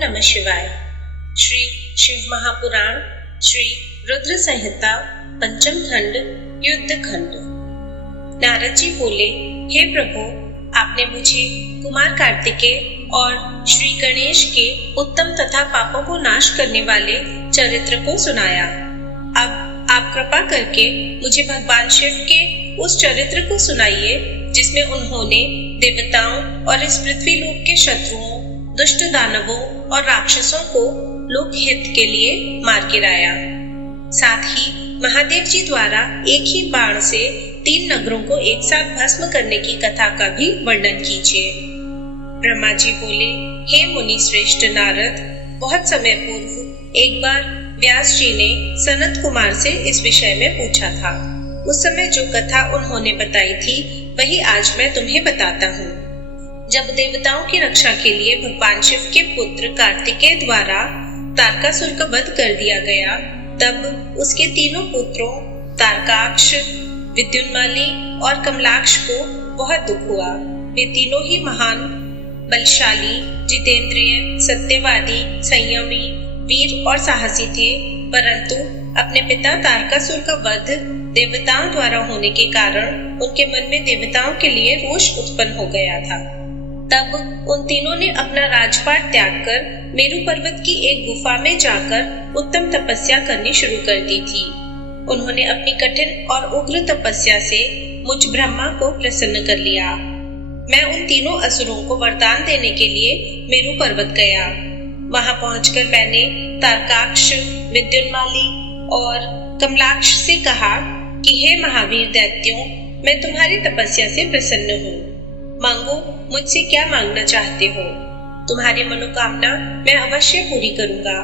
नमः शिवाय। श्री शिव महापुराण श्री रुद्र संहिता पंचम खंड युद्ध खंड। नारद जी बोले, हे प्रभु, आपने मुझे कुमार कार्तिकेय और श्री गणेश के उत्तम तथा पापों को नाश करने वाले चरित्र को सुनाया। अब आप कृपा करके मुझे भगवान शिव के उस चरित्र को सुनाइए जिसमें उन्होंने देवताओं और इस पृथ्वी लोक के शत्रुओं, दुष्ट दानवों और राक्षसों को लोक हित के लिए मार गिराया। साथ ही महादेव जी द्वारा एक ही बाण से 3 नगरों को एक साथ भस्म करने की कथा का भी वर्णन कीजिए। ब्रह्मा जी बोले, हे मुनि श्रेष्ठ नारद, बहुत समय पूर्व एक बार व्यास जी ने सनत कुमार से इस विषय में पूछा था। उस समय जो कथा उन्होंने बताई थी वही आज मैं तुम्हें बताता हूँ। जब देवताओं की रक्षा के लिए भगवान शिव के पुत्र कार्तिकेय द्वारा तारकासुर का वध कर दिया गया, तब उसके तीनों पुत्रों तारकाक्ष, विद्युन्माली और कमलाक्ष को बहुत दुख हुआ। वे तीनों ही महान, बलशाली, जितेंद्रिय, सत्यवादी, संयमी, वीर और साहसी थे, परंतु अपने पिता तारकासुर का वध देवताओं द्वारा होने के कारण उनके मन में देवताओं के लिए रोष उत्पन्न हो गया था। तब उन तीनों ने अपना राजपाट त्याग कर मेरु पर्वत की एक गुफा में जाकर उत्तम तपस्या करनी शुरू कर दी थी। उन्होंने अपनी कठिन और उग्र तपस्या से मुझ ब्रह्मा को प्रसन्न कर लिया। मैं उन तीनों असुरों को वरदान देने के लिए मेरु पर्वत गया। वहां पहुंचकर मैंने तारकाक्ष, विद्युन्माली और कमलाक्ष से कहा कि हे महावीर दैत्यों, मैं तुम्हारी तपस्या से प्रसन्न हूँ। मांगो, मुझसे क्या मांगना चाहते हो? तुम्हारी मनोकामना मैं अवश्य पूरी करूंगा।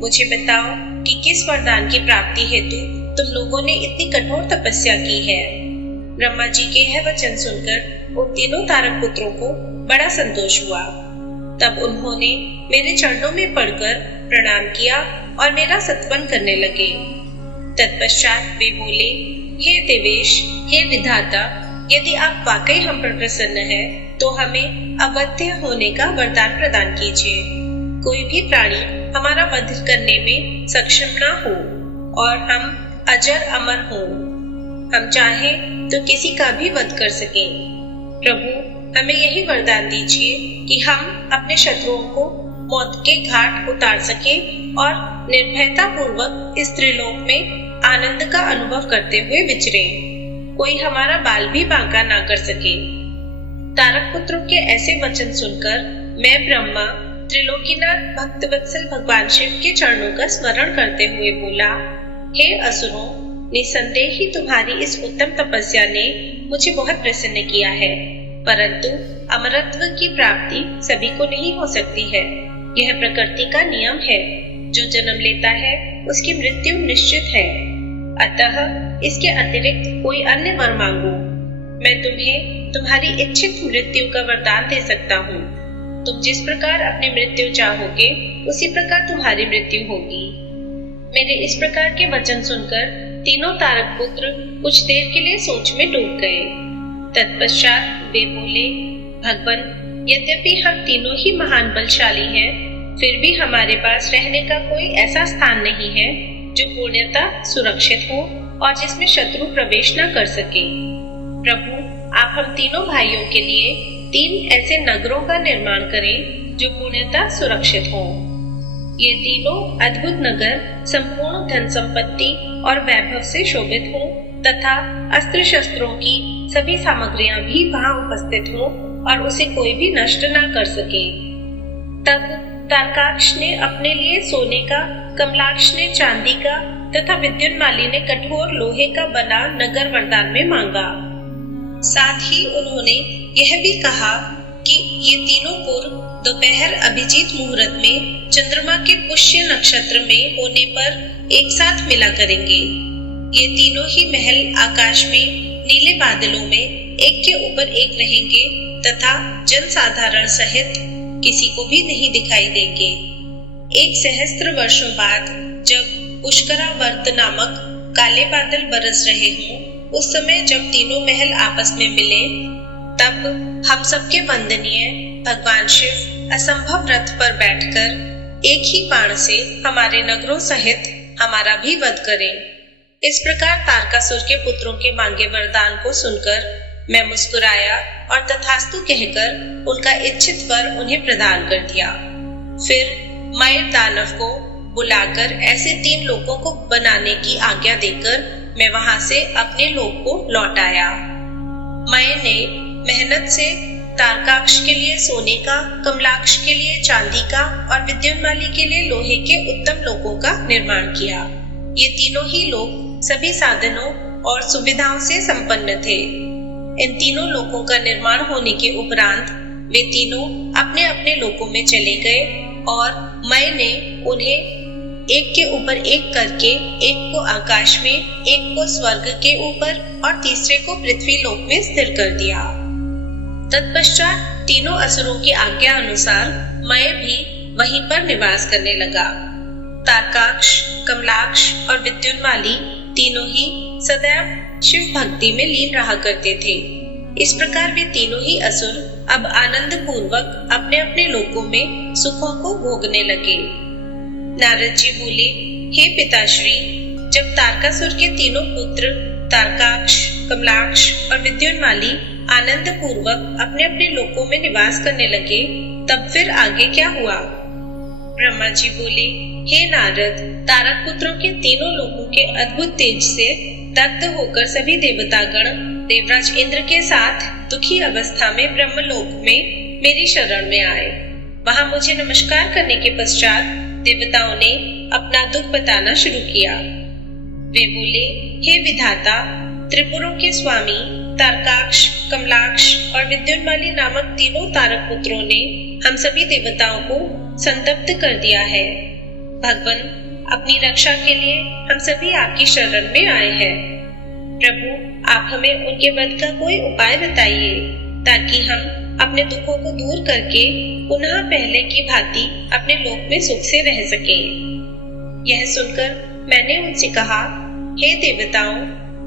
मुझे बताओ कि किस वरदान की प्राप्ति हेतु तुम लोगों ने इतनी कठोर तपस्या की है। ब्रह्मा जी के यह वचन सुनकर उन तीनों तारक पुत्रों को बड़ा संतोष हुआ। तब उन्होंने मेरे चरणों में पड़कर प्रणाम किया और मेरा सत्वन करने लगे। तत्पश्चात वे बोले, हे देवेश, हे विधाता, यदि आप वाकई हम पर प्रसन्न हैं, तो हमें अवध्य होने का वरदान प्रदान कीजिए। कोई भी प्राणी हमारा वध करने में सक्षम ना हो और हम अजर अमर हों। हम चाहें तो किसी का भी वध कर सकें। प्रभु, हमें यही वरदान दीजिए कि हम अपने शत्रुओं को मौत के घाट उतार सकें और निर्भयता पूर्वक इस त्रिलोक में आनंद का अनुभव करते हुए विचरें। कोई हमारा बाल भी बांका ना कर सके। तारक पुत्रों के ऐसे वचन सुनकर मैं ब्रह्मा त्रिलोकीनाथ भक्तवत्सल भगवान शिव के चरणों का स्मरण करते हुए बोला, हे असुरों, निसंदेह ही तुम्हारी इस उत्तम तपस्या ने मुझे बहुत प्रसन्न किया है, परंतु अमरत्व की प्राप्ति सभी को नहीं हो सकती है। यह प्रकृति का नियम है। जो जन्म लेता है उसकी मृत्यु निश्चित है। अतः इसके अतिरिक्त कोई अन्य वर मांगो। मैं तुम्हें तुम्हारी इच्छित मृत्यु का वरदान दे सकता हूँ। तुम जिस प्रकार अपनी मृत्यु चाहोगे उसी प्रकार तुम्हारी मृत्यु होगी। मेरे इस प्रकार के वचन सुनकर तीनों तारक पुत्र कुछ देर के लिए सोच में डूब गए। तत्पश्चात वे बोले, भगवान, यद्यपि हम तीनों ही महान बलशाली हैं, फिर भी हमारे पास रहने का कोई ऐसा स्थान नहीं है जो पूर्णतः सुरक्षित हो और जिसमें शत्रु प्रवेश न कर सके। प्रभु, आप हम तीनों भाइयों के लिए 3 ऐसे नगरों का निर्माण करें जो पूर्णतः सुरक्षित हों। ये तीनों अद्भुत नगर संपूर्ण धन संपत्ति और वैभव से शोभित हों तथा अस्त्र शस्त्रों की सभी सामग्रियां भी वहां उपस्थित हों और उसे कोई भी नष्ट न कर सके। तब तारकाक्ष ने अपने लिए सोने का, कमलाक्ष ने चांदी का तथा विद्युन्माली ने कठोर लोहे का बना नगर वरदान में मांगा। साथ ही उन्होंने यह भी कहा कि ये तीनों पूर्व दोपहर अभिजीत मुहूर्त में चंद्रमा के पुष्य नक्षत्र में होने पर एक साथ मिला करेंगे। ये तीनों ही महल आकाश में नीले बादलों में एक के ऊपर एक रहेंगे तथा जनसाधारण सहित किसी को भी नहीं दिखाई देंगे। 1 सहस्त्र वर्षों बाद जब पुष्करावर्त नामक काले बादल बरस रहे हों, उस समय जब तीनों महल आपस में मिले, तब हम सबके वंदनीय भगवान शिव असंभव रथ पर बैठकर एक ही बाण से हमारे नगरों सहित हमारा भी वध करें। इस प्रकार तारकासुर के पुत्रों के मांगे वरदान को सुनकर मैं मुस्कुराया और तथास्तु कहकर उनका इच्छित वर उन्हें प्रदान कर दिया। फिर मय दानव को बुलाकर ऐसे 3 लोगों को बनाने की आज्ञा देकर मैं वहां से अपने लोक को लौट आया। मय ने मेहनत से तारकाक्ष के लिए सोने का, कमलाक्ष के लिए चांदी का और विद्युन्माली के लिए लोहे के उत्तम लोकों का निर्माण किया। ये तीनों ही लोक सभी साधनों और सुविधाओं से संपन्न थे। इन तीनों लोकों का निर्माण होने के उपरांत वे तीनों अपने अपने लोकों में चले गए और मय ने उन्हें एक के ऊपर एक करके, एक को आकाश में, एक को स्वर्ग के ऊपर और तीसरे को पृथ्वी लोक में स्थिर कर दिया। तत्पश्चात तीनों असुरों की आज्ञा अनुसार मय भी वहीं पर निवास करने लगा। तारकाक्ष, कमलाक्ष और विद्युन्माली तीनों ही सदैव शिव भक्ति में लीन रहा करते थे। इस प्रकार वे तीनों ही असुर अब आनंद पूर्वक अपने अपने लोकों में सुखों को भोगने लगे। नारद जी बोले, हे पिताश्री, जब तारकासुर के तीनों पुत्र तारकाक्ष, कमलाक्ष और विद्युन्माली आनंद पूर्वक अपने अपने लोकों में निवास करने लगे, तब फिर आगे क्या हुआ? ब्रह्मा जी बोले, हे नारद, तारक पुत्रों के तीनों लोकों के अद्भुत तेज से दग्ध होकर सभी देवतागण देवराज इंद्र के साथ दुखी अवस्था में ब्रह्मलोक में मेरी शरण में आए। वहां मुझे नमस्कार करने के पश्चात देवताओं ने अपना दुख बताना शुरू किया। वे बोले, हे विधाता, त्रिपुरों के स्वामी तारकाक्ष, कमलाक्ष और विद्युन्माली नामक तीनों तारक पुत्रों ने हम सभी देवताओं को संतप्त कर दिया है। भगवान, अपनी रक्षा के लिए हम सभी आपकी शरण में आए हैं। प्रभु, आप हमें उनके वध का कोई उपाय बताइए ताकि हम अपने दुखों को दूर करके पुनः पहले की भांति अपने लोक में सुख से रह सकें। यह सुनकर मैंने उनसे कहा, हे देवताओं,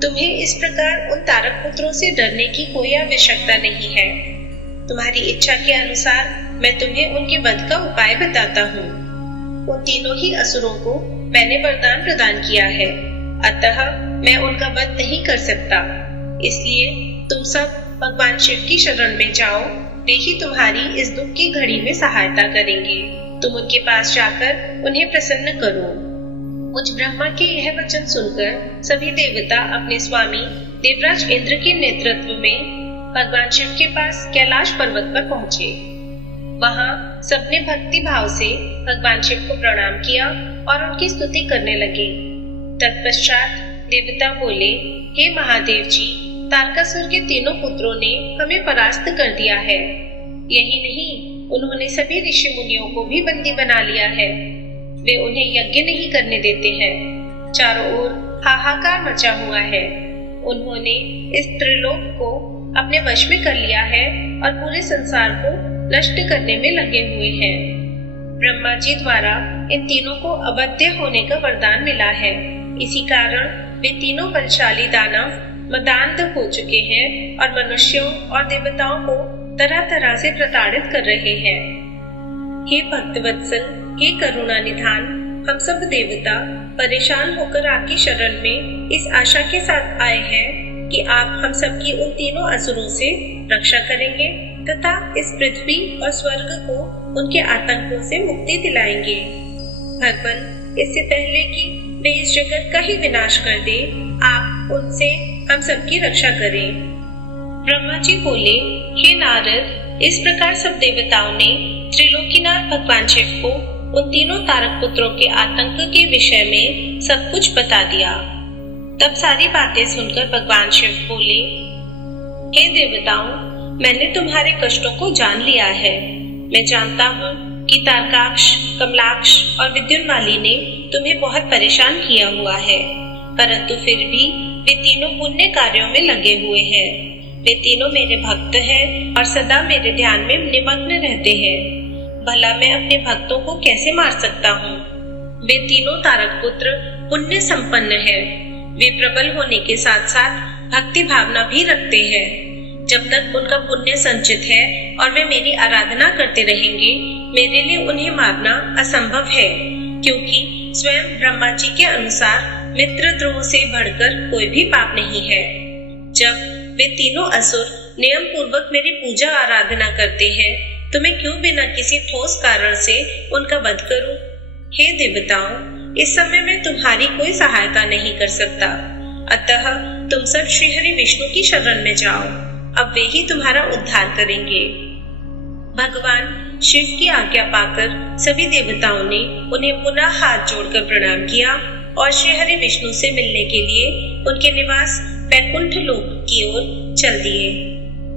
तुम्हें इस प्रकार उन तारक पुत्रों से डरने की कोई आवश्यकता नहीं है। तुम्हारी इच्छा के अनुसार मैं तुम्हें उनके वध का उपाय बताता हूँ। उन तीनों ही असुरों को मैंने वरदान प्रदान किया है, अतः मैं उनका वध नहीं कर सकता। इसलिए तुम सब भगवान शिव की शरण में जाओ, वे ही तुम्हारी इस दुख की घड़ी में सहायता करेंगे। तुम उनके पास जाकर उन्हें प्रसन्न करो। मुझ ब्रह्मा के यह वचन सुनकर सभी देवता अपने स्वामी देवराज इंद्र के नेतृत्व में भगवान शिव के पास कैलाश पर्वत पर पहुंचे। वहां सबने भक्ति भाव से भगवान शिव को प्रणाम किया और उनकी स्तुति करने लगे। तत्पश्चात देवता बोले, हे महादेव जी, तारकासुर के तीनों पुत्रों ने हमें परास्त कर दिया है। यही नहीं, उन्होंने सभी ऋषि मुनियों को भी बंदी बना लिया है। वे उन्हें यज्ञ नहीं करने देते हैं। चारों ओर हाहाकार मचा हुआ है। उन्होंने इस त्रिलोक को अपने वश में कर लिया है और पूरे संसार को नष्ट करने में लगे हुए हैं। ब्रह्मा जी द्वारा इन तीनों को अवध्य होने का वरदान मिला है। इसी कारण वे तीनों बलशाली दानव मदान्ध हो चुके हैं और मनुष्यों और देवताओं को तरह तरह से प्रताड़ित कर रहे हैं। हे भक्तवत्सल, हे करुणा निधान, हम सब देवता परेशान होकर आपकी शरण में इस आशा के साथ आए हैं कि आप हम सबकी उन तीनों असुरों से रक्षा करेंगे तथा इस पृथ्वी और स्वर्ग को उनके आतंकों से मुक्ति दिलाएंगे। भगवान, इससे पहले कि वे इस जगत का ही विनाश कर दे, आप उनसे हम सबकी रक्षा करें। ब्रह्मा जी बोले, हे नारद, इस प्रकार सब देवताओं ने त्रिलोकीनाथ भगवान शिव को उन तीनों तारक पुत्रों के आतंक के विषय में सब कुछ बता दिया। तब सारी बातें सुनकर भगवान शिव बोले, हे देवताओं, मैंने तुम्हारे कष्टों को जान लिया है। मैं जानता हूँ कि तारकाक्ष, कमलाक्ष और विद्युन्माली ने तुम्हें बहुत परेशान किया हुआ है, परंतु फिर भी वे तीनों पुण्य कार्यों में लगे हुए हैं। वे तीनों मेरे भक्त हैं और सदा मेरे ध्यान में निमग्न रहते हैं। भला मैं अपने भक्तों को कैसे मार सकता हूँ? वे तीनों तारक पुत्र पुण्य संपन्न हैं। वे प्रबल होने के साथ साथ भक्ति भावना भी रखते हैं। जब तक उनका पुण्य संचित है और वे मेरी आराधना करते रहेंगे, मेरे लिए उन्हें मारना असंभव है, क्योंकि स्वयं ब्रह्मा जी के अनुसार मित्रद्रोह से बढ़कर कोई भी पाप नहीं है। जब वे तीनों असुर नियम पूर्वक मेरी पूजा आराधना करते हैं, तो मैं क्यों बिना किसी ठोस कारण से उनका वध करूं? हे देवताओं, इस समय मैं तुम्हारी कोई सहायता नहीं कर सकता, अतः तुम सब श्रीहरि विष्णु की शरण में जाओ। अब वे ही तुम्हारा उद्धार करेंगे। भगवान शिव की आज्ञा पाकर सभी देवताओं ने उन्हें पुनः हाथ जोड़कर प्रणाम किया और श्रीहरि विष्णु से मिलने के लिए उनके निवास वैकुंठ लोक की ओर चल दिए।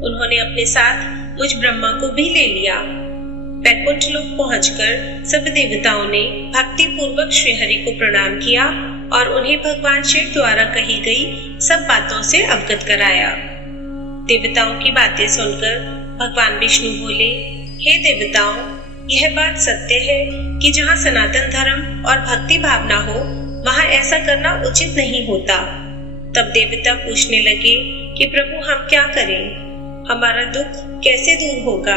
उन्होंने अपने साथ मुझ ब्रह्मा को भी ले लिया। वैकुंठ लोक पहुंचकर सब देवताओं ने भक्ति पूर्वक श्रीहरि को प्रणाम किया और उन्हें भगवान शिव द्वारा कही गई सब बातों से अवगत कराया। देवताओं की बातें सुनकर भगवान विष्णु बोले, हे देवताओं, यह बात सत्य है कि जहाँ सनातन धर्म और भक्ति भावना हो, वहाँ ऐसा करना उचित नहीं होता। तब देवता पूछने लगे कि प्रभु हम क्या करें, हमारा दुख कैसे दूर होगा?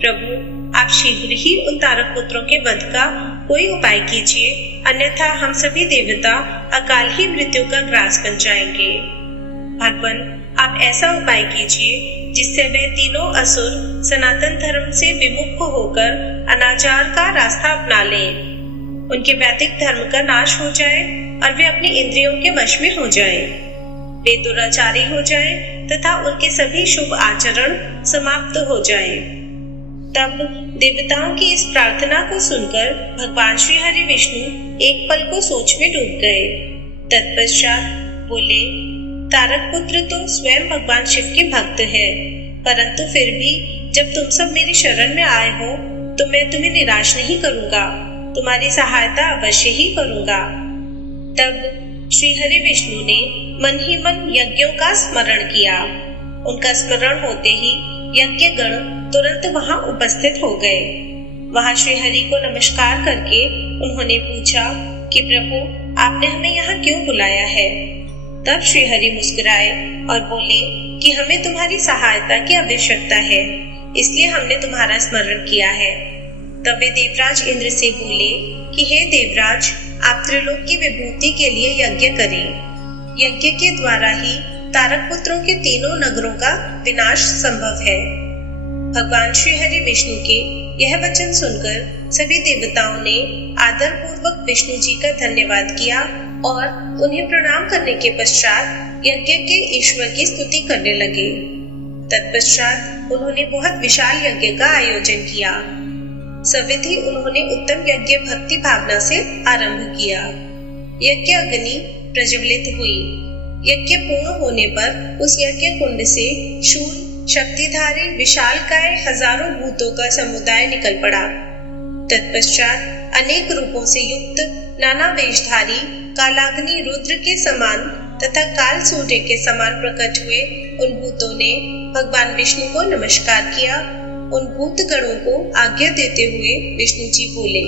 प्रभु आप शीघ्र ही उन तारक पुत्रों के वध का कोई उपाय कीजिए, अन्यथा हम सभी देवता अकाल ही मृत्यु का ग्रास बन जाएंगे। भगवान आप ऐसा उपाय कीजिए जिससे वे तीनों असुर सनातन धर्म से विमुख होकर अनाचार का रास्ता अपना लें, उनके वैदिक धर्म का नाश हो जाए और वे अपनी इंद्रियों के वश में हो जाएं, वे दुराचारी हो जाएं तथा उनके सभी शुभ आचरण समाप्त हो जाएं। तब देवताओं की इस प्रार्थना को सुनकर भगवान श्री हरि विष्णु एक पल को सोच में डूब गए। तत्पश्चात बोले, तारक पुत्र तो स्वयं भगवान शिव के भक्त है, परंतु फिर भी जब तुम सब मेरी शरण में आए हो तो मैं तुम्हें निराश नहीं करूंगा, तुम्हारी सहायता अवश्य ही करूंगा। तब श्री हरि विष्णु ने मन ही मन यज्ञों का स्मरण किया। उनका स्मरण होते ही यज्ञ गण तुरंत वहां उपस्थित हो गए। वहां श्री हरि को नमस्कार करके उन्होंने पूछा कि प्रभु आपने हमें यहाँ क्यों बुलाया है? तब श्री हरि मुस्कुराए और बोले कि हमें तुम्हारी सहायता की आवश्यकता है, इसलिए हमने तुम्हारा स्मरण किया है। तब वे देवराज इंद्र से बोले कि हे देवराज, आप त्रिलोक की विभूति के लिए यज्ञ करें। यज्ञ के द्वारा ही तारक पुत्रों के तीनों नगरों का विनाश संभव है। भगवान श्री हरि विष्णु के यह वचन सुनकर सभी देवताओं ने आदर पूर्वक विष्णु जी का धन्यवाद किया और उन्हें प्रणाम करने के पश्चात यज्ञ के ईश्वर की स्तुति करने लगे। तत्पश्चात उन्होंने बहुत विशाल यज्ञ का आयोजन किया। सविधि उन्होंने उत्तम यज्ञ भक्ति भावना से आरंभ किया। यज्ञ अग्नि प्रज्वलित हुई। यज्ञ पूर्ण होने पर उस यज्ञ कुंड से शूल, शक्तिधारी, विशालकाय हजारों भूतों का समुदाय निकल पड़ा। तत्पश्चात अनेक रूपों से युक्त नाना वेशधारी कालाग्नि रुद्र के समान तथा काल सूर्य के समान प्रकट हुए उन भूतों ने भगवान विष्णु को नमस्कार किया। उन भूत गणों को आज्ञा देते हुए विष्णु जी बोले,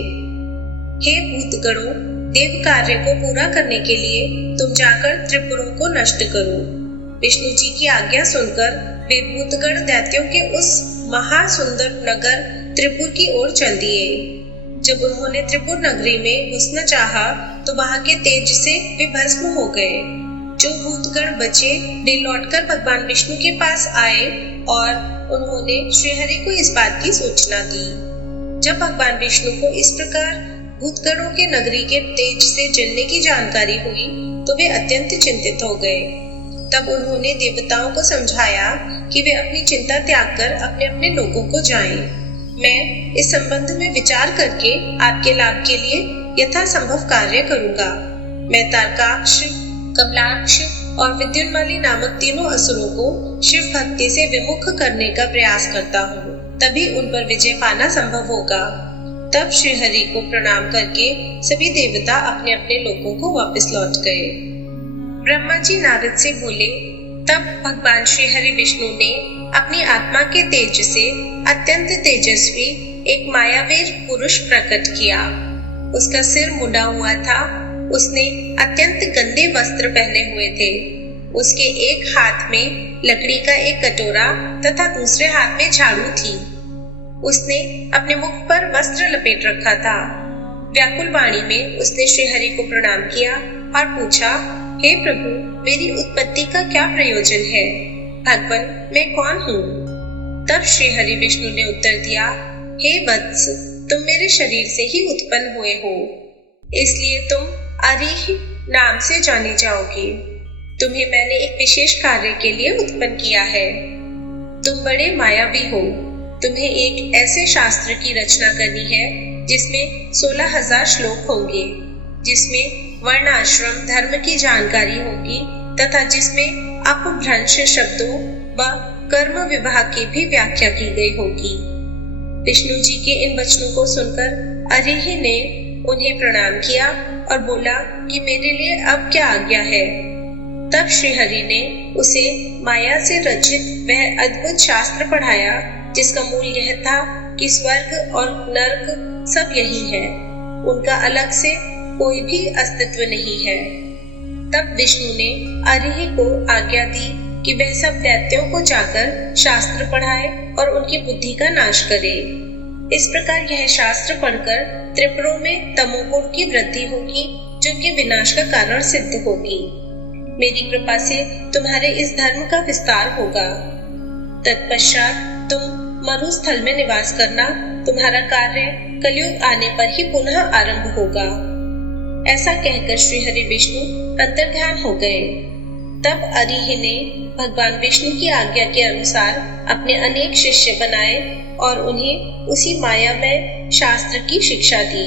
हे भूत गणों, देव कार्य को पूरा करने के लिए तुम जाकर त्रिपुरों को नष्ट करो। विष्णु जी की आज्ञा सुनकर वे भूतगण दैत्यों के उस महासुंदर नगर त्रिपुर की ओर चल दिए। जब उन्होंने त्रिपुर नगरी में घुसना चाहा तो वहां के तेज से वे भस्म हो गए। जो भूतगण बचे वे लौटकर भगवान विष्णु के पास आए और उन्होंने श्रीहरि को इस बात की सूचना दी। जब भगवान विष्णु को इस प्रकार भूतगणों के नगरी के तेज से जलने की जानकारी हुई तो वे अत्यंत चिंतित हो गए। तब उन्होंने देवताओं को समझाया कि वे अपनी चिंता त्याग कर अपने अपने लोगों को जाएं। मैं इस संबंध में विचार करके आपके लाभ के लिए यथासंभव कार्य करूंगा। मैं तारकाक्ष, कमलाक्ष और विद्युन्माली नामक तीनों असुरों को शिव भक्ति से विमुख करने का प्रयास करता हूँ, तभी उन पर विजय पाना संभव होगा। तब श्रीहरि को प्रणाम करके सभी देवता अपने अपने लोगों को वापस लौट गए। ब्रह्मा जी नारद से बोले, तब भगवान श्रीहरि विष्णु ने अपनी आत्मा के तेज से अत्यंत तेजस्वी एक मायावीर पुरुष प्रकट किया। उसका सिर मुड़ा हुआ था। उसने अत्यंत गंदे वस्त्र पहने हुए थे। उसके एक हाथ में लकड़ी का एक कटोरा तथा दूसरे हाथ में झाड़ू थी। उसने अपने मुख पर वस्त्र लपेट रखा था। व्याकुल वाणी में उसने श्रीहरि को प्रणाम किया और पूछा, हे प्रभु, मेरी उत्पत्ति का क्या प्रयोजन है? भगवान, मैं कौन हूँ? तब श्रीहरि विष्णु ने उत्तर दिया, हे वत्स, तुम मेरे शरीर से ही उत्पन्न हुए हो, इसलिए तुम अरिह नाम से जाने जाओगे। तुम्हें मैंने एक विशेष कार्य के लिए उत्पन्न किया है। तुम बड़े मायावी हो। तुम्हें एक ऐसे शास्त्र की रचना करनी है जिसमें 16,000 श्लोक होंगे, जिसमें वर्ण आश्रम धर्म की जानकारी होगी तथा जिसमें अपभ्रंश शब्दों व कर्म विभाग की भी व्याख्या की गई होगी। विष्णु जी के इन वचनों को सुनकर अरिह ने उन्हें प्रणाम किया और बोला कि मेरे लिए अब क्या आज्ञा है? तब श्रीहरि ने उसे माया से रचित वह अद्भुत शास्त्र पढ़ाया जिसका मूल यह था कि स्वर्ग और नरक सब यही है, उनका अलग से कोई भी अस्तित्व नहीं है। तब विष्णु ने अरिह को आज्ञा दी कि वह सब दैत्यों को जाकर शास्त्र पढ़ाए और उनकी बुद्धि का नाश करे। इस प्रकार यह शास्त्र पढ़कर त्रिपुरों में तमोगुण की वृद्धि होगी, जो कि विनाश का कारण सिद्ध होगी। मेरी कृपा से तुम्हारे इस धर्म का विस्तार होगा। तत्पश्चात तुम मरुस्थल में निवास करना। तुम्हारा कार्य कलयुग आने पर ही पुनः आरंभ होगा। ऐसा कहकर श्रीहरि विष्णु अंतर्ध्यान हो गए। तब अरिह ने भगवान विष्णु की आज्ञा के अनुसार अपने अनेक शिष्य बनाए और उन्हें उसी मायामय शास्त्र की शिक्षा दी।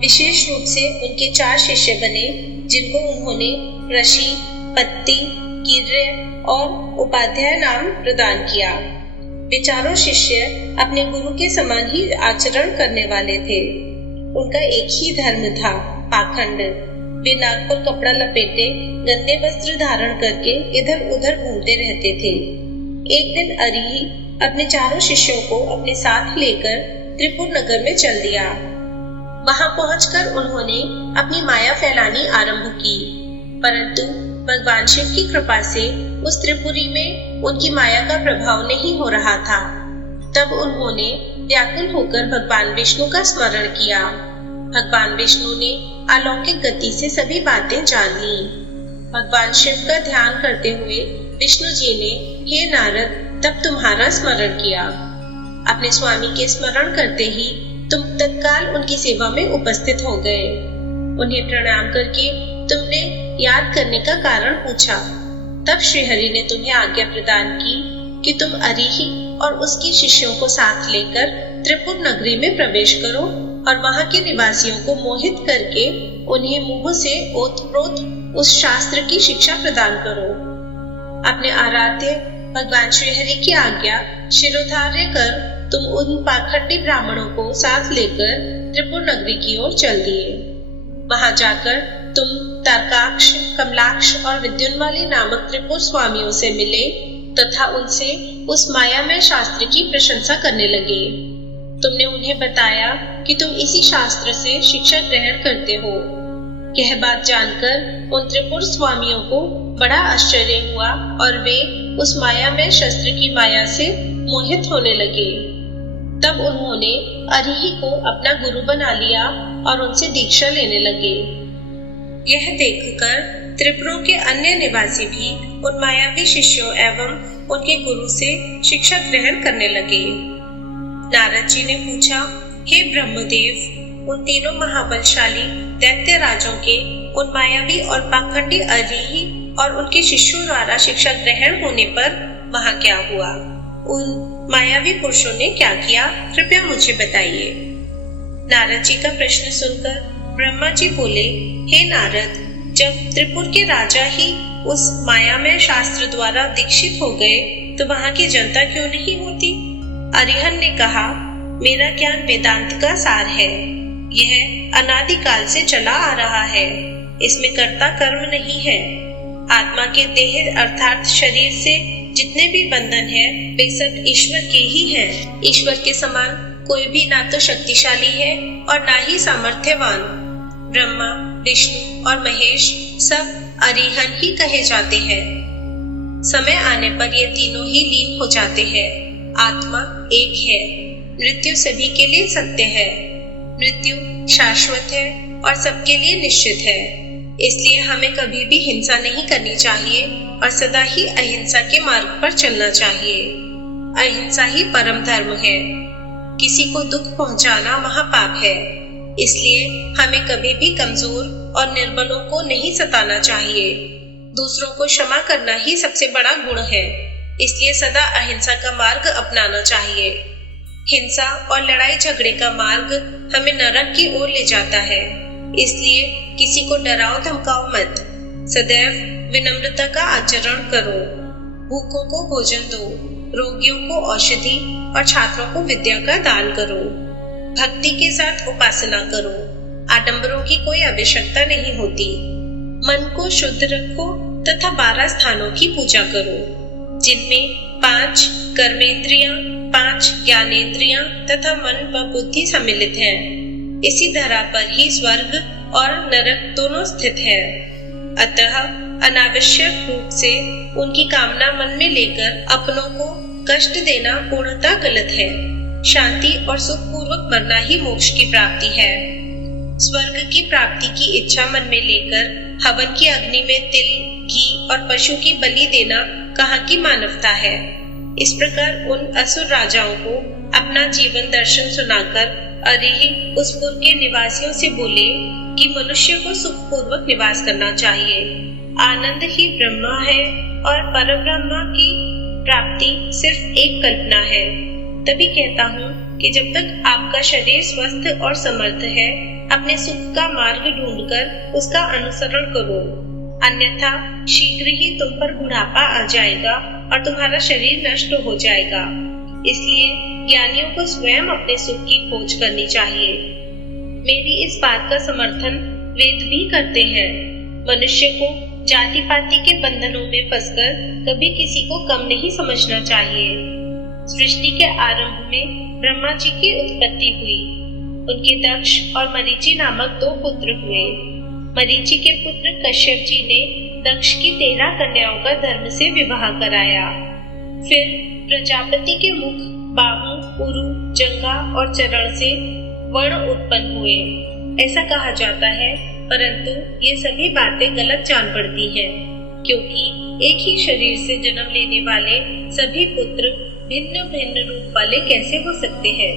विशेष रूप से उनके 4 शिष्य बने, जिनको उन्होंने ऋषि, पत्ति, गिर्य और उपाध्याय नाम प्रदान किया। वे चारों शिष्य अपने गुरु के समान ही आचरण करने वाले थे। उनका एक ही धर्म था, पाखंड। वे नाक पर कपड़ा लपेटे गंदे वस्त्र धारण करके इधर उधर घूमते रहते थे। एक दिन अरिह अपने चारों शिष्यों को अपने साथ लेकर त्रिपुर नगर में चल दिया। वहां पहुंचकर उन्होंने अपनी माया फैलानी आरंभ की, परंतु भगवान शिव की कृपा से उस त्रिपुरी में उनकी माया का प्रभाव नहीं हो रहा था। तब उन्होंने व्याकुल होकर भगवान विष्णु का स्मरण किया। भगवान विष्णु ने अलौकिक गति से सभी बातें जान ली। भगवान शिव का ध्यान करते हुए विष्णु जी ने, हे नारद, तब तुम्हारा स्मरण किया। अपने स्वामी के स्मरण करते ही तुम तत्काल उनकी सेवा में उपस्थित हो गए। उन्हें प्रणाम करके तुमने याद करने का कारण पूछा। तब श्रीहरि ने तुम्हें आज्ञा प्रदान की कि तुम अरिह और उसके शिष्यों को साथ लेकर त्रिपुर नगरी में प्रवेश करो और वहां के निवासियों को मोहित करके उन्हें मुंह से ओतप्रोत उस शास्त्र की शिक्षा प्रदान करो। अपने आराध्य भगवान श्रीहरि की आज्ञा शिरोधार्य कर तुम उन पाखंडी ब्राह्मणों को साथ लेकर त्रिपुर नगरी की ओर चल दिए। वहां जाकर तुम तारकाक्ष, कमलाक्ष और विद्युन्माली नामक त्रिपुर स्वामियों से मिले तथा उनसे उस मायामय शास्त्र की प्रशंसा करने लगे। तुमने उन्हें बताया कि तुम इसी शास्त्र से शिक्षा ग्रहण करते हो। यह बात जानकर उन त्रिपुर स्वामियों को बड़ा आश्चर्य हुआ और वे उस मायामय शस्त्र की माया से मोहित होने लगे। तब उन्होंने अरिह को अपना गुरु बना लिया और उनसे दीक्षा लेने लगे। यह देखकर त्रिपुरों के अन्य निवासी भी उन मायावी शिष्यों एवं उनके गुरु से शिक्षा ग्रहण करने लगे। नारद जी ने पूछा, हे ब्रह्मदेव, उन तीनों महाबलशाली दैत्य राजों के उन मायावी और पाखंडी अरिह और उनके शिष्यों द्वारा शिक्षा ग्रहण होने पर वहां क्या हुआ? उन मायावी पुरुषों ने क्या किया? कृपया मुझे बताइए। नारद जी का प्रश्न सुनकर ब्रह्मा जी बोले, हे नारद, जब त्रिपुर के राजा ही उस मायामय शास्त्र द्वारा दीक्षित हो गए तो वहां की जनता क्यों नहीं होती? अरिहन ने कहा, मेरा ज्ञान वेदांत का सार है। यह अनादिकाल से चला आ रहा है। इसमें कर्ता कर्म नहीं है। आत्मा के देह अर्थात शरीर से जितने भी बंधन है वे सब ईश्वर के ही हैं। ईश्वर के समान कोई भी ना तो शक्तिशाली है और ना ही सामर्थ्यवान। ब्रह्मा, विष्णु और महेश सब अरिहन ही कहे जाते हैं। समय आने पर ये तीनों ही लीन हो जाते हैं। आत्मा एक है। मृत्यु सभी के लिए सत्य है। मृत्यु शाश्वत है और सबके लिए निश्चित है। इसलिए हमें कभी भी हिंसा नहीं करनी चाहिए और सदा ही अहिंसा के मार्ग पर चलना चाहिए। अहिंसा ही परम धर्म है। किसी को दुख पहुंचाना महापाप है। इसलिए हमें कभी भी कमजोर और निर्बलों को नहीं सताना चाहिए। दूसरों को क्षमा करना ही सबसे बड़ा गुण है। इसलिए सदा अहिंसा का मार्ग अपनाना चाहिए। हिंसा और लड़ाई झगड़े का मार्ग हमें नरक की ओर ले जाता है। इसलिए किसी को डराओ धमकाओ मत। सदैव विनम्रता का आचरण करो। भूखों को भोजन दो, रोगियों को औषधि और छात्रों को विद्या का दान करो। भक्ति के साथ उपासना करो। आडंबरों की कोई आवश्यकता नहीं होती। मन को शुद्ध रखो तथा 12 स्थानों की पूजा करो, जिनमें 5 कर्मेंद्रियां, 5 ज्ञानेंद्रियां तथा मन व बुद्धि सम्मिलित हैं। इसी धरा पर ही स्वर्ग और नरक दोनों स्थित है। अतः अनावश्यक रूप से उनकी कामना मन में लेकर अपनों को कष्ट देना पूर्णतः गलत है। शांति और सुख पूर्वक मरना ही मोक्ष की प्राप्ति है। स्वर्ग की प्राप्ति की इच्छा मन में लेकर हवन की अग्नि में तिल, घी और पशु की बलि देना कहाँ की मानवता है। इस प्रकार उन असुर राजाओं को अपना जीवन दर्शन सुनाकर अरिहि उस पुर के निवासियों से बोले कि मनुष्य को सुख पूर्वक निवास करना चाहिए। आनंद ही ब्रह्मा है और परब्रह्मा की प्राप्ति सिर्फ एक कल्पना है। तभी कहता हूँ कि जब तक आपका शरीर स्वस्थ और समर्थ है, अपने सुख का मार्ग ढूंढकर उसका अनुसरण करो, अन्यथा शीघ्र ही तुम पर बुढ़ापा आ जाएगा और तुम्हारा शरीर नष्ट हो जाएगा। इसलिए ज्ञानियों को स्वयं अपने सुख की खोज करनी चाहिए। मेरी इस बात का समर्थन वेद भी करते हैं। मनुष्य को जाति पाति के बंधनों में फंसकर कभी किसी को कम नहीं समझना चाहिए। सृष्टि के आरंभ में ब्रह्मा जी की उत्पत्ति हुई। उनके दक्ष और मरीचि नामक 2 पुत्र हुए। मरीचि के पुत्र कश्यप जी ने दक्ष की 13 कन्याओं का धर्म से विवाह कराया। फिर प्रजापति के मुख, बाहु, उरु, जंघा और चरण से वर्ण उत्पन्न हुए, ऐसा कहा जाता है। परंतु ये सभी बातें गलत जान पड़ती हैं, क्योंकि एक ही शरीर से जन्म लेने वाले सभी पुत्र भिन्न भिन्न रूप वाले कैसे हो सकते हैं।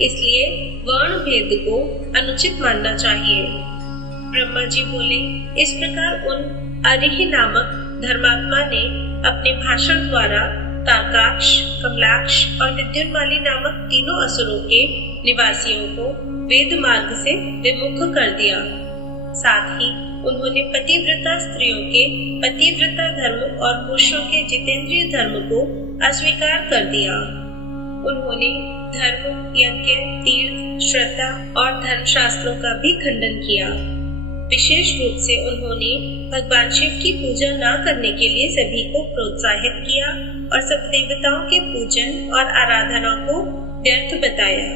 इसलिए वर्ण भेद को अनुचित मानना चाहिए। ब्रह्मा जी बोले, इस प्रकार उन अरिहि नामक धर्मात्मा ने अपने भाषण द्वारा तारकाक्ष, कमलाक्ष और विद्युन्माली नामक तीनों असुरों के निवासियों को वेद मार्ग से विमुख कर दिया। साथ ही उन्होंने पतिव्रता स्त्रियों के पतिव्रता धर्म और पुरुषों के जितेंद्रिय धर्म को अस्वीकार कर दिया। उन्होंने धर्म, यज्ञ, तीर्थ, श्रद्धा और धर्मशास्त्रों का भी खंडन किया। विशेष रूप से उन्होंने भगवान शिव की पूजा न करने के लिए सभी को प्रोत्साहित किया और सब देवताओं के पूजन और आराधना को व्यर्थ बताया।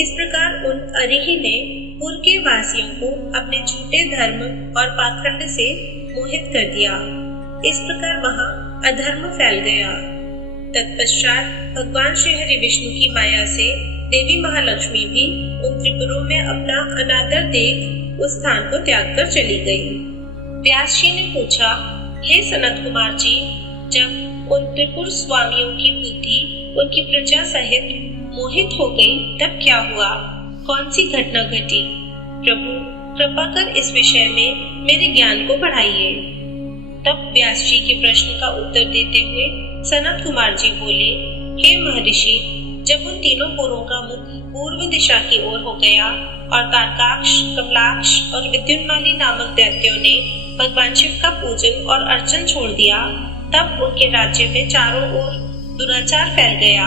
इस प्रकार उन अरिहि ने पुर के वासियों को अपने झूठे धर्म और पाखंड से मोहित कर दिया। इस प्रकार वहां अधर्म फैल गया। तत्पश्चात भगवान श्री हरि विष्णु की माया से देवी महालक्ष्मी भी उन त्रिपुरों में अपना अनादर देख उस स्थान को त्याग कर चली गई। व्यास जी ने पूछा, हे सनत कुमार जी, जब उन त्रिपुर स्वामियों की बुद्धि उनकी प्रजा सहित मोहित हो गई तब क्या हुआ? कौन सी घटना घटी? प्रभु कृपा कर इस विषय में मेरे ज्ञान को बढ़ाइए। तब व्यास जी के प्रश्न का उत्तर देते हुए सनत कुमार जी बोले, हे महर्षि, जब उन तीनों पुरों का मुख पूर्व दिशा की ओर हो गया और तारकाक्ष, कमलाक्ष और विद्युन्माली नामक दैत्यों ने भगवान शिव का पूजन और अर्चन छोड़ दिया, तब उनके राज्य में चारों ओर दुराचार फैल गया।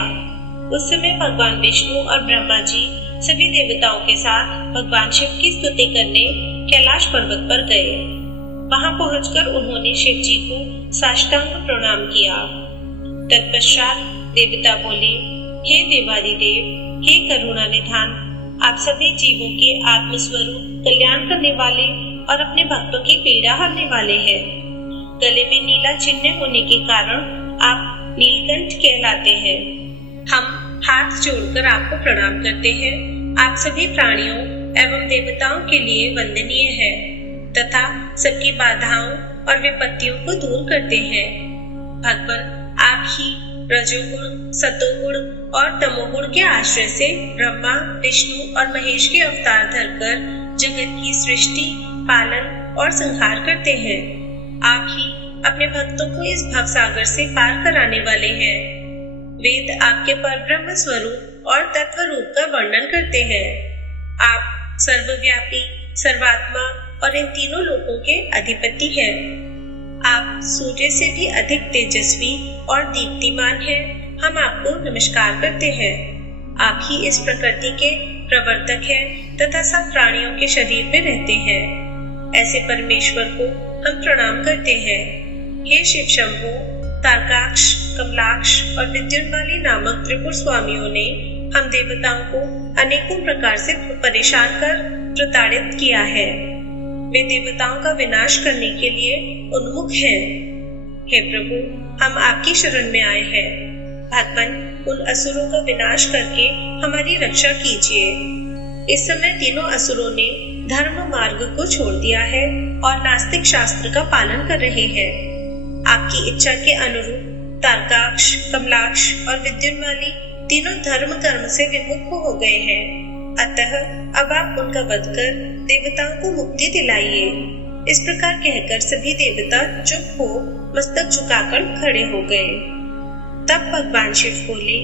उस समय भगवान विष्णु और ब्रह्मा जी सभी देवताओं के साथ भगवान शिव की स्तुति करने कैलाश पर्वत पर गए। वहां पहुंचकर उन्होंने शिव जी को साष्टांग प्रणाम किया। तत्पश्चात देवता बोले, हे देवादिदेव, हे करुणा निधान, आप सभी जीवों के आत्मस्वरूप कल्याण करने वाले और अपने भक्तों की पीड़ा हरने वाले हैं। गले में नीला चिन्ह होने के कारण आप नीलकंठ कहलाते हैं। हम हाथ जोड़कर आपको प्रणाम करते हैं। आप सभी प्राणियों एवं देवताओं के लिए वंदनीय है तथा सबकी बाधाओं और विपत्तियों को दूर करते हैं। भगवान आप ही रजोगुण, सतोगुण और तमोगुण के आश्रय से ब्रह्मा, विष्णु और महेश के अवतार धरकर जगत की सृष्टि, पालन और संहार करते हैं। आप ही अपने भक्तों को इस भव सागर से पार कराने वाले हैं। वेद आपके परब्रह्म स्वरूप और तत्व रूप का वर्णन करते हैं। आप सर्वव्यापी, सर्वात्मा और इन तीनों लोकों के अधिपति हैं। आप सूर्य से भी अधिक तेजस्वी और दीप्तिमान हैं। हम आपको नमस्कार करते हैं। आप ही इस प्रकृति के प्रवर्तक हैं तथा सब प्राणियों के शरीर में रहते हैं। ऐसे परमेश्वर को हम प्रणाम करते हैं। हे शिव शंभो, तारकाक्ष, कमलाक्ष और विद्युन्माली नामक त्रिपुर स्वामियों ने हम देवताओं को अनेकों प्रकार से परेशान कर प्रताड़ित किया है। वे देवताओं का विनाश करने के लिए उन्मुख हैं। हे प्रभु, हम आपकी शरण में आए हैं। भगवान, उन असुरों का विनाश करके हमारी रक्षा कीजिए। इस समय तीनों असुरों ने धर्म मार्ग को छोड़ दिया है और नास्तिक शास्त्र का पालन कर रहे हैं। आपकी इच्छा के अनुरूप तारकाक्ष, कमलाक्ष और विद्युन्माली तीनों धर्म कर्म से विमुख हो गए हैं। अतः अब आप उनका वध कर देवताओं को मुक्ति दिलाइए। इस प्रकार कहकर सभी देवता चुप हो मस्तक झुकाकर खड़े हो गए। तब भगवान शिव बोले,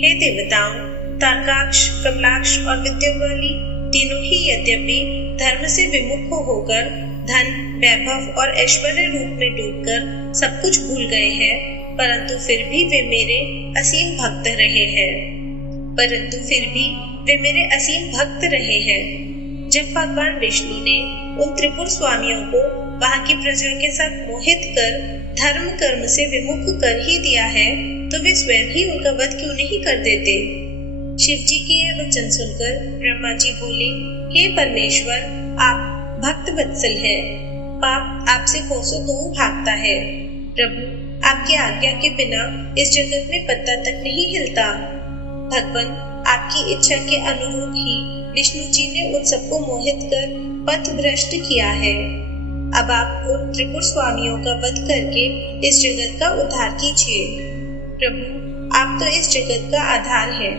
हे देवताओं, तारकाक्ष, कमलाक्ष और विद्युन्माली तीनों ही यद्यपि धर्म से विमुख होकर धन, वैभव और ऐश्वर्य रूप में डूबकर सब कुछ भूल गए हैं, परंतु फिर भी वे मेरे असीम भक्त रहे हैं। जब भगवान विष्णु ने उन त्रिपुर स्वामियों को वहां की प्रजा के साथ मोहित कर धर्म कर्म से विमुख कर ही दिया है, तो वे स्वयं ही उनका वध क्यों नहीं कर देते। शिव जी के यह वचन सुनकर ब्रह्मा जी बोले, हे परमेश्वर, आप भक्त वत्सल है। पाप आपसे कोसों दूर भागता है। प्रभु, आपकी आज्ञा के बिना इस जगत में पत्ता तक नहीं हिलता। भगवान, आपकी इच्छा के अनुरूप ही विष्णु जी ने उन सबको मोहित कर पथ भ्रष्ट किया है। अब आप उन त्रिपुर स्वामियों का वध करके इस जगत का उद्धार कीजिए। प्रभु, आप तो इस जगत का आधार हैं।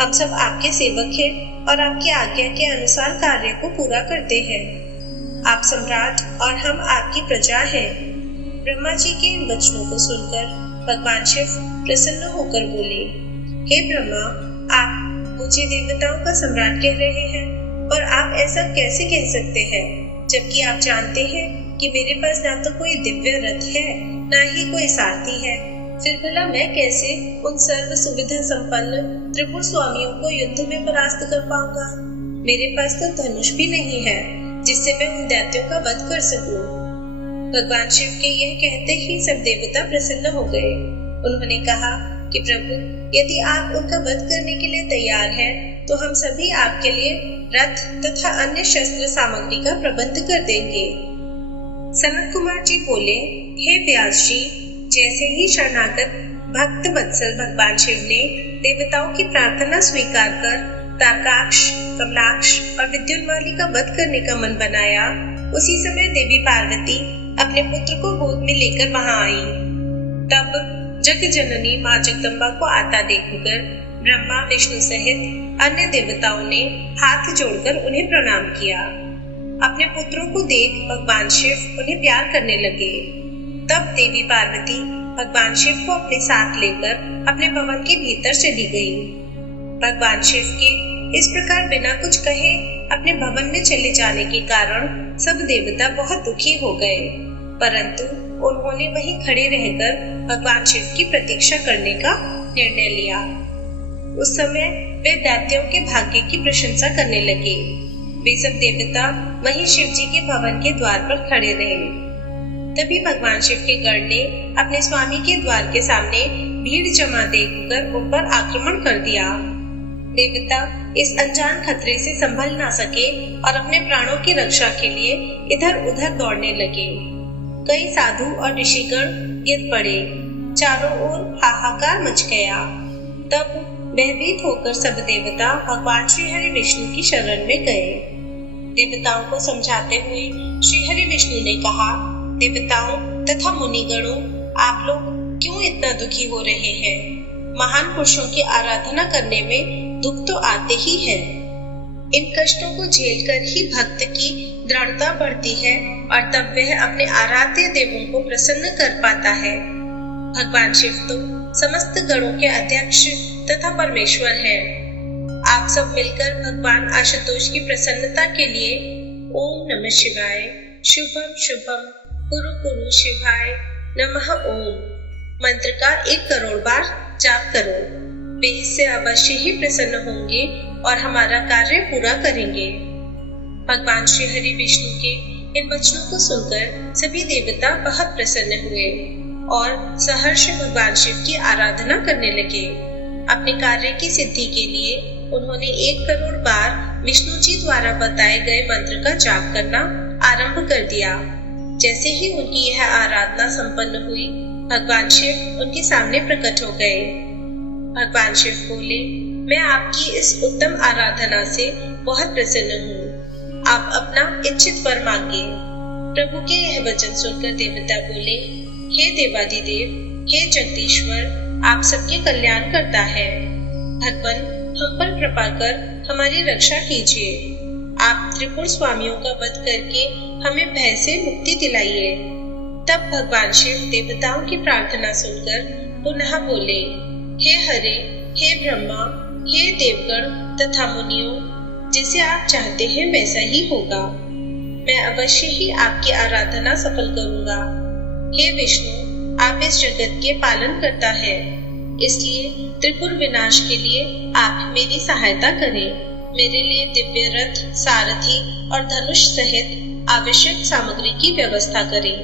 हम सब आपके सेवक हैं और आपकी आज्ञा के अनुसार कार्य को पूरा करते हैं। आप सम्राट और हम आपकी प्रजा हैं। ब्रह्मा जी के इन वचनों को सुनकर भगवान शिव प्रसन्न होकर बोले, हे ब्रह्मा, आप मुझे देवताओं का सम्राट कह रहे हैं और आप ऐसा कैसे कह सकते हैं, जबकि आप जानते हैं कि मेरे पास ना तो कोई दिव्य रथ है, ना ही कोई सारथी है। फिर भला मैं कैसे उन सर्व सुविधा संपन्न त्रिपुर स्वामियों को युद्ध में परास्त कर पाऊंगा। मेरे पास तो धनुष भी नहीं है जिससे मैं उन दैत्यों का वध कर सकूं। भगवान शिव के यह कहते ही सब देवता प्रसन्न हो गए। उन्होंने कहा कि प्रभु, यदि आप उनका वध करने के लिए तैयार हैं, तो हम सभी आपके लिए रथ तथा अन्य शस्त्र सामग्री का प्रबंध कर देंगे। सनत कुमार जी बोले, हे व्यास जी, जैसे ही शरणागत भक्त वत्सल भगवान शिव ने देवताओं की प्रार्थना स्वीकार कर तारकाक्ष, कमलाक्ष और विद्युन्माली का वध करने का मन बनाया, उसी समय देवी पार्वती अपने पुत्र को गोद में लेकर वहां आई। तब जग जननी माँ जगदम्बा को आता देखकर ब्रह्मा, विष्णु सहित अन्य देवताओं ने हाथ जोड़कर उन्हें प्रणाम किया। अपने पुत्रों को देख भगवान शिव उन्हें प्यार करने लगे। तब देवी पार्वती भगवान शिव को अपने साथ लेकर अपने भवन के भीतर चली गई। भगवान शिव के इस प्रकार बिना कुछ कहे अपने भवन में चले जाने के कारण सब देवता बहुत दुखी हो गए, परंतु उन्होंने वहीं खड़े रहकर भगवान शिव की प्रतीक्षा करने का निर्णय लिया। उस समय वे दैत्यों के भाग्य की प्रशंसा करने लगे। वे सब देवता वहीं शिव जी के भवन के द्वार पर खड़े रहे। तभी भगवान शिव के गण ने अपने स्वामी के द्वार के सामने भीड़ जमा देखकर उन पर आक्रमण कर दिया। देवता इस अनजान खतरे से संभल ना सके और अपने प्राणों की रक्षा के लिए इधर उधर दौड़ने लगे। कई साधु और ऋषिगण गिर पड़े। चारों ओर हाहाकार मच गया। तब भयभीत होकर सब देवता भगवान श्री हरि विष्णु की शरण में गए। देवताओं को समझाते हुए श्री हरि विष्णु ने कहा, देवताओं तथा मुनिगणों, आप लोग क्यों इतना दुखी हो रहे हैं? महान पुरुषों की आराधना करने में दुख तो आते ही है। इन कष्टों को झेलकर ही भक्त की दृढ़ता बढ़ती है और तब वह अपने आराध्य देवों को प्रसन्न कर पाता है। भगवान शिव तो समस्त गणों के अध्यक्ष तथा परमेश्वर है। आप सब मिलकर भगवान आशुतोष की प्रसन्नता के लिए ओम नमः शिवाय, शुभम शुभम कुरु कुरु शिवाय नमः ओम मंत्र का 1 करोड़ बार जाप करो। वे इससे अवश्य ही प्रसन्न होंगे और हमारा कार्य पूरा करेंगे। भगवान श्री हरि विष्णु के इन वचनों को सुनकर सभी देवता बहुत प्रसन्न हुए और सहर्ष भगवान शिव की आराधना करने लगे। अपने कार्य की सिद्धि के लिए उन्होंने 1 करोड़ बार विष्णु जी द्वारा बताए गए मंत्र का जाप करना आरंभ कर दिया। जैसे ही उनकी यह आराधना संपन्न हुई, भगवान शिव उनके सामने प्रकट हो गए। भगवान शिव बोले, मैं आपकी इस उत्तम आराधना से बहुत प्रसन्न हूँ। आप अपना इच्छित वर मांगे। प्रभु के यह वचन सुनकर देवता बोले, हे देवादिदेव, हे जगदीश्वर, आप सबके कल्याण करता है। भगवान, हम पर कृपा कर हमारी रक्षा कीजिए। आप त्रिपुर स्वामियों का वध करके हमें भय से मुक्ति दिलाइए। तब भगवान शिव देवताओं की प्रार्थना सुनकर पुनः बोले, हे हरे, हे ब्रह्मा, हे देवगण तथा मुनियों, जैसे आप चाहते हैं वैसा ही होगा। मैं अवश्य ही आपकी आराधना सफल करूंगा। हे विष्णु, आप इस जगत के पालन करता है, इसलिए त्रिपुर विनाश के लिए आप मेरी सहायता करें। मेरे लिए दिव्य रथ, सारथी और धनुष सहित आवश्यक सामग्री की व्यवस्था करें।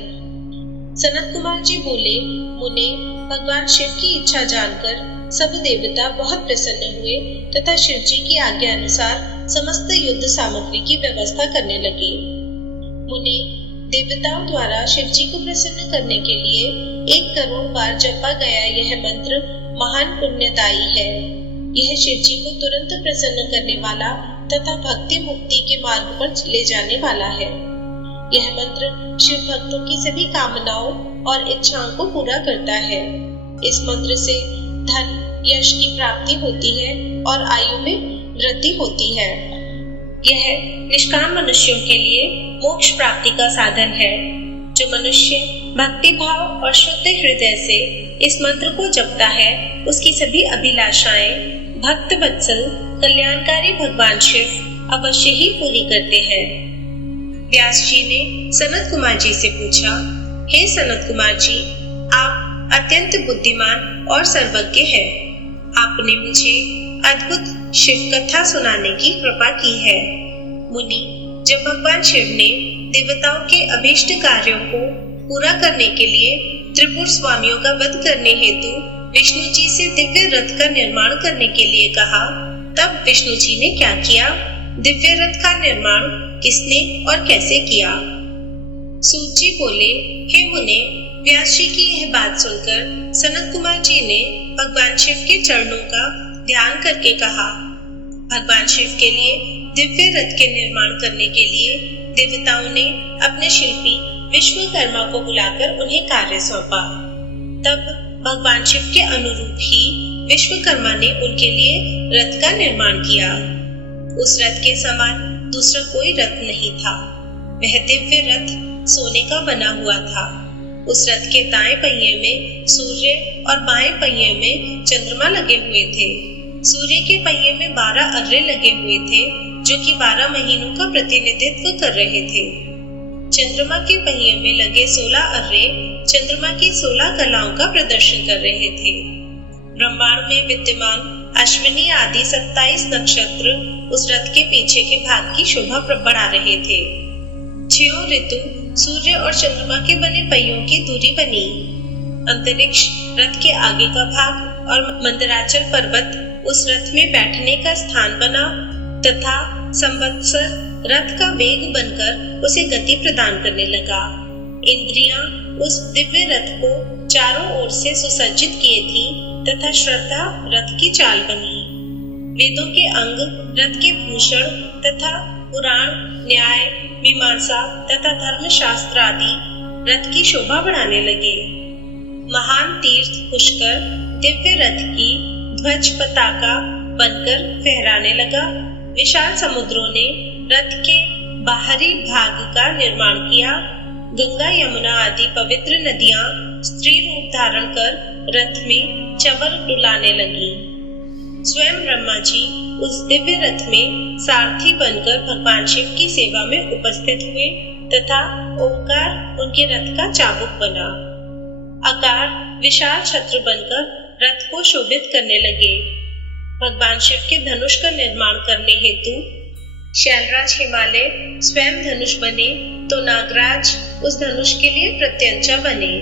सनत कुमार जी बोले, मुने, भगवान शिव की इच्छा जानकर सब देवता बहुत प्रसन्न हुए तथा शिव जी की आज्ञा अनुसार समस्त युद्ध सामग्री की व्यवस्था करने लगे। मुने, देवताओं द्वारा शिव जी को प्रसन्न करने के लिए 1 करोड़ बार जपा गया यह मंत्र महान पुण्यदायी है। यह शिव जी को तुरंत प्रसन्न करने वाला तथा भक्ति मुक्ति के मार्ग पर ले जाने वाला है। यह मंत्र शिव भक्तों की सभी कामनाओं और इच्छाओं को पूरा करता है। इस मंत्र से धन, यश की प्राप्ति होती है और आयु में वृद्धि होती है। यह निष्काम मनुष्यों के लिए मोक्ष प्राप्ति का साधन है। जो मनुष्य भक्ति भाव और शुद्ध हृदय से इस मंत्र को जपता है, उसकी सभी अभिलाषाएं भक्त वत्सल कल्याणकारी भगवान शिव अवश्य ही पूरी करते हैं। व्यास जी ने सनत कुमार जी से पूछा, हे सनत कुमार जी, आप अत्यंत बुद्धिमान और सर्वज्ञ हैं। आपने मुझे अद्भुत शिव कथा सुनाने की कृपा की है। मुनि, जब भगवान शिव ने देवताओं के अभीष्ट कार्यों को पूरा करने के लिए त्रिपुर स्वामियों का वध करने हेतु विष्णु जी से दिव्य रथ का निर्माण करने के लिए कहा, तब विष्णु जी ने क्या किया? दिव्य रथ का निर्माण किसने और कैसे किया? सूत जी बोले, हे मुने, व्यास जी की यह बात सुनकर सनत कुमार जी ने भगवान शिव के चरणों का ध्यान करके कहा, भगवान शिव के लिए दिव्य रथ के निर्माण करने के लिए देवताओं ने अपने शिल्पी विश्वकर्मा को बुलाकर उन्हें कार्य सौंपा। तब भगवान शिव के अनुरूप ही विश्वकर्मा ने उनके लिए रथ का निर्माण किया। उस रथ के समान दूसरा कोई रथ नहीं था। वह दिव्य रथ सोने का बना हुआ था। उस रथ के दाएं पहिए में सूर्य और बाएं पहिए में चंद्रमा लगे हुए थे। सूर्य के पहिए में 12 अर्रे लगे हुए थे, जो कि 12 महीनों का प्रतिनिधित्व कर रहे थे। चंद्रमा के पहिए में लगे 16 अर्रे चंद्रमा की 16 कलाओं का प्रदर्शन कर रहे थे। ब्रह्मांड में विद्यमान अश्विनी आदि 27 नक्षत्र उस रथ के पीछे के भाग की शोभा बढ़ा रहे थे। 6 ऋतु सूर्य और चंद्रमा के बने पहियों की दूरी बनी। अंतरिक्ष रथ के आगे का भाग और मंदराचल पर्वत उस रथ में बैठने का स्थान बना तथा संवत्सर रथ का वेग बनकर उसे गति प्रदान करने लगा। इंद्रियां उस दिव्य रथ को चारों ओर से सुसज्जित किए थी तथा श्रद्धा रथ की चाल बनी। वेदों के अंग रथ के भूषण तथा पुराण, न्याय, मीमांसा तथा धर्मशास्त्र आदि रथ की शोभा बढ़ाने लगे। महान तीर्थ पुष्कर दिव्य रथ की ध्वज पताका बनकर फहराने लगा। विशाल समुद्रों ने रथ के बाहरी भाग का निर्माण किया। गंगा, यमुना आदि पवित्र नदियां स्त्री रूप धारण कर रथ में चवर डुलाने लगी। स्वयं ब्रह्मा जी उस दिव्य रथ में सारथी बनकर भगवान शिव की सेवा में उपस्थित हुए तथा ओंकार उनके रथ का चाबुक बना। आकार विशाल छत्र बनकर रथ को शोभित करने लगे। भगवान शिव के धनुष का निर्माण करने हेतु शैलराज हिमालय स्वयं धनुष बने तो नागराज उस धनुष के लिए प्रत्यंचा बने।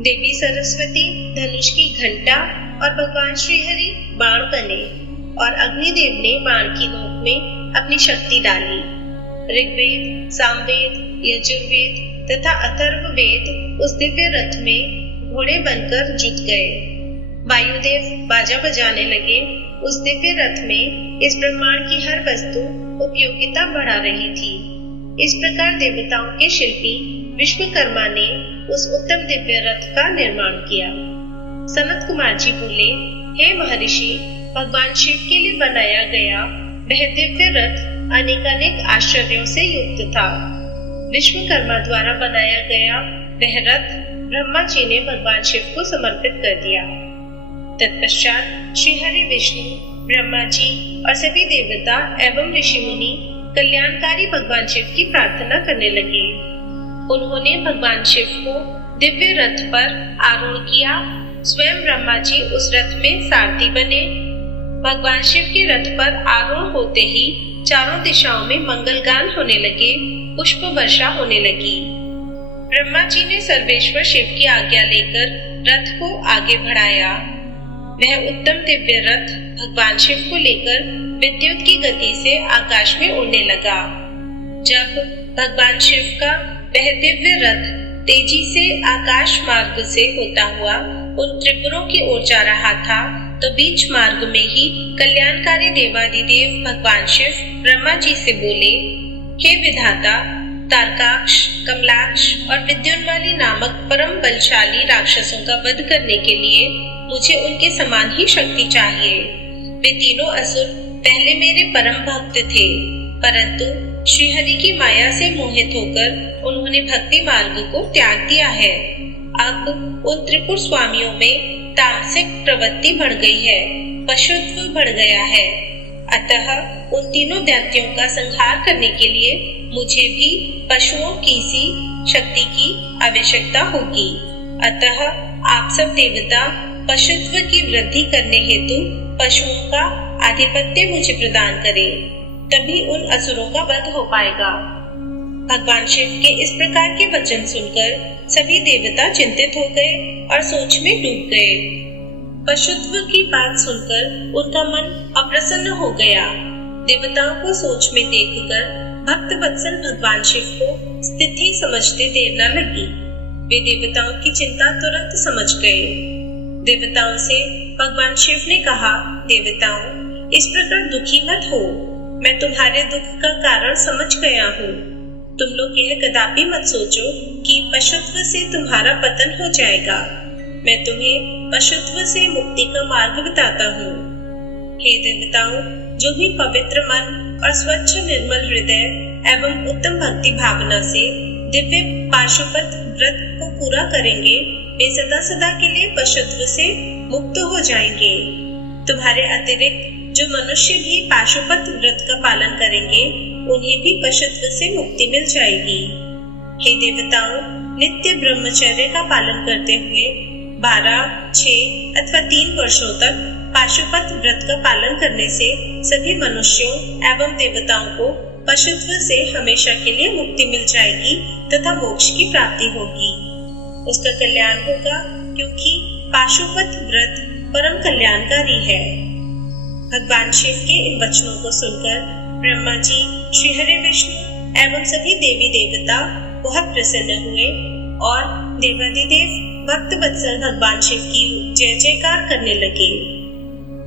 देवी सरस्वती धनुष की घंटा और भगवान श्री हरि बाण बने और अग्निदेव ने बाण की नोक में अपनी शक्ति डाली। ऋग्वेद, सामवेद, यजुर्वेद तथा अथर्ववेद उस दिव्य रथ में घोड़े बनकर जुट गए। वायुदेव बाजा बजाने लगे। उस दिव्य रथ में इस ब्रह्मांड की हर वस्तु उपयोगिता बढ़ा रही थी। इस प्रकार देवताओं के शिल्पी विश्वकर्मा ने उस उत्तम दिव्य रथ का निर्माण किया। सनत कुमार जी बोले, हे महर्षि, भगवान शिव के लिए बनाया गया वह दिव्य रथ अनेकानेक आश्चर्यों से युक्त था। विश्वकर्मा द्वारा बनाया गया वह रथ ब्रह्मा जी ने भगवान शिव को समर्पित कर दिया। तत्पश्चात श्री हरि, विष्णु, ब्रह्मा जी और सभी देवता एवं ऋषि मुनि कल्याणकारी भगवान शिव की प्रार्थना करने लगे। उन्होंने भगवान शिव को दिव्य रथ पर आरूढ़ किया। स्वयं ब्रह्मा जी उस रथ में सारथी बने। भगवान शिव के रथ पर आरूढ़ होते ही चारों दिशाओं में मंगल गान होने लगे, पुष्प वर्षा होने लगी। ब्रह्मा जी ने सर्वेश्वर शिव की आज्ञा लेकर रथ को आगे बढ़ाया। वह उत्तम दिव्य रथ भगवान शिव को लेकर विद्युत की गति से आकाश में उड़ने लगा। जब भगवान शिव का वह दिव्य रथ तेजी से आकाश मार्ग से होता हुआ उन त्रिपुरों की ओर जा रहा था तो बीच मार्ग में ही कल्याणकारी देवादिदेव भगवान शिव ब्रह्मा जी से बोले, हे विधाता, तारकाक्ष, कमलाक्ष और विद्युन्माली नामक परम बलशाली राक्षसों का वध करने के लिए मुझे उनके समान ही शक्ति चाहिए। वे तीनों असुर पहले मेरे परम भक्त थे, परंतु श्रीहरि की माया से मोहित होकर उन्होंने भक्ति मार्ग को त्याग दिया है। अब उन त्रिपुर स्वामियों में तामसिक प्रवृत्ति बढ़ गई है, पशुत्व बढ़ गया है। अतः उन तीनों दैत्यों का संहार करने के लिए मुझे भी पशुओं की सी शक्ति की आवश्यकता होगी। अतः आप सब देवता पशुत्व की वृद्धि करने हेतु पशुओं का आधिपत्य मुझे प्रदान करें, तभी उन असुरों का वध हो पाएगा। भगवान शिव के इस प्रकार के वचन सुनकर सभी देवता चिंतित हो गए और सोच में डूब गए। पशुत्व की बात सुनकर उनका मन अप्रसन्न हो गया। देवताओं को सोच में देखकर भक्त वत्सल भगवान शिव को स्थिति समझते देर न लगी। वे देवताओं की चिंता तुरंत समझ गए। देवताओं से भगवान शिव ने कहा, देवताओं, इस प्रकार दुखी मत हो, मैं तुम्हारे दुख का कारण समझ गया हूँ। तुम लोग यह कदापि मत सोचो कि पशुत्व से तुम्हारा पतन हो जाएगा। मैं तुम्हें पशुत्व से मुक्ति का मार्ग बताता हूँ। हे देवताओं, जो भी पवित्र मन और स्वच्छ निर्मल हृदय एवं उत्तम भक्ति भावना से दिव्य पाशुपत व्रत को पूरा करेंगे, वे सदा सदा के लिए पशुत्व से मुक्त हो जाएंगे। तुम्हारे अतिरिक्त जो मनुष्य भी पाशुपत व्रत का पालन करेंगे, उन्हें भी पशुत्व से मुक्ति मिल जाएगी। हे देवताओं, नित्य ब्रह्मचर्य का पालन करते हुए 12, 6 अथवा 3 वर्षों तक पाशुपत व्रत का पालन करने से सभी मनुष्यों एवं देवताओं को पशुत्व से हमेशा के लिए मुक्ति मिल जाएगी तथा मोक्ष की प्राप्ति होगी। उसका कल्याण होगा, क्योंकि पाशुपत व्रत परम कल्याणकारी है। भगवान शिव के इन वचनों को सुनकर ब्रह्मा जी, श्री हरि, विष्णु एवं सभी देवी देवता बहुत प्रसन्न हुए और देवादिदेव भक्त वत्सल भगवान शिव की जय जयकार करने लगे।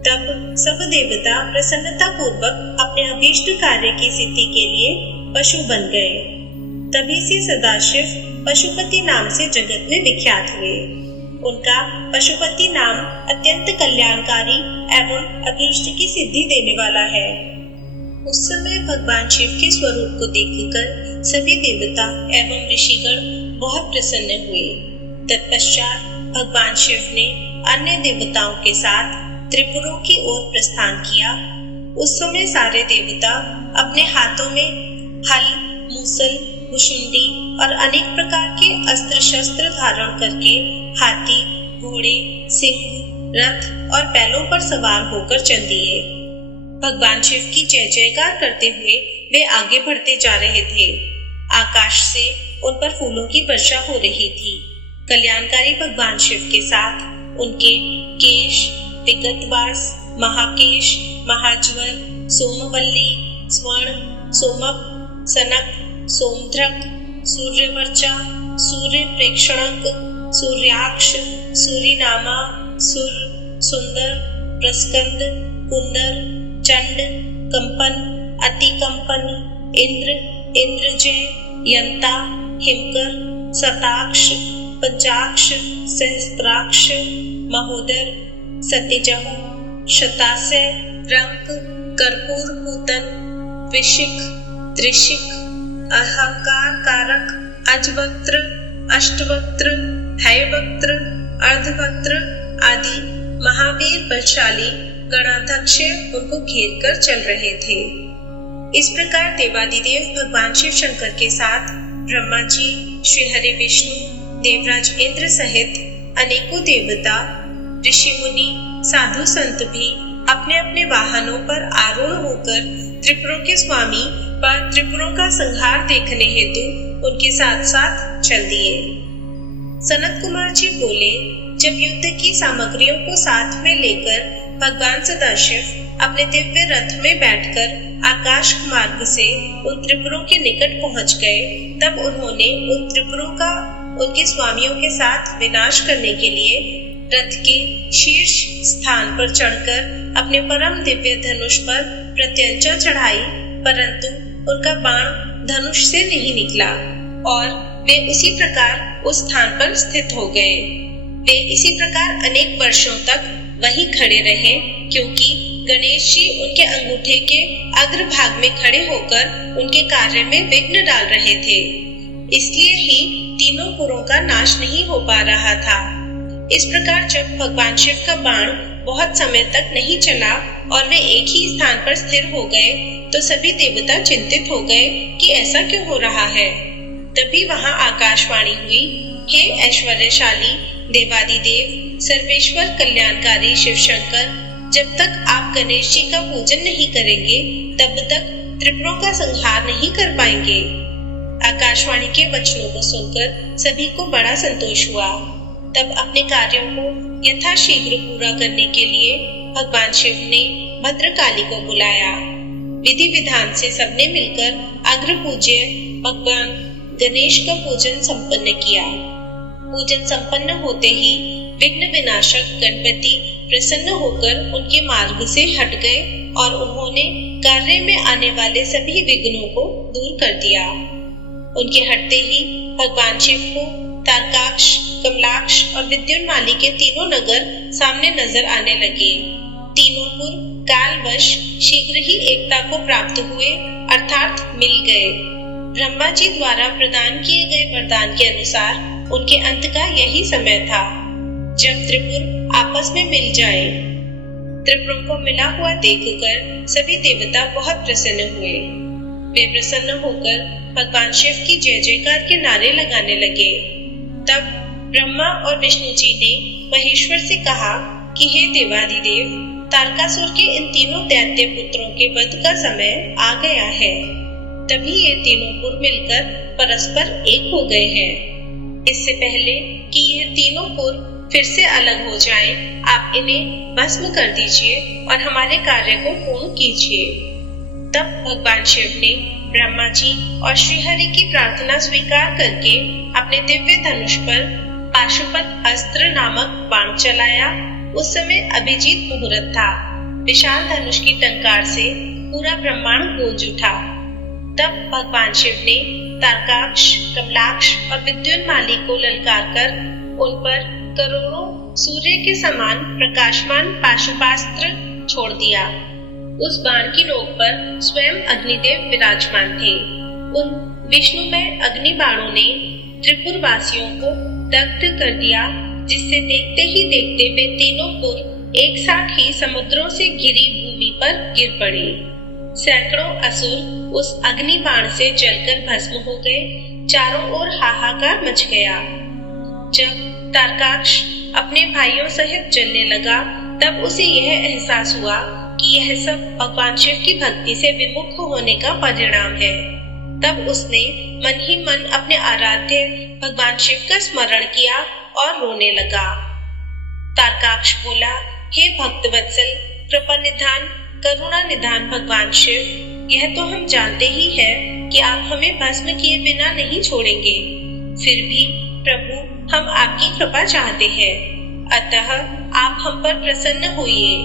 तब सब देवता प्रसन्नता पूर्वक अपने अभीष्ट कार्य की सिद्धि के लिए पशु बन गए। तभी से सदाशिव पशुपति नाम से जगत में विख्यात हुए। उनका पशुपति नाम अत्यंत कल्याणकारी एवं अभीष्ट की सिद्धि देने वाला है। उस समय भगवान शिव के स्वरूप को देखकर सभी देवता एवं ऋषिगण बहुत प्रसन्न हुए। तत्पश्चात भगवान शिव ने अन्य देवताओं के साथ त्रिपुरों की ओर प्रस्थान किया। उस समय सारे देवता अपने हाथों में हल, मूसल, भुशुंडी और अनेक प्रकार के अस्त्र शस्त्र धारण करके हाथी, घोड़े, सिंह, रथ और बैलों पर सवार होकर चल दिए। भगवान शिव की जय जयकार करते हुए वे आगे बढ़ते जा रहे थे। आकाश से उन पर फूलों की वर्षा हो रही थी। कल्याणकारी भगवान शिव के साथ उनके केश, विगतवास, महाकेश, महाज्वर, सोमवल्ली, स्वर्ण, सोमप, सनक, सोमध्रक, सूर्यवर्चा, सूर्य प्रेक्षणक, सूर्याक्ष, सूर्यनामा, सुर, सुंदर, प्रस्कंद, कुंदर, चंड, कंपन, अतिकंपन, इंद्र, इंद्रजय, यंता, हिमकर, शताक्ष, पंचाक्ष, सहस्त्राक्ष, महोदर, सत्यजहु, शतास्य, रंक, कर्पूर पूतन, विशिख, त्रिशिख, अहंकार कारक, अजवक्त्र, अष्टवक्त्र, हैवक्त्र, अर्धवक्त्र आदि महावीर बलशाली गणाध्यक्ष उनको घेर कर चल रहे थे। इस प्रकार देवादिदेव भगवान शिव शंकर के साथ ब्रह्मा जी, श्री हरि विष्णु, देवराज इंद्र सहित अनेकों देवता, ऋषि मुनि, साधु संत भी अपने अपने वाहनों पर आरूढ़ होकर त्रिपुरों के स्वामी व त्रिपुरों का संहार देखने हेतु उनके साथ साथ चल दिए। सनत कुमार जी बोले, जब युद्ध की सामग्रियों को साथ में लेकर भगवान सदाशिव अपने दिव्य रथ में बैठकर आकाश मार्ग से उन त्रिपुरों के निकट पहुंच गए, तब उन्होंने उन त्रिपुरों का उनके स्वामियों के साथ विनाश करने के लिए रथ के शीर्ष स्थान पर चढ़कर अपने परम दिव्य धनुष पर प्रत्यंचा चढ़ाई, परंतु उनका बाण धनुष से नहीं निकला और वे उसी प्रकार उस स्थान पर स्थित हो गए। वे इसी प्रकार अनेक वर्षों तक वहीं खड़े रहे, क्योंकि गणेश जी उनके अंगूठे के अग्रभाग में खड़े होकर उनके कार्य में विघ्न डाल रहे थे। इसलिए ही तीनों पुरों का नाश नहीं हो पा रहा था। इस प्रकार जब भगवान शिव का बाण बहुत समय तक नहीं चला और वे एक ही स्थान पर स्थिर हो गए, तो सभी देवता चिंतित हो गए कि ऐसा क्यों हो रहा है। तभी वहां आकाशवाणी हुई, हे ऐश्वर्यशाली देवादिदेव, सर्वेश्वर कल्याणकारी शिव शंकर, जब तक आप गणेश जी का पूजन नहीं करेंगे तब तक त्रिपुरों का संहार नहीं कर पाएंगे। आकाशवाणी के वचनों को सुनकर सभी को बड़ा संतोष हुआ। तब अपने कार्यों को यथाशीघ्र पूरा करने के लिए भगवान शिव ने भद्रकाली को बुलाया। विधि विधान से सबने मिलकर अग्र पूज्य भगवान गणेश का पूजन संपन्न किया। पूजन संपन्न होते ही विघ्न विनाशक गणपति प्रसन्न होकर उनके मार्ग से हट गए और उन्होंने कार्य में आने वाले सभी विघ्नों को दूर कर दिया। उनके हटते ही भगवान शिव को तारकाक्ष, कमलाक्ष और विद्युन्माली के तीनों नगर सामने नजर आने लगे। तीनों पुर कालवश शीघ्र ही एकता को प्राप्त हुए, अर्थात मिल गए। ब्रह्मा जी द्वारा प्रदान किए गए वरदान के अनुसार उनके अंत का यही समय था, जब त्रिपुर आपस में मिल जाए। त्रिपुरों को मिला हुआ देखकर सभी देवता बहुत प्रसन्न हुए। वे प्रसन्न होकर भगवान शिव की जय जयकार के नारे लगाने लगे। तब ब्रह्मा और विष्णु जी ने महेश्वर से कहा कि हे देवादिदेव, तारकासुर के इन तीनों दैत्य पुत्रों के वध का समय आ गया है। तभी ये तीनों पुर मिलकर परस्पर एक हो गए हैं। इससे पहले कि ये तीनों पुर फिर से अलग हो जाएं, आप इन्हें भस्म कर दीजिए और हमारे कार्य को पूर्ण कीजिए। तब भगवान शिव ने ब्रह्मा जी और श्रीहरि की प्रार्थना स्वीकार करके अपने दिव्य धनुष पर पाशुपत अस्त्र नामक बाण चलाया। उस समय अभिजीत मुहूर्त था। विशाल धनुष की टंकार से पूरा ब्रह्मांड गूंज उठा। तब भगवान शिव ने तारकाक्ष, कमलाक्ष और विद्युन्माली को ललकार कर उन पर करोड़ों सूर्य के समान प्रकाशमान पाशुपास्त्र छोड़ दिया। उस बाण की नोक पर स्वयं अग्निदेव विराजमान थे। उन विष्णुमय अग्नि बाणों ने त्रिपुर वासियों को दग्ध कर दिया, जिससे देखते ही देखते वे तीनों पुर एक साथ ही समुद्रों से घिरी भूमि पर गिर पड़े। सैकड़ों असुर उस अग्नि बाण से जलकर भस्म हो गए। चारों ओर हाहाकार मच गया। जब तारकाक्ष अपने भाइयों सहित जलने लगा, तब उसे यह एहसास हुआ कि यह सब भगवान शिव की भक्ति से विमुख होने का परिणाम है। तब उसने मन ही मन अपने आराध्य भगवान शिव का स्मरण किया और रोने लगा। तारकाक्ष बोला, हे भक्तवत्सल, कृपा निधान, करुणा निधान भगवान शिव, यह तो हम जानते ही हैं कि आप हमें भस्म किए बिना नहीं छोड़ेंगे। फिर भी प्रभु, हम आपकी कृपा चाहते हैं, अतः आप हम पर प्रसन्न होइए।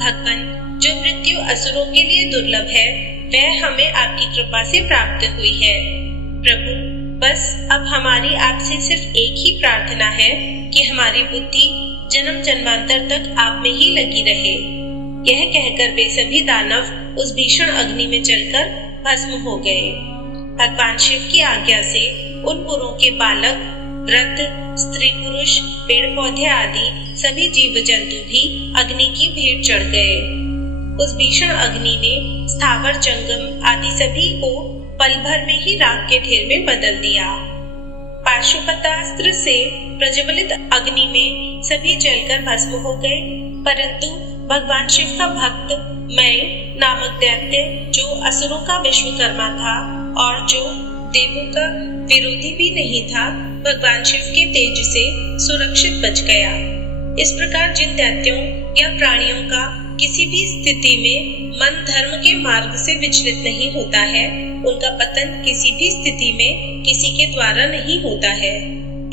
भगवान, जो मृत्यु असुरों के लिए दुर्लभ है, वह हमें आपकी कृपा से प्राप्त हुई है। प्रभु, बस अब हमारी आपसे सिर्फ एक ही प्रार्थना है कि हमारी बुद्धि जन्म जन्मांतर तक आप में ही लगी रहे। यह कहकर वे सभी दानव उस भीषण अग्नि में जलकर भस्म हो गए। भगवान शिव की आज्ञा से उन पुरों के बालक, वृद्ध, स्त्री पुरुष, पेड़ पौधे आदि सभी जीव जंतु भी अग्नि की भेंट चढ़ गए। उस भीषण अग्नि ने स्थावर जंगम आदि सभी को पल भर में ही राख के ढेर में बदल दिया। पाशुपतास्त्र से प्रज्वलित अग्नि में सभी जलकर भस्म हो गए, परंतु भगवान शिव का भक्त मैं नामक दैत्य, जो असुरों का विश्वकर्मा था और जो देवों का विरोधी भी नहीं था, भगवान शिव के तेज से सुरक्षित बच गया। इस प्रकार जिन दैत्यों या प्राणियों का किसी भी स्थिति में मन धर्म के मार्ग से विचलित नहीं होता है, उनका पतन किसी भी स्थिति में किसी के द्वारा नहीं होता है।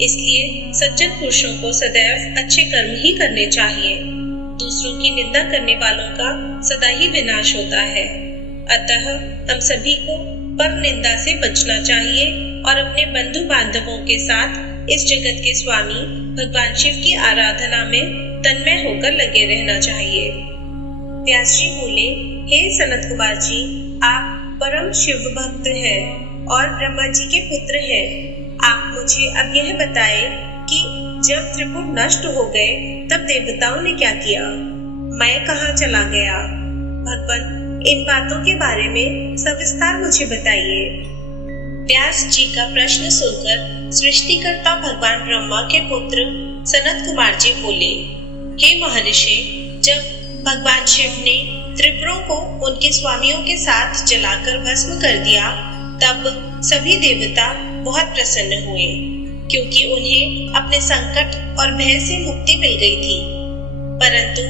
इसलिए सज्जन पुरुषों को सदैव अच्छे कर्म ही करने चाहिए। दूसरों की निंदा करने वालों का सदा ही विनाश होता है। अतः हम सभी को पर निंदा से बचना चाहिए और अपने बंधु बांधवों के साथ इस जगत के स्वामी भगवान शिव की आराधना में तन्मय होकर लगे रहना चाहिए। व्यास जी बोले, हे सनत कुमार जी, आप परम शिव भक्त हैं और ब्रह्मा जी के पुत्र हैं। आप मुझे अब यह बताएं कि जब त्रिपुर नष्ट हो गए तब देवताओं ने क्या किया? मैं कहाँ चला गया? भगवान, इन बातों के बारे में सविस्तार मुझे बताइए। व्यास जी का प्रश्न सुनकर सृष्टिकर्ता भगवान ब्रह्मा के पुत्र सनत कुमार जी बोले, हे महर्षि, जब भगवान शिव ने त्रिपुरों को उनके स्वामियों के साथ जलाकर भस्म कर दिया, तब सभी देवता बहुत प्रसन्न हुए, क्योंकि उन्हें अपने संकट और भय से मुक्ति मिल गई थी। परंतु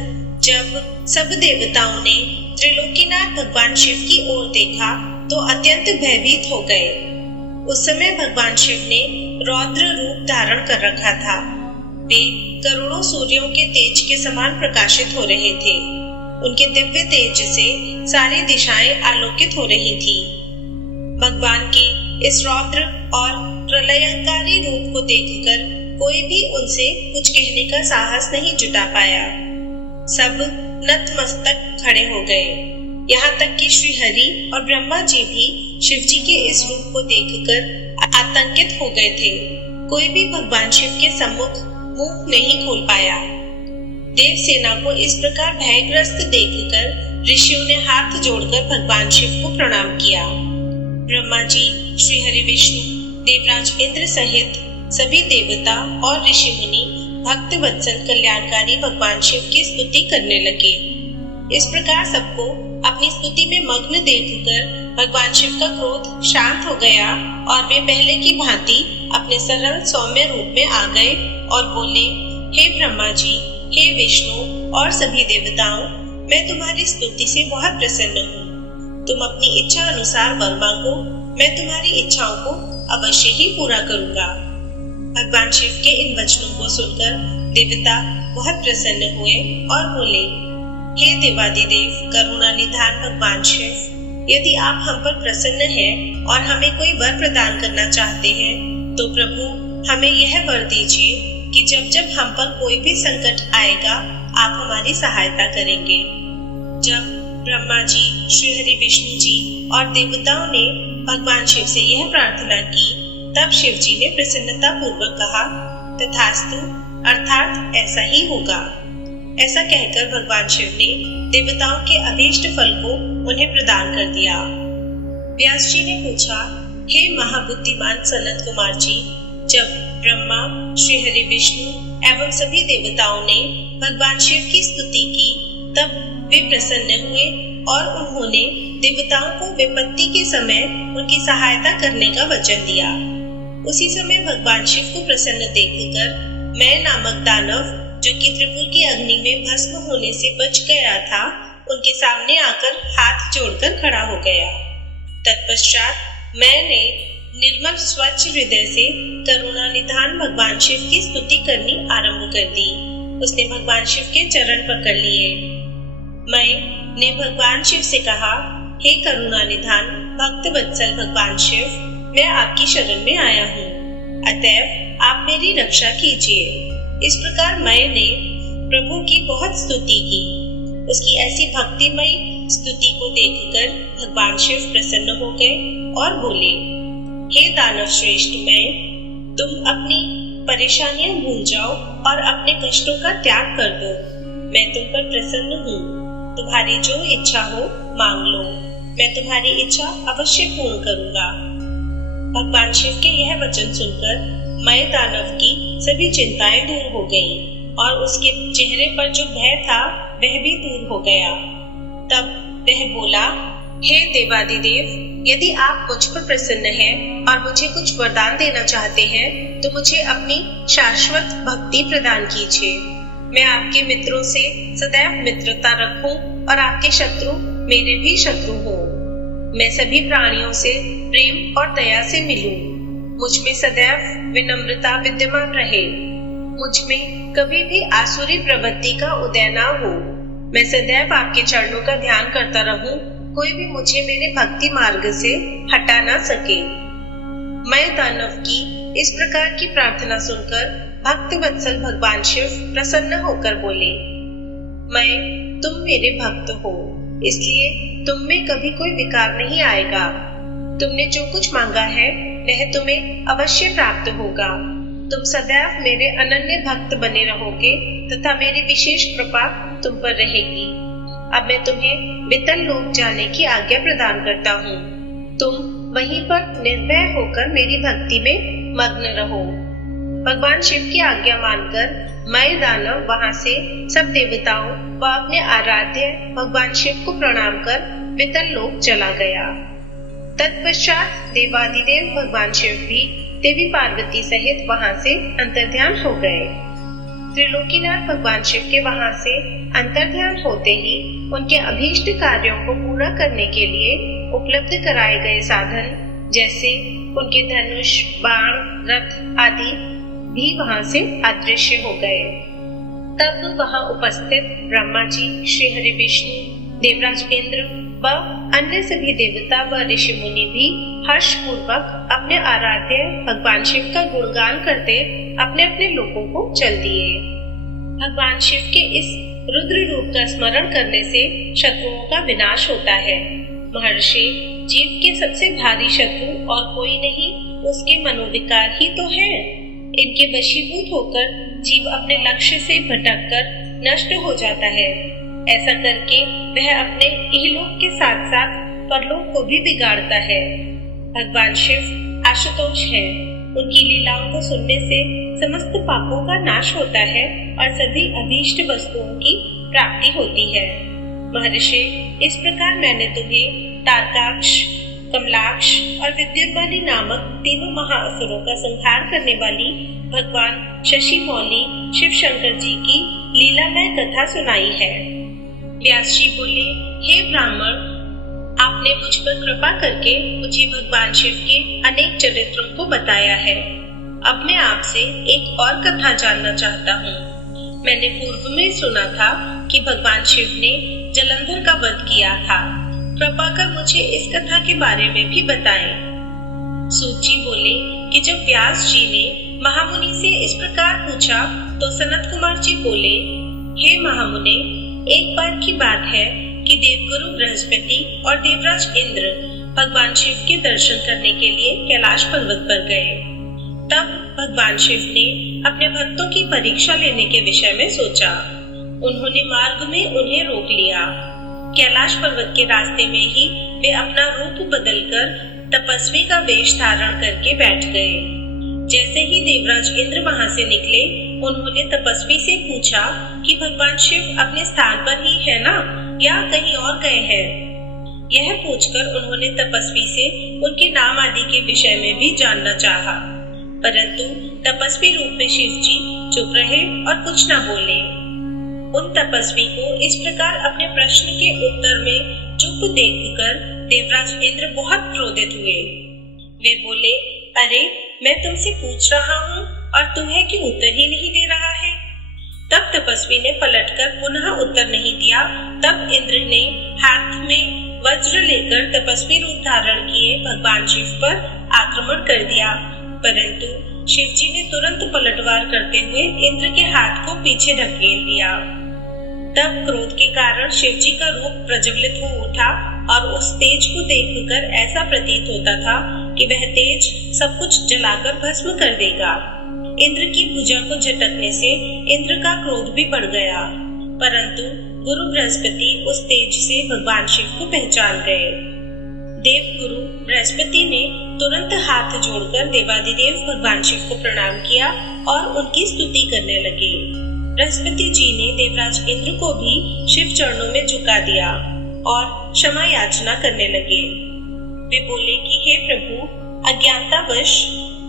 जब सब देवताओं ने त्रिलोकीनाथ भगवान शिव की ओर देखा तो अत्यंत भयभीत हो गए। उस समय भगवान शिव ने रौद्र रूप धारण कर रखा था। वे करोड़ों सूर्यों के तेज के समान प्रकाशित हो रहे थे। उनके दिव्य तेज से सारी दिशाएं आलोकित हो रही थी। भगवान के इस रौद्र और प्रलयंकारी रूप को देखकर कोई भी उनसे कुछ कहने का साहस नहीं जुटा पाया। सब नतमस्तक खड़े हो गए। यहाँ तक कि श्री हरि और ब्रह्मा जी भी शिव जी के इस रूप को देखकर आतंकित हो गए थे। कोई भी भगवान शिव के सम्मुख मुंह नहीं खोल पाया। देव सेना को इस प्रकार भयग्रस्त देखकर ऋषियों ने हाथ जोड़कर भगवान शिव को प्रणाम किया। ब्रह्मा जी, श्री हरि विष्णु, देवराज इंद्र सहित सभी देवता और ऋषि मुनि भक्त वत्सल कल्याणकारी भगवान शिव की स्तुति करने लगे। इस प्रकार सबको अपनी स्तुति में मग्न देखकर भगवान शिव का क्रोध शांत हो गया और वे पहले की भांति अपने सरल सौम्य रूप में आ गए और बोले, हे ब्रह्मा जी, हे विष्णु और सभी देवताओं, मैं तुम्हारी स्तुति से बहुत प्रसन्न हूँ। तुम अपनी इच्छा अनुसार वर मांगो, मैं तुम्हारी इच्छाओं को अवश्य ही पूरा करूँगा। भगवान शिव के इन वचनों को सुनकर देवता बहुत प्रसन्न हुए और बोले, हे देवादिदेव करुणा निधान भगवान शिव, यदि आप हम पर प्रसन्न हैं और हमें कोई वर प्रदान करना चाहते हैं तो प्रभु हमें यह वर दीजिए कि जब जब हम पर कोई भी संकट आएगा आप हमारी सहायता करेंगे। जब ब्रह्मा जी, श्री हरि विष्णु जी और देवताओं ने भगवान शिव से यह प्रार्थना की तब शिव जी ने प्रसन्नता पूर्वक कहा, तथास्तु, अर्थात ऐसा ही होगा। ऐसा कहकर भगवान शिव ने देवताओं के अभीष्ट फल को उन्हें प्रदान कर दिया। व्यास जी ने पूछा, हे महाबुद्धिमान सनत कुमार जी, जब ब्रह्मा, श्री हरि विष्णु एवं सभी देवताओं ने भगवान शिव की स्तुति की तब वे प्रसन्न हुए और उन्होंने देवताओं को विपत्ति के समय उनकी सहायता करने का वचन दिया। उसी समय भगवान शिव को प्रसन्न देखकर मैं नामक दानव, जो कि त्रिपुर की अग्नि में भस्म होने से बच गया था, उनके सामने आकर हाथ जोड़कर खड़ा हो गया। तत्पश्चात मैंने निर्मल स्वच्छ हृदय से करुणा निधान भगवान शिव की स्तुति करनी आरंभ कर दी। उसने भगवान शिव के चरण पकड़ लिए। मैंने भगवान शिव से कहा, हे करुणा निधान भक्त वत्सल भगवान शिव, मैं आपकी शरण में आया हूँ, अतएव आप मेरी रक्षा कीजिए। इस प्रकार मैंने प्रभु की बहुत स्तुति की। उसकी ऐसी भक्तिमयी स्तुति को देखकर भगवान शिव प्रसन्न हो गए और बोले, हे दानव श्रेष्ठ, तुम अपनी परेशानियां भूल जाओ और अपने कष्टों का त्याग कर दो। मैं तुम पर प्रसन्न हूँ। तुम्हारी जो इच्छा हो मांग लो, मैं तुम्हारी इच्छा अवश्य पूर्ण करूँगा। भगवान शिव के यह वचन सुनकर मय दानव की सभी चिंताएं दूर हो गईं और उसके चेहरे पर जो भय था वह भी दूर हो गया। तब वह बोला, हे देवादिदेव, यदि आप मुझ पर प्रसन्न हैं और मुझे कुछ वरदान देना चाहते हैं तो मुझे अपनी शाश्वत भक्ति प्रदान कीजिए। मैं आपके मित्रों से सदैव मित्रता रखूं और आपके शत्रु मेरे भी शत्रु हों। मैं सभी प्राणियों से प्रेम और दया से मिलूं। मुझ में सदैव विनम्रता विद्यमान रहे। मुझ में कभी भी आसुरी प्रवृत्ति का उदय न हो। मैं सदैव आपके चरणों का ध्यान करता रहूं। कोई भी मुझे मेरे भक्ति मार्ग से हटा ना सके। मैं दानव की इस प्रकार की प्रार्थना सुनकर भक्त वत्सल भगवान शिव प्रसन्न होकर बोले, तुम मेरे भक्त हो, इसलिए तुम में कभी कोई विकार नहीं आएगा। तुमने जो कुछ मांगा है वह तुम्हें अवश्य प्राप्त होगा। तुम सदैव मेरे अनन्य भक्त बने रहोगे तथा मेरी विशेष कृपा तुम पर रहेगी। अब मैं तुम्हें वितल लोक जाने की आज्ञा प्रदान करता हूँ। तुम वहीं पर निर्भय होकर मेरी भक्ति में मग्न रहो। भगवान शिव की आज्ञा मानकर मय दानव वहां से सब देवताओं व अपने आराध्य भगवान शिव को प्रणाम कर वितल लोक चला गया। तत्पश्चात देवादिदेव भगवान शिव भी देवी पार्वती सहित वहां से अंतर्ध्यान हो गए। त्रिलोकीनाथ भगवान शिव के वहां से अंतर्ध्यान होते ही उनके अभीष्ट कार्यों को पूरा करने के लिए उपलब्ध कराए गए साधन जैसे उनके धनुष, बाण, रथ आदि भी वहां से अदृश्य हो गए। तब वहां उपस्थित ब्रह्मा जी, श्री हरि विष्णु, देवराज इंद्र व अन्य सभी देवता व ऋषि मुनि भी हर्ष पूर्वक अपने आराध्य भगवान शिव का गुणगान करते अपने अपने लोकों को चल दिए। भगवान शिव के इस रुद्र रूप का स्मरण करने से शत्रुओं का विनाश होता है। महर्षि, जीव के सबसे भारी शत्रु और कोई नहीं, उसके मनोविकार ही तो है। इनके वशीभूत होकर जीव अपने लक्ष्य से भटककर नष्ट हो जाता है। ऐसा करके वह अपने इहलोक के साथ साथ परलोक को भी बिगाड़ता है। भगवान शिव आशुतोष है। उनकी लीलाओं को सुनने से समस्त पापों का नाश होता है और सभी अभीष्ट वस्तुओं की प्राप्ति होती है। महर्षि, इस प्रकार मैंने तुम्हें तारकाक्ष, कमलाक्ष और विद्युतबाली नामक तीनों महाअसुरों का संहार करने वाली भगवान शशि मौली शिव शंकर जी की लीलामय कथा सुनाई है। व्यास जी बोले, हे ब्राह्मण, आपने मुझ पर कृपा करके मुझे भगवान शिव के अनेक चरित्रों को बताया है। अब मैं आपसे एक और कथा जानना चाहता हूँ। मैंने पूर्व में सुना था कि भगवान शिव ने जलंधर का वध किया था। कृपा कर मुझे इस कथा के बारे में भी बताएं। सूत जी बोले कि जब व्यास जी ने महामुनि से इस प्रकार पूछा तो सनत कुमार जी बोले, हे महामुने, एक बार की बात है कि देवगुरु बृहस्पति और देवराज इंद्र भगवान शिव के दर्शन करने के लिए कैलाश पर्वत पर गए। तब भगवान शिव ने अपने भक्तों की परीक्षा लेने के विषय में सोचा। उन्होंने मार्ग में उन्हें रोक लिया। कैलाश पर्वत के रास्ते में ही वे अपना रूप बदलकर तपस्वी का वेश धारण करके बैठ गए। जैसे ही देवराज इंद्र वहां से निकले, उन्होंने तपस्वी से पूछा कि भगवान शिव अपने स्थान पर ही है ना, या कहीं और गए हैं। यह पूछकर उन्होंने तपस्वी से उनके नाम आदि के विषय में भी जानना चाहा, परंतु तपस्वी रूप में शिव जी चुप रहे और कुछ न बोले। उन तपस्वी को इस प्रकार अपने प्रश्न के उत्तर में चुप देखकर देवराज इंद्र बहुत क्रोधित हुए। वे बोले, अरे मैं तुमसे पूछ रहा हूँ और तुम्हें क्यों उत्तर ही नहीं दे रहा है। तब तपस्वी ने पलटकर पुनः उत्तर नहीं दिया। तब इंद्र ने हाथ में वज्र लेकर तपस्वी रूप धारण किए भगवान शिव पर आक्रमण कर दिया, परंतु शिव जी ने तुरंत पलटवार करते हुए इंद्र के हाथ को पीछे ढकेल दिया। तब क्रोध के कारण शिव जी का रूप प्रज्वलित हो उठा और उस तेज को देखकर ऐसा प्रतीत होता था कि वह तेज सब कुछ जलाकर भस्म कर देगा। इंद्र की भुजा को झटकने से इंद्र का क्रोध भी बढ़ गया, परंतु गुरु बृहस्पति उस तेज से भगवान शिव को पहचान गए। देव गुरु बृहस्पति ने तुरंत हाथ जोड़कर देवादिदेव भगवान शिव को प्रणाम किया और उनकी स्तुति करने लगे। बृहस्पति जी ने देवराज इंद्र को भी शिव चरणों में झुका दिया और क्षमा याचना करने लगे। वे बोले कि हे प्रभु, अज्ञानतावश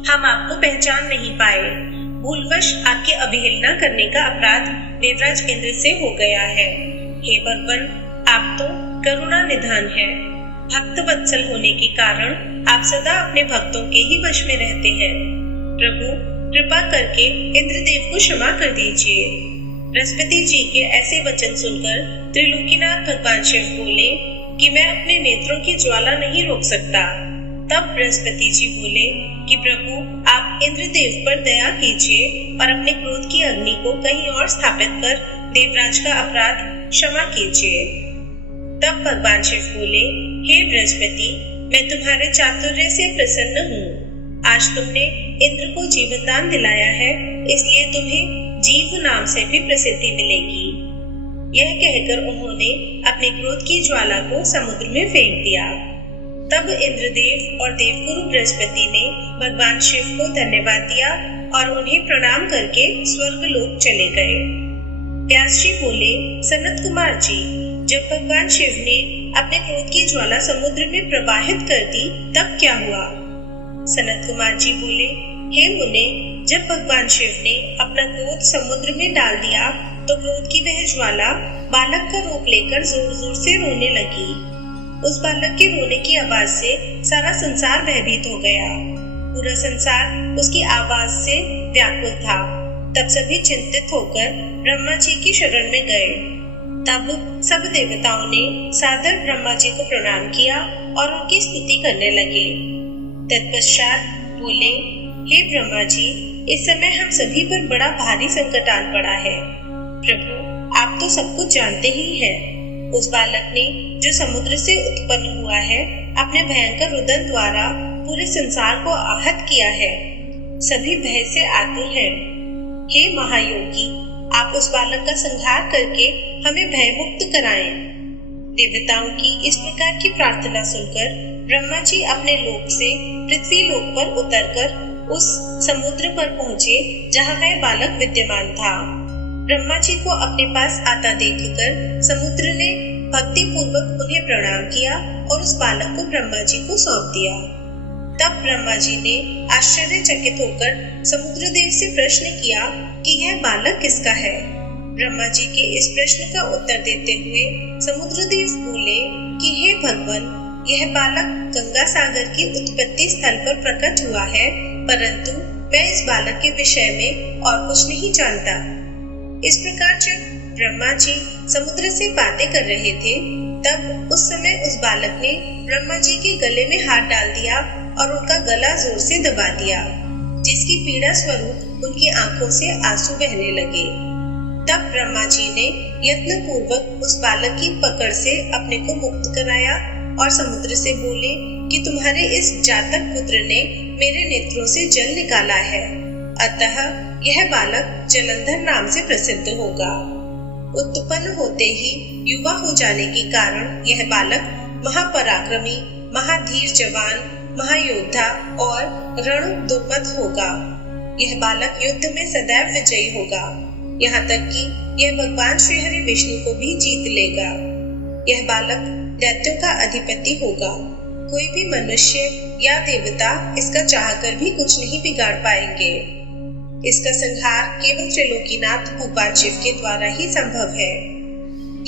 हम आपको पहचान नहीं पाए। भूलवश आपके अवहेलना करने का अपराध देवराज इंद्र से हो गया है। हे भगवान, आप तो करुणा निधान है। भक्त वत्सल होने के कारण आप सदा अपने भक्तों के ही वश में रहते हैं। प्रभु, कृपा करके इंद्रदेव को क्षमा कर दीजिए। बृहस्पति जी के ऐसे वचन सुनकर त्रिलोकीनाथ भगवान शिव बोले कि मैं अपने नेत्रों की ज्वाला नहीं रोक सकता। तब बृहस्पति जी बोले कि प्रभु, आप इंद्रदेव पर दया कीजिए और अपने क्रोध की अग्नि को कहीं और स्थापित कर देवराज का अपराध क्षमा कीजिए। तब भगवान शिव बोले, हे बृहस्पति, मैं तुम्हारे चातुर्य से प्रसन्न हूँ। आज तुमने इंद्र को जीवन दान दिलाया है, इसलिए तुम्हें जीव नाम से भी प्रसिद्धि मिलेगी। यह कहकर उन्होंने अपने क्रोध की ज्वाला को समुद्र में फेंक दिया। तब इंद्रदेव और देवगुरु बृहस्पति ने भगवान शिव को धन्यवाद दिया और उन्हें प्रणाम करके स्वर्गलोक चले गए। व्यास जी बोले, सनत कुमार जी, जब भगवान शिव ने अपने क्रोध की ज्वाला समुद्र में प्रवाहित कर दी तब क्या हुआ? सनत कुमार जी बोले, हे मुने, जब भगवान शिव ने अपना क्रोध समुद्र में डाल दिया तो क्रोध की वह ज्वाला बालक का रूप लेकर जोर जोर से रोने लगी। उस बालक के रोने की आवाज से सारा संसार भयभीत हो गया। पूरा संसार उसकी आवाज से व्याकुल था। तब सभी चिंतित होकर ब्रह्मा जी की शरण में गए। तब सब देवताओं ने सादर ब्रह्मा जी को प्रणाम किया और उनकी स्तुति करने लगे। तत्पश्चात बोले, हे ब्रह्मा जी, इस समय हम सभी पर बड़ा भारी संकट आन पड़ा है। प्रभु, आप तो सब कुछ जानते ही हैं। उस बालक ने जो समुद्र से उत्पन्न हुआ है, अपने भयंकर रुदन द्वारा पूरे संसार को आहत किया है। सभी भय से आतुर हैं। हे महायोगी, आप उस बालक का संहार करके हमें भय मुक्त कराएं। देवताओं की इस प्रकार की प्रार्थना सुनकर ब्रह्मा जी अपने लोक से पृथ्वी लोक पर उतरकर उस समुद्र पर पहुँचे जहाँ वह बालक विद्यमान था। ब्रह्मा जी को अपने पास आता देखकर समुद्र ने भक्ति पूर्वक उन्हें प्रणाम किया और उस बालक को ब्रह्मा जी को सौंप दिया। तब ब्रह्मा जी ने आश्चर्यचकित होकर समुद्र देव से प्रश्न किया कि यह बालक किसका है। ब्रह्मा जी के इस प्रश्न का उत्तर देते हुए समुद्र देव बोले कि हे भगवान, यह बालक गंगा सागर की उत्पत्ति स्थल पर प्रकट हुआ है, परंतु मैं इस बालक के विषय में और कुछ नहीं जानता। इस प्रकार जब ब्रह्मा जी समुद्र से बातें कर रहे थे, तब उस समय उस बालक ने ब्रह्मा जी के गले में हाथ डाल दिया और उनका गला जोर से दबा दिया, जिसकी पीड़ा स्वरूप उनकी आंखों से आंसू बहने लगे। तब ब्रह्मा जी ने यत्न पूर्वक उस बालक की पकड़ से अपने को मुक्त कराया और समुद्र से बोले कि तुम्हारे इस जातक पुत्र ने मेरे नेत्रों से जल निकाला है, अतः यह बालक जलंधर नाम से प्रसिद्ध होगा। उत्पन्न होते ही युवा हो जाने के कारण यह बालक महापराक्रमी, महाधीर जवान, महायोद्धा और रणदुर्मत होगा। यह बालक युद्ध में सदैव विजयी होगा, यहाँ तक कि यह भगवान श्री हरि विष्णु को भी जीत लेगा। यह बालक दैत्यों का अधिपति होगा। कोई भी मनुष्य या देवता इसका चाहकर भी कुछ नहीं बिगाड़ पाएंगे। इसका संहार केवल त्रिलोकीनाथ भगवान शिव के द्वारा ही संभव है।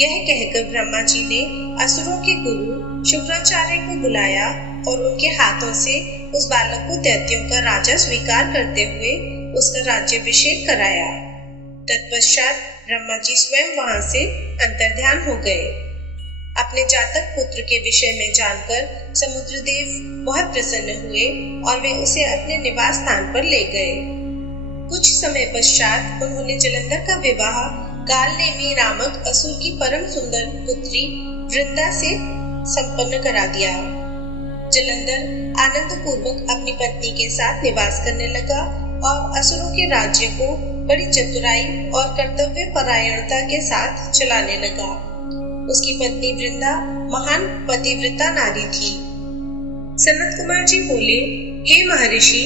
यह कहकर ब्रह्मा जी ने असुरों के गुरु शुक्राचार्य को बुलाया और उनके हाथों से उस बालक को दैत्यों का राजा स्वीकार करते हुए उसका राज्याभिषेक कराया। तत्पश्चात ब्रह्मा जी स्वयं वहां से अंतर्ध्यान हो गए। अपने जातक पुत्र के विषय में जानकर समुद्रदेव बहुत प्रसन्न हुए और वे उसे अपने निवास स्थान पर ले गए। कुछ समय पश्चात उन्होंने जलंधर का विवाह कालनेमी नामक असुर की परम सुंदर पुत्री वृंदा से संपन्न करा दिया। जलंधर आनंद पूर्वक अपनी पत्नी के साथ निवास करने लगा और असुरों के राज्य को बड़ी चतुराई और कर्तव्य परायणता के साथ चलाने लगा। उसकी पत्नी वृंदा महान पतिव्रता नारी थी। सनत कुमार जी बोले, हे महर्षि,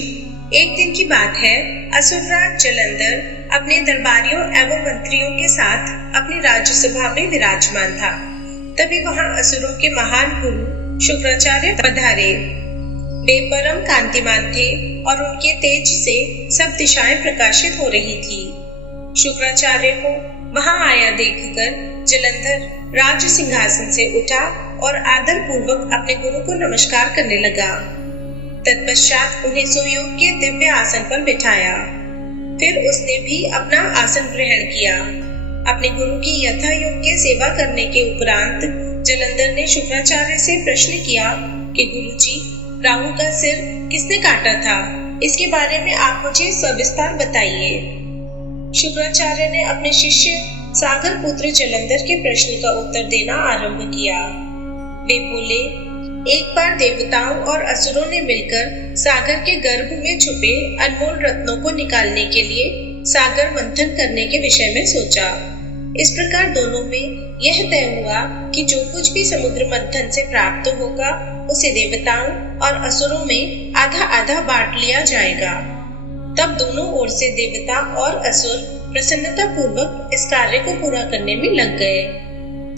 एक दिन की बात है, असुरराज जलंधर अपने दरबारियों एवं मंत्रियों के साथ अपनी राज्यसभा में विराजमान था। तभी वहां असुरों के महान गुरु शुक्राचार्य पधारे। वे परम कांतिमान थे और उनके तेज से सब दिशाएं प्रकाशित हो रही थी। शुक्राचार्य को वहां आया देखकर जलंधर राज सिंहासन से उठा और आदर पूर्वक अपने गुरु को नमस्कार करने लगा। तत्पश्चात उन्हें सुयोग्य दिव्य आसन पर बिठाया। फिर उसने भी अपना आसन ग्रहण किया। अपने गुरु की यथा योग्य सेवा करने के उपरांत जलंधर ने शुक्राचार्य से प्रश्न किया कि गुरुजी, राहु का सिर किसने काटा था? इसके बारे में आप मुझे सविस्तार बताइए। शुक्राचार्य ने अपने शिष्य सागर पुत्र जलंधर के प्रश्न का उत्तर देना आरंभ किया। वे बोले, एक बार देवताओं और असुरों ने मिलकर सागर के गर्भ में छुपे अनमोल रत्नों को निकालने के लिए सागर मंथन करने के विषय में सोचा। इस प्रकार दोनों में यह तय हुआ कि जो कुछ भी समुद्र मंथन से प्राप्त होगा उसे देवताओं और असुरों में आधा आधा बांट लिया जाएगा। तब दोनों ओर से देवता और असुर प्रसन्नता पूर्वक इस कार्य को पूरा करने में लग गए।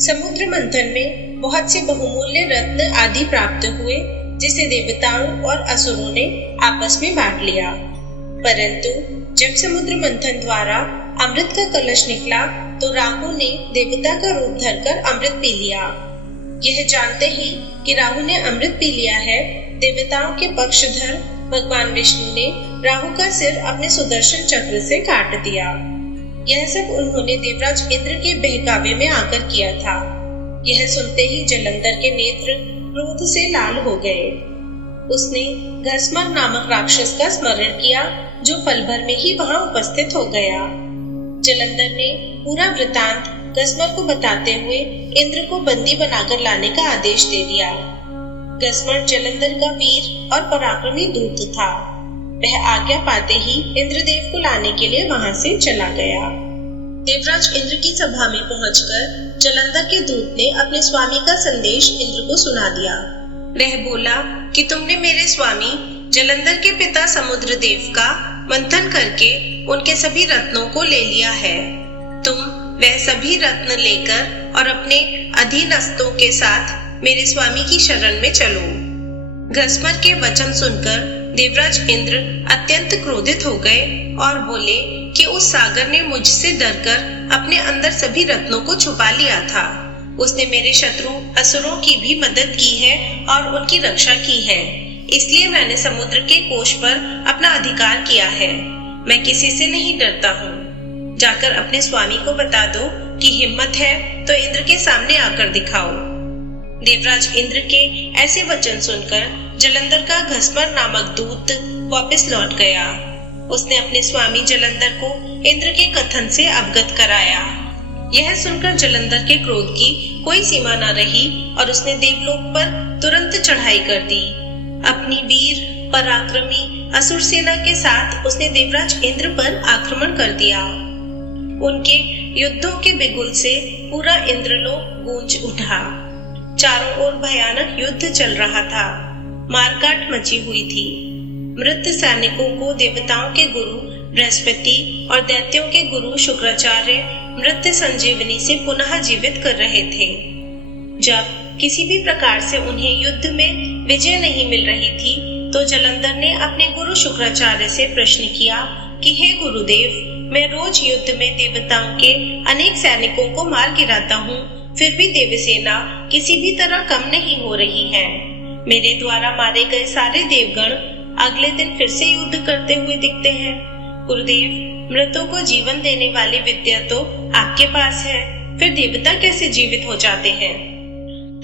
समुद्र मंथन में बहुत से बहुमूल्य रत्न आदि प्राप्त हुए, जिसे देवताओं और असुरों ने आपस में बांट लिया। परंतु जब समुद्र मंथन द्वारा अमृत का कलश निकला तो राहु ने देवता का रूप धरकर अमृत पी लिया। यह जानते ही कि राहु ने अमृत पी लिया है, देवताओं के पक्षधर भगवान विष्णु ने राहु का सिर अपने सुदर्शन चक्र से काट दिया। यह सब उन्होंने देवराज इंद्र के बहकावे में आकर किया था। यह सुनते ही जलंधर के नेत्र क्रोध से लाल हो गए। उसने घस्मर नामक राक्षस का स्मरण किया, जो पल भर में ही वहां उपस्थित हो गया। जलंधर ने पूरा वृतांत घस्मर को बताते हुए इंद्र को बंदी बनाकर लाने का आदेश दे दिया। घस्मर जलंधर का वीर और पराक्रमी दूत था। वह आज्ञा पाते ही इंद्रदेव को लाने के लिए वहां से चला गया। देवराज इंद्र की सभा में पहुंचकर जलंधर के दूत ने अपने स्वामी का संदेश इंद्र को सुना दिया। वह बोला कि तुमने मेरे स्वामी जलंधर के पिता समुद्रदेव का मंथन करके उनके सभी रत्नों को ले लिया है। तुम वह सभी रत्न लेकर और अपने अधीनस्थों के साथ मेरे स्वामी की शरण में चलो। घस्मर के वचन सुनकर देवराज इंद्र अत्यंत क्रोधित हो गए और बोले कि उस सागर ने मुझसे डरकर अपने अंदर सभी रत्नों को छुपा लिया था। उसने मेरे शत्रु असुरों की भी मदद की है और उनकी रक्षा की है, इसलिए मैंने समुद्र के कोश पर अपना अधिकार किया है। मैं किसी से नहीं डरता हूँ। जाकर अपने स्वामी को बता दो कि हिम्मत है तो इंद्र के सामने आकर दिखाओ। देवराज इंद्र के ऐसे वचन सुनकर जलंधर का घसमर नामक दूत वापस लौट गया। उसने अपने स्वामी जलंधर को इंद्र के कथन से अवगत कराया। यह सुनकर जलंधर के क्रोध की कोई सीमा न रही और उसने देवलोक पर तुरंत चढ़ाई कर दी। अपनी वीर पराक्रमी असुर सेना के साथ उसने देवराज इंद्र पर आक्रमण कर दिया। उनके युद्धों के बिगुल से पूरा इंद्रलोक गूंज उठा। चारों ओर भयानक युद्ध चल रहा था। मारकाट मची हुई थी। मृत सैनिकों को देवताओं के गुरु बृहस्पति और दैत्यों के गुरु शुक्राचार्य मृत संजीवनी से पुनः जीवित कर रहे थे। जब किसी भी प्रकार से उन्हें युद्ध में विजय नहीं मिल रही थी तो जलंधर ने अपने गुरु शुक्राचार्य से प्रश्न किया कि हे गुरुदेव, मैं रोज युद्ध में देवताओं के अनेक सैनिकों को मार गिराता हूँ, फिर भी देवसेना किसी भी तरह कम नहीं हो रही है। मेरे द्वारा मारे गए सारे देवगण अगले दिन फिर से युद्ध करते हुए दिखते हैं। गुरुदेव, मृतों को जीवन देने वाली विद्या तो आपके पास है, फिर देवता कैसे जीवित हो जाते हैं?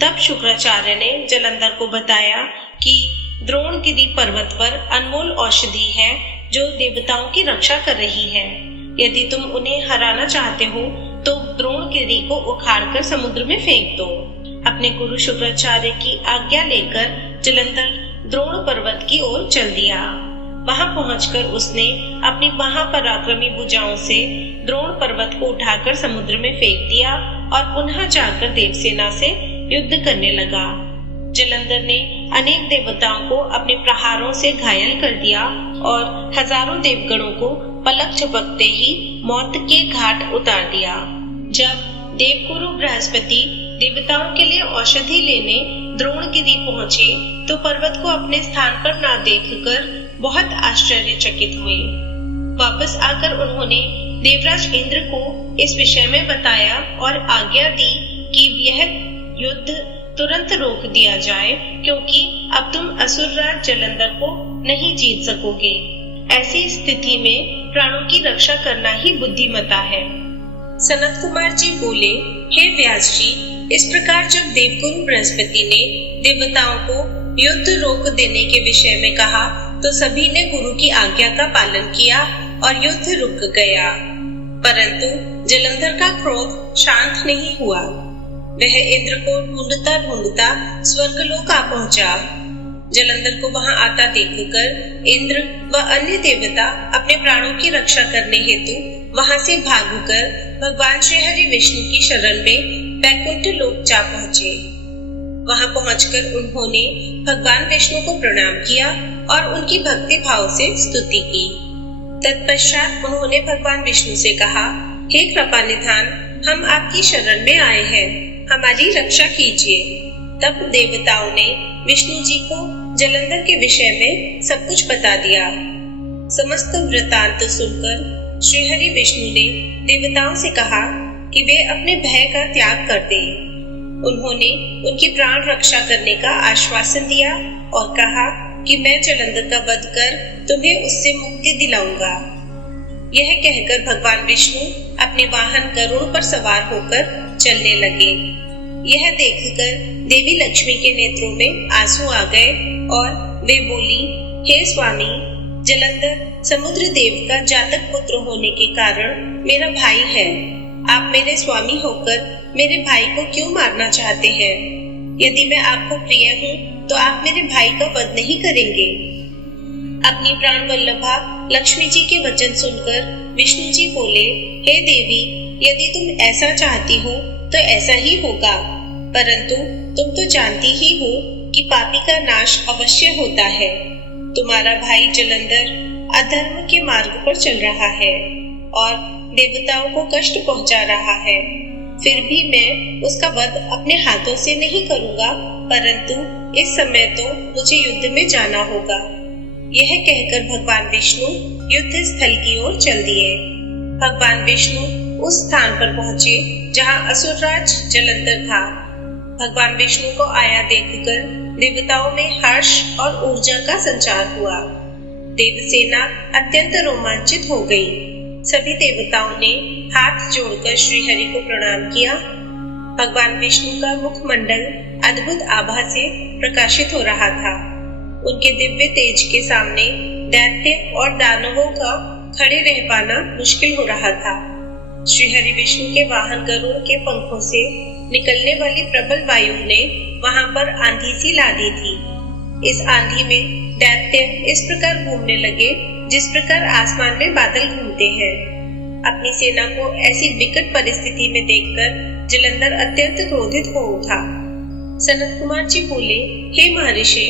तब शुक्राचार्य ने जलंधर को बताया कि द्रोणगिरि पर्वत पर अनमोल औषधि है जो देवताओं की रक्षा कर रही है। यदि तुम उन्हें हराना चाहते हो तो द्रोणगिरि को उखाड़कर समुद्र में फेंक दो। अपने गुरु शुक्राचार्य की आज्ञा लेकर जलंधर द्रोण पर्वत की ओर चल दिया। वहां पहुंचकर उसने अपनी महापराक्रमी भुजाओं से द्रोण पर्वत को उठाकर समुद्र में फेंक दिया और पुनः जाकर देवसेना से युद्ध करने लगा। जलंधर ने अनेक देवताओं को अपने प्रहारों से घायल कर दिया और हजारों देवगणों को पलक झपकते ही मौत के घाट उतार दिया। जब देवगुरु बृहस्पति देवताओं के लिए औषधि लेने द्रोणगिरि पहुंचे तो पर्वत को अपने स्थान पर न देखकर बहुत आश्चर्यचकित हुए। वापस आकर उन्होंने देवराज इंद्र को इस विषय में बताया और आज्ञा दी कि यह युद्ध तुरंत रोक दिया जाए, क्योंकि अब तुम असुरराज जलंधर को नहीं जीत सकोगे। ऐसी स्थिति में प्राणों की रक्षा करना ही बुद्धिमता है। सनत कुमार जी बोले, हे व्यास जी, इस प्रकार जब देवगुरु बृहस्पति ने देवताओं को युद्ध रोक देने के विषय में कहा तो सभी ने गुरु की आज्ञा का पालन किया और युद्ध रुक गया। परंतु जलंधर का क्रोध शांत नहीं हुआ। वह इंद्र को ढूंढता ढूंढता स्वर्गलोक आ पहुंचा। जलंधर को वहां आता देखकर इंद्र व अन्य देवता अपने प्राणों की रक्षा करने हेतु वहां से भागकर भगवान श्री हरि विष्णु की शरण में वैकुंठ लोक जा पहुंचे। वहां पहुंचकर उन्होंने भगवान विष्णु को प्रणाम किया और उनकी भक्ति भाव से स्तुति की। तत्पश्चात उन्होंने भगवान विष्णु से कहा, हे कृपानिधान, हम आपकी शरण में आए हैं, हमारी रक्षा कीजिए। तब देवताओं ने विष्णु जी को जलंधर के विषय में सब कुछ बता दिया। समस्त वृतांत सुनकर श्री हरि विष्णु ने देवताओं से कहा कि वे अपने भय का त्याग कर दें। उन्होंने उनकी प्राण रक्षा करने का आश्वासन दिया और कहा कि मैं जलंधर का वध कर तुम्हें उससे मुक्ति दिलाऊंगा। यह कहकर भगवान विष्णु अपने वाहन गरुड़ पर सवार होकर चलने लगे। यह देखकर देवी लक्ष्मी के नेत्रों में आंसू आ गए और वे बोली, हे स्वामी, जलंधर समुद्र देव का जातक पुत्र होने के कारण मेरा भाई है। आप मेरे स्वामी होकर मेरे भाई को क्यों मारना चाहते हैं? यदि मैं आपको प्रिय हूँ तो आप मेरे भाई का वध नहीं करेंगे। अपनी प्राण वल्लभा लक्ष्मी जी के वचन सुनकर विष्णु जी बोले, हे देवी, यदि तुम ऐसा चाहती हो तो ऐसा ही होगा, परंतु तुम तो जानती ही हो कि पापी का नाश अवश्य होता है। तुम्हारा भाई जलंधर अधर्म के मार्ग पर चल रहा है और देवताओं को कष्ट पहुंचा रहा है। फिर भी मैं उसका वध अपने हाथों से नहीं करूंगा, परंतु इस समय तो मुझे युद्ध में जाना होगा। यह कहकर भगवान विष्णु युद्ध स्थल की ओर चल दिए। भगवान विष्णु उस स्थान पर पहुंचे जहां असुरराज जलंधर था। भगवान विष्णु को आया देखकर देवताओं में हर्ष और ऊर्जा का संचार हुआ। देवसेना अत्यंत रोमांचित हो गई। सभी देवताओं ने हाथ जोड़कर श्री हरि को प्रणाम किया। भगवान विष्णु का मुखमंडल अद्भुत आभा से प्रकाशित हो रहा था। उनके दिव्य तेज के सामने दैत्य और दानवों का खड़े रह पाना मुश्किल हो रहा था। श्री हरि विष्णु के वाहन गरुड़ के पंखों से निकलने वाली प्रबल वायु ने वहां पर आंधी सी ला दी थी। इस आंधी में दैत्य इस प्रकार घूमने लगे जिस प्रकार आसमान में बादल घूमते हैं। अपनी सेना को ऐसी विकट परिस्थिति में देखकर जलंधर अत्यंत क्रोधित हो उठा। सनत कुमार जी बोले, हे महर्षि,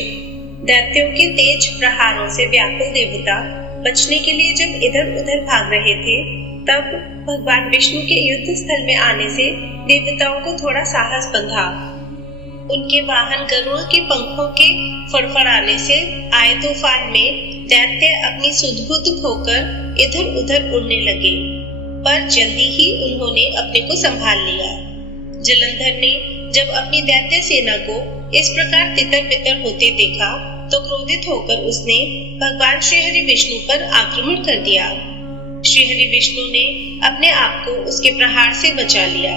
दैत्यों के तेज प्रहारों से व्याकुल देवता बचने के लिए जब इधर उधर भाग रहे थे, तब भगवान विष्णु के युद्ध स्थल में आने से देवताओं को थोड़ा साहस बंधा। उनके वाहन गरुड़ के पंखों के फड़फड़ाने से आए तूफान में दैत्य अपनी सुध-बुध खोकर इधर उधर उड़ने लगे, पर जल्दी ही उन्होंने अपने को संभाल लिया। जलंधर ने जब अपनी दैत्य सेना को इस प्रकार तितर बितर होते देखा तो क्रोधित होकर उसने भगवान श्री हरि विष्णु पर आक्रमण कर दिया। श्री हरि विष्णु ने अपने आप को उसके प्रहार से बचा लिया।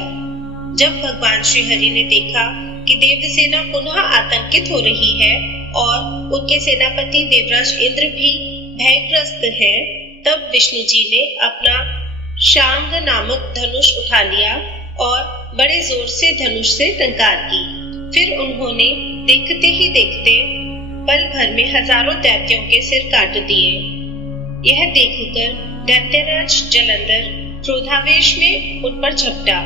जब भगवान श्री हरि ने देखा कि देव सेना पुनः आतंकित हो रही है और उनके सेनापति देवराज इंद्र भी भयग्रस्त है, तब विष्णु जी ने अपना शांग नामक धनुष उठा लिया और बड़े जोर से धनुष से टंकार की। फिर उन्होंने देखते ही देखते पल भर में हजारों दैत्यों के सिर काट दिए। यह देखकर दैत्यराज जलंधर क्रोधावेश में उन पर झपटा।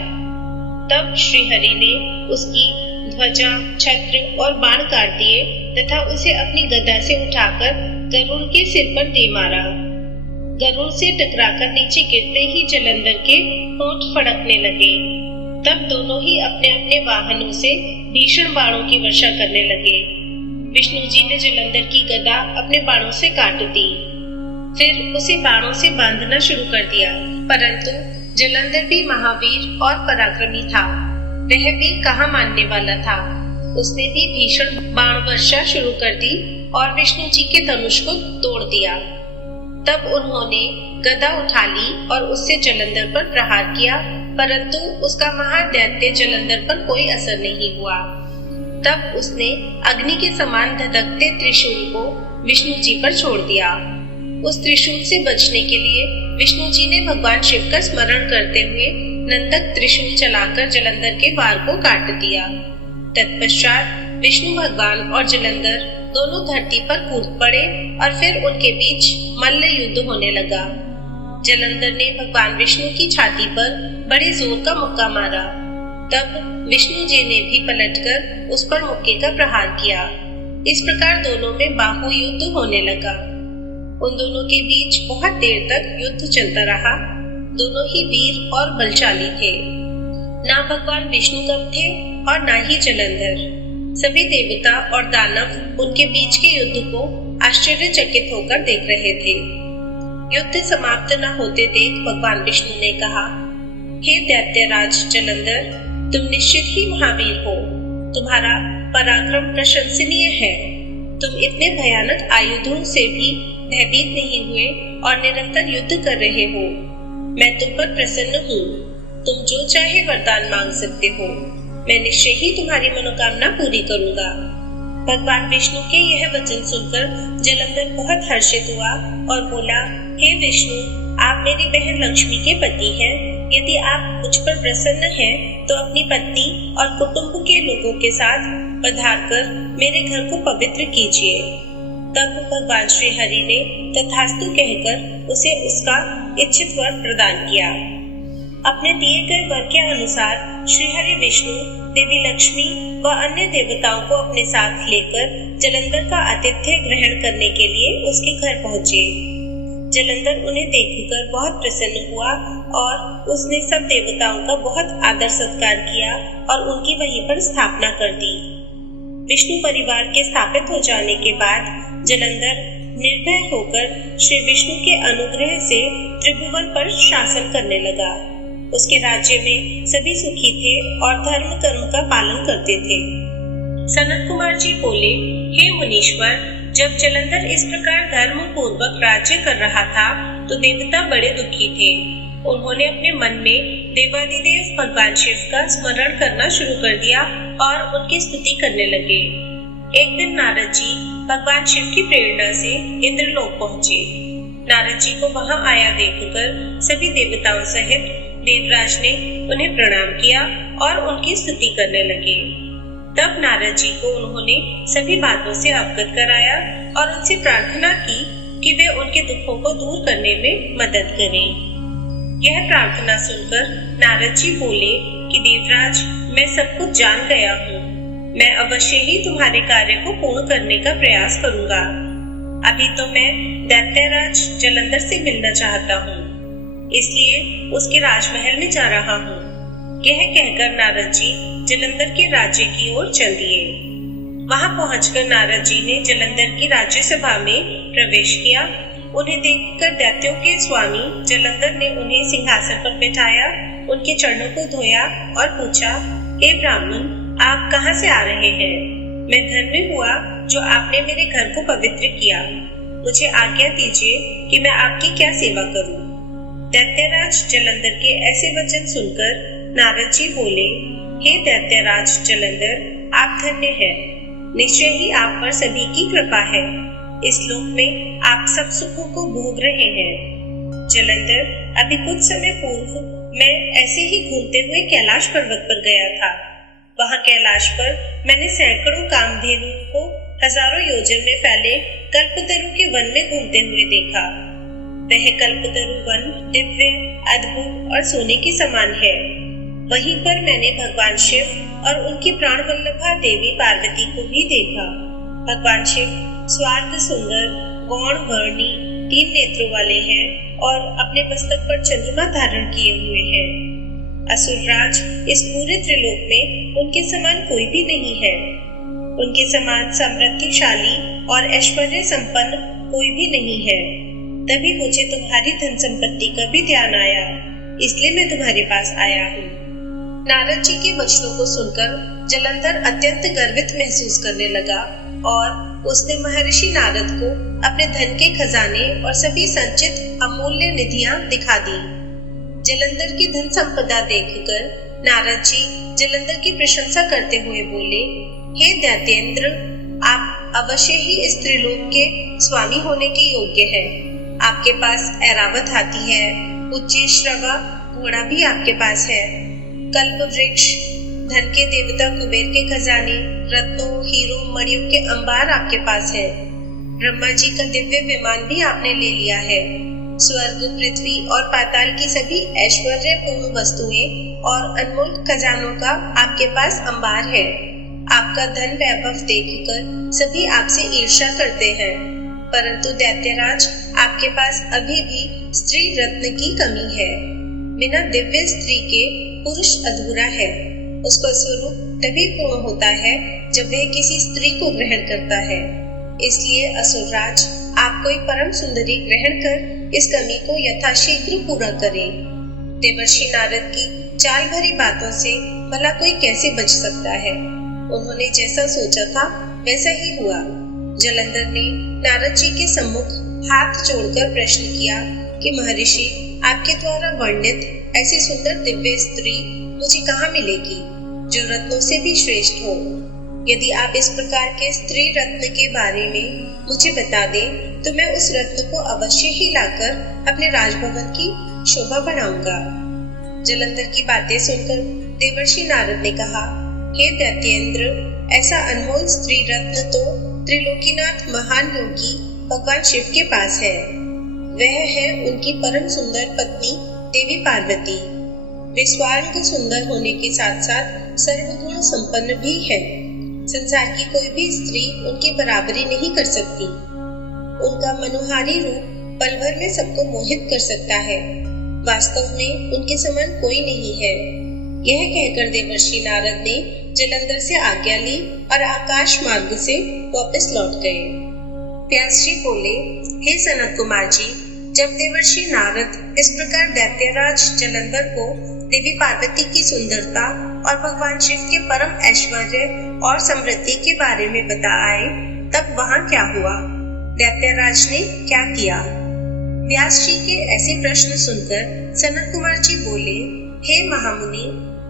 तब श्री हरि ने उसकी ध्वजा, छत्र और बाण काट दिए तथा उसे अपनी गदा से उठाकर गरुड़ के सिर पर दे मारा। गरुड़ से टकराकर नीचे गिरते ही जलंधर के होंठ फड़कने लगे। तब दोनों ही अपने अपने वाहनों से भीषण बाणों की वर्षा करने लगे। विष्णु जी ने जलंधर की गदा अपने बाणों से काट दी, फिर उसे बाणों से बांधना शुरू कर दिया। परंतु जलंधर भी महावीर और पराक्रमी था, वह भी कहाँ मानने वाला था। उसने भी भीषण बाण वर्षा शुरू कर दी और विष्णु जी के धनुष को तोड़ दिया। तब उन्होंने गदा उठा ली और उससे जलंधर पर प्रहार किया, परंतु उसका महादैत्य जलंधर पर कोई असर नहीं हुआ। तब उसने अग्नि के समान धधकते त्रिशूल को विष्णु जी पर छोड़ दिया। उस त्रिशूल से बचने के लिए विष्णु जी ने भगवान शिव का स्मरण करते हुए नंदक त्रिशूल चलाकर जलंधर के वार को काट दिया। तत्पश्चात विष्णु भगवान और जलंधर दोनों धरती पर कूद पड़े और फिर उनके बीच मल्ल युद्ध होने लगा। जलंधर ने भगवान विष्णु की छाती पर बड़े जोर का मुक्का मारा। तब विष्णु जी ने भी पलटकर उस पर मुक्के का प्रहार किया। इस प्रकार दोनों में बाहु युद्ध होने लगा। उन दोनों के बीच बहुत देर तक युद्ध चलता रहा। दोनों ही वीर और बलशाली थे। ना भगवान विष्णु कब थे और ना ही जलंधर। सभी देवता और दानव उनके बीच के युद्ध को आश्चर्यचकित होकर देख रहे थे। युद्ध समाप्त न होते देख भगवान विष्णु ने कहा, हे दैत्यराज जलंधर, तुम निश्चित ही महावीर हो। तुम्हारा पराक्रम प्रशंसनीय है। तुम इतने भयानक आयुधों से भी भयभीत नहीं हुए और निरंतर युद्ध कर रहे हो। मैं तुम पर प्रसन्न हूँ। तुम जो चाहे वरदान मांग सकते हो। मैं निश्चय ही तुम्हारी मनोकामना पूरी करूंगा। भगवान विष्णु के यह वचन सुनकर जलंधर बहुत हर्षित हुआ और बोला, हे विष्णु, आप मेरी बहन लक्ष्मी के पति हैं। यदि आप मुझ पर प्रसन्न हैं, तो अपनी पत्नी और कुटुंब के लोगों के साथ पधारकर मेरे घर को पवित्र कीजिए। तब भगवान श्री हरि ने तथास्तु कहकर उसे उसका इच्छित वर प्रदान किया। अपने दिए गए वर के अनुसार श्री हरि विष्णु देवी लक्ष्मी व अन्य देवताओं को अपने साथ लेकर जलंधर का आतिथ्य ग्रहण करने के लिए उसके घर पहुँचे। जलंधर उन्हें देखकर बहुत प्रसन्न हुआ और उसने सब देवताओं का बहुत आदर सत्कार किया और उनकी वहीं पर स्थापना कर दी। विष्णु परिवार के स्थापित हो जाने के बाद जलंधर निर्भय होकर श्री विष्णु के अनुग्रह से त्रिभुवन पर शासन करने लगा। उसके राज्य में सभी सुखी थे और धर्म कर्म का पालन करते थे। सनत कुमार जी बोले, हे मुनीश्वर, जब जलंधर इस प्रकार धर्म पूर्वक राज्य कर रहा था तो देवता बड़े दुखी थे। उन्होंने अपने मन में देवादिदेव भगवान शिव का स्मरण करना शुरू कर दिया और उनकी स्तुति करने लगे। एक दिन नारद जी भगवान शिव की प्रेरणा से इंद्रलोक पहुंचे। नारद जी को वहां आया देखकर सभी देवताओं सहित देवराज ने उन्हें प्रणाम किया और उनकी स्तुति करने लगे। तब नारद जी को उन्होंने सभी बातों से अवगत कराया और उनसे प्रार्थना की कि वे उनके दुखों को दूर करने में मदद करें। यह प्रार्थना सुनकर नारद जी बोले कि देवराज, मैं सब कुछ जान गया हूँ। मैं अवश्य ही तुम्हारे कार्य को पूर्ण करने का प्रयास करूंगा। अभी तो मैं दैत्यराज जलंधर से मिलना चाहता हूँ, इसलिए उसके राजमहल में जा रहा हूँ। यह कहकर नारद जी जलंधर के राज्य की ओर चल दिए। वहां पहुंचकर नारद जी ने जलंधर की राज्यसभा में प्रवेश किया। उन्हें देखकर दैत्यों के स्वामी जलंधर ने उन्हें सिंहासन पर बैठाया, उनके चरणों को धोया और पूछा, हे ब्राह्मण, आप कहाँ से आ रहे हैं? मैं धन्य हुआ जो आपने मेरे घर को पवित्र किया। मुझे आज्ञा दीजिए कि मैं आपकी क्या सेवा करूं। दैत्यराज जलंधर के ऐसे वचन सुनकर नारद जी बोले, हे दैत्यराज जलंधर, आप धन्य हैं। निश्चय ही आप पर सभी की कृपा है। इस लोक में आप सब सुखों को भोग रहे हैं। जलंधर, अभी कुछ समय पूर्व मैं ऐसे ही घूमते हुए कैलाश पर्वत पर गया था। वहां कैलाश पर मैंने सैकड़ों कामधेनुओं को हजारों योजन में फैले कल्पतरु के वन में घूमते हुए देखा। वह कल्पतरु वन दिव्य, अद्भुत और सोने के समान है। वहीं पर मैंने भगवान शिव और उनकी प्राण वल्लभा देवी पार्वती को भी देखा। भगवान शिव स्वार्थ सुंदर, गौण वर्णी, 3 नेत्रों वाले हैं और अपने मस्तक पर चंद्रमा धारण किए हुए हैं। असुरराज, इस पूरे त्रिलोक में उनके समान कोई भी नहीं है। उनके समान समृद्धिशाली और ऐश्वर्य संपन्न कोई भी नहीं है। तभी मुझे तुम्हारी धन संपत्ति का भी ध्यान आया, इसलिए मैं तुम्हारे पास आया हूँ। नारद जी के वचनों को सुनकर जलंधर अत्यंत गर्वित महसूस करने लगा और उसने महर्षि नारद को अपने धन के खजाने और सभी संचित अमूल्य निधियां दिखा दी। जलंधर की धन संपदा देखकर नारद जी जलंधर की प्रशंसा करते हुए बोले, हे दैत्येंद्र, आप अवश्य ही इस त्रिलोक के स्वामी होने के योग्य हैं। आपके पास ऐरावत हाथी है, उच्चैश्रवा घोड़ा भी आपके पास है। कल्प वृक्ष, धन के देवता कुबेर के खजाने, रत्नों, हीरों, मणियों के अंबार आपके पास है। ब्रह्मा जी का दिव्य विमान भी आपने ले लिया है। स्वर्ग, पृथ्वी और पाताल की सभी ऐश्वर्यपूर्ण वस्तुएं और अनमोल खजानों का आपके पास अंबार है। आपका धन वैभव देखकर सभी आपसे ईर्ष्या करते हैं, परंतु दैत्यराज, आपके पास अभी भी स्त्री रत्न की कमी है। बिना दिव्य स्त्री के पुरुष अधूरा है। उसका स्वरूप तभी पूर्ण होता है जब वह किसी स्त्री को ग्रहण करता है। इसलिए असुरराज, आप कोई परम सुंदरी ग्रहण कर इस कमी को यथाशीघ्र पूरा करें। देवर्षि नारद की चाल भरी बातों से भला कोई कैसे बच सकता है। उन्होंने जैसा सोचा था वैसा ही हुआ। जलंधर ने नारद जी के सम्मुख हाथ जोड़कर प्रश्न किया कि महर्षि, आपके द्वारा वर्णित ऐसी सुंदर दिव्य स्त्री मुझे कहाँ मिलेगी जो रत्नों से भी श्रेष्ठ हो। यदि आप इस प्रकार के स्त्री रत्न के बारे में मुझे बता दें तो मैं उस रत्न को अवश्य ही लाकर अपने राजभवन की शोभा बढ़ाऊंगा। जलंधर की बातें सुनकर देवर्षि नारद ने कहा, हे दैत्येंद्र, ऐसा अनमोल स्त्री रत्न तो त्रिलोकीनाथ महान योगी भगवान शिव के पास है। वह है उनकी परम सुंदर पत्नी देवी पार्वती। वे स्वर्ग सुंदर होने के साथ साथ सर्वगुण संपन्न भी है। संसार की कोई भी स्त्री उनकी बराबरी नहीं कर सकती। उनका मनोहारी रूप पल भर में सबको मोहित कर सकता है। वास्तव में उनके समान कोई नहीं है। यह कहकर देवर्षि नारद ने जलंधर से आज्ञा ली और आकाश मार्ग से वापस लौट गए। व्यास जी बोले, हे सनत कुमार जी, जब देवर्षि नारद इस प्रकार दैत्यराज जलंधर को देवी पार्वती की सुंदरता और भगवान शिव के परम ऐश्वर्य और समृद्धि के बारे में बता आए, तब वहाँ क्या हुआ? दैत्यराज ने क्या किया? व्यास जी के ऐसे प्रश्न सुनकर सनत कुमार जी बोले, हे महामुनि,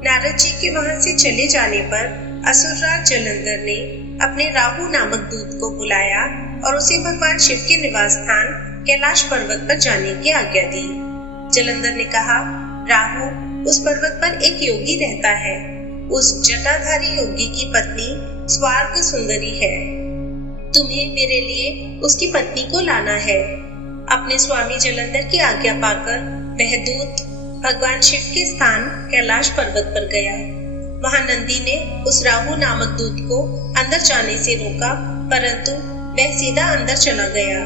नारद जी के वहां से चले जाने पर असुरराज जलंधर ने अपने राहु नामक दूत को बुलाया और उसे भगवान शिव के निवास स्थान कैलाश पर्वत पर जाने की आज्ञा दी। जलंधर ने कहा, राहु, उस पर्वत पर एक योगी रहता है। उस जटाधारी योगी की पत्नी स्वर्ग सुंदरी है। तुम्हें मेरे लिए उसकी पत्नी को लाना है। अपने स्वामी जलंधर की आज्ञा पाकर वह दूत भगवान शिव के स्थान कैलाश पर्वत पर गया। वहां नंदी ने उस राहु नामक दूत को अंदर जाने से रोका, परंतु वह सीधा अंदर चला गया।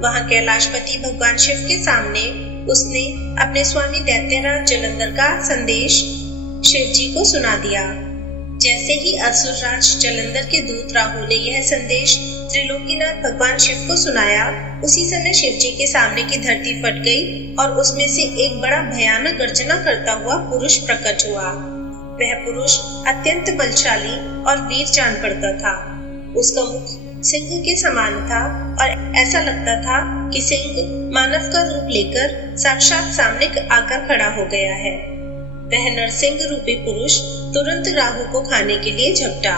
वहां कैलाशपति भगवान शिव के सामने उसने अपने स्वामी दैत्यराज जलंधर का संदेश शिव जी को सुना दिया। जैसे ही असुरराज जलंधर के दूत राहु ने यह संदेश त्रिलोकीनाथ भगवान शिव को सुनाया, उसी समय शिव जी के सामने की धरती फट गई और उसमें से एक बड़ा भयानक गर्जना करता हुआ पुरुष प्रकट हुआ। वह पुरुष अत्यंत बलशाली और वीर जान पड़ता था। उसका मुख सिंह के समान था और ऐसा लगता था कि सिंह मानव का रूप लेकर साक्षात सामने आकर खड़ा हो गया है। वह नरसिंह रूपी पुरुष तुरंत राहु को खाने के लिए झपटा।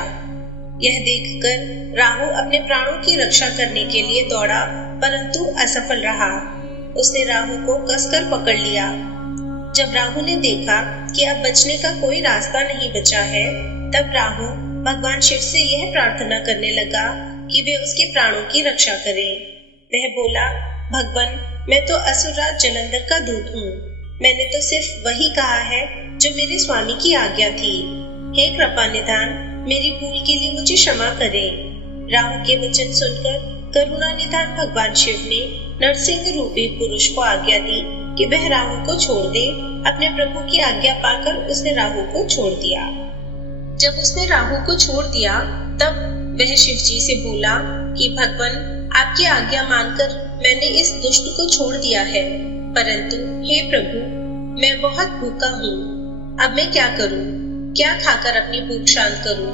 यह देखकर राहु अपने प्राणों की रक्षा करने के लिए दौड़ा, परंतु असफल रहा। उसने राहु को कसकर पकड़ लिया। जब राहु ने देखा कि अब बचने का कोई रास्ता नहीं बचा है, तब राहु भगवान शिव से यह प्रार्थना करने लगा कि वे उसके प्राणों की रक्षा करें। वह बोला, भगवान, मैं तो असुरराज जलंधर का दूत हूँ। मैंने तो सिर्फ वही कहा है जो मेरे स्वामी की आज्ञा थी। हे कृपा निधान, मेरी भूल के लिए मुझे क्षमा करें। राहु के वचन सुनकर करुणा निधान भगवान शिव ने नरसिंह रूपी पुरुष को आज्ञा दी कि वह राहु को छोड़ दे। अपने प्रभु की आज्ञा पाकर उसने राहु को छोड़ दिया। जब उसने राहु को छोड़ दिया, तब वह शिव जी से बोला कि भगवान, आपकी आज्ञा मानकर मैंने इस दुष्ट को छोड़ दिया है, परंतु हे प्रभु, मैं बहुत भूखा हूँ। अब मैं क्या करूँ? क्या खाकर अपनी भूख शांत करूँ?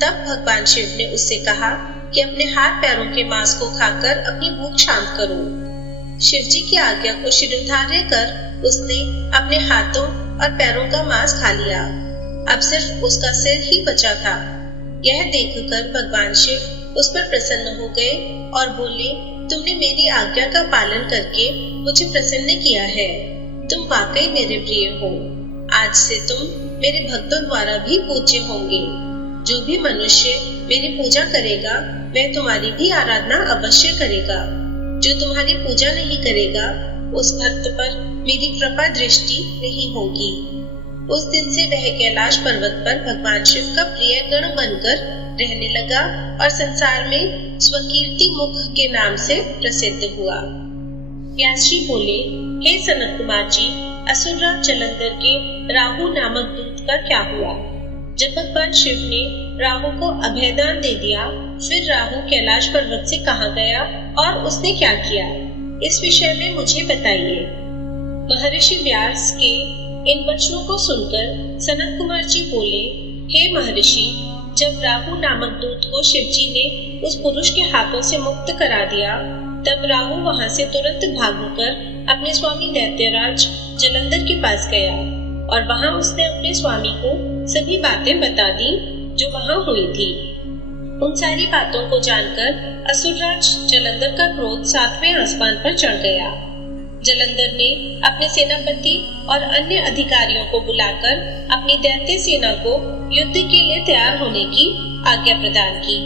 तब भगवान शिव ने उससे कहा कि अपने हाथ पैरों के मांस को खाकर अपनी भूख शांत करो। शिव जी की आज्ञा को शिरोधार्य कर उसने अपने हाथों और पैरों का मांस खा लिया। अब सिर्फ उसका सिर ही बचा था। यह देखकर भगवान शिव उस पर प्रसन्न हो गए और बोले, तुमने मेरी आज्ञा का पालन करके मुझे प्रसन्न किया है। तुम वाकई मेरे प्रिय हो। आज से तुम मेरे भक्तों द्वारा भी पूज्य होंगे। जो भी मनुष्य मेरी पूजा करेगा, वह तुम्हारी भी आराधना अवश्य करेगा। जो तुम्हारी पूजा नहीं करेगा, उस भक्त पर मेरी कृपा दृष्टि नहीं होगी। उस दिन से वह कैलाश पर्वत पर भगवान शिव का प्रिय गण बनकर रहने लगा और संसार में स्वकीर्ति मुख के नाम से प्रसिद्ध हुआ। व्यास जी बोले, हे सनत कुमार जी, असुरराज जलंधर के राहु नामक दूत का क्या हुआ? जब भगवान शिव ने राहु को अभयदान दे दिया, फिर राहु कैलाश पर्वत से कहाँ गया और उसने क्या किया? इस विषय में मुझे बताइए। महर्षि व्यास के इन वचनों को सुनकर सनत कुमार जी बोले, हे महर्षि, जब राहु नामक दूत को शिव जी ने उस पुरुष के हाथों से मुक्त करा दिया, तब राहु वहां से तुरंत भागकर अपने स्वामी दैत्यराज जलंधर के पास गया और वहां उसने अपने स्वामी को सभी बातें बता दी जो वहां हुई थी। उन सारी बातों को जानकर असुरराज जलंधर का क्रोध 7वें आसमान पर चढ़ गया। जलंधर ने अपने सेनापति और अन्य अधिकारियों को बुलाकर अपनी दैत्य सेना को युद्ध के लिए तैयार होने की आज्ञा प्रदान की।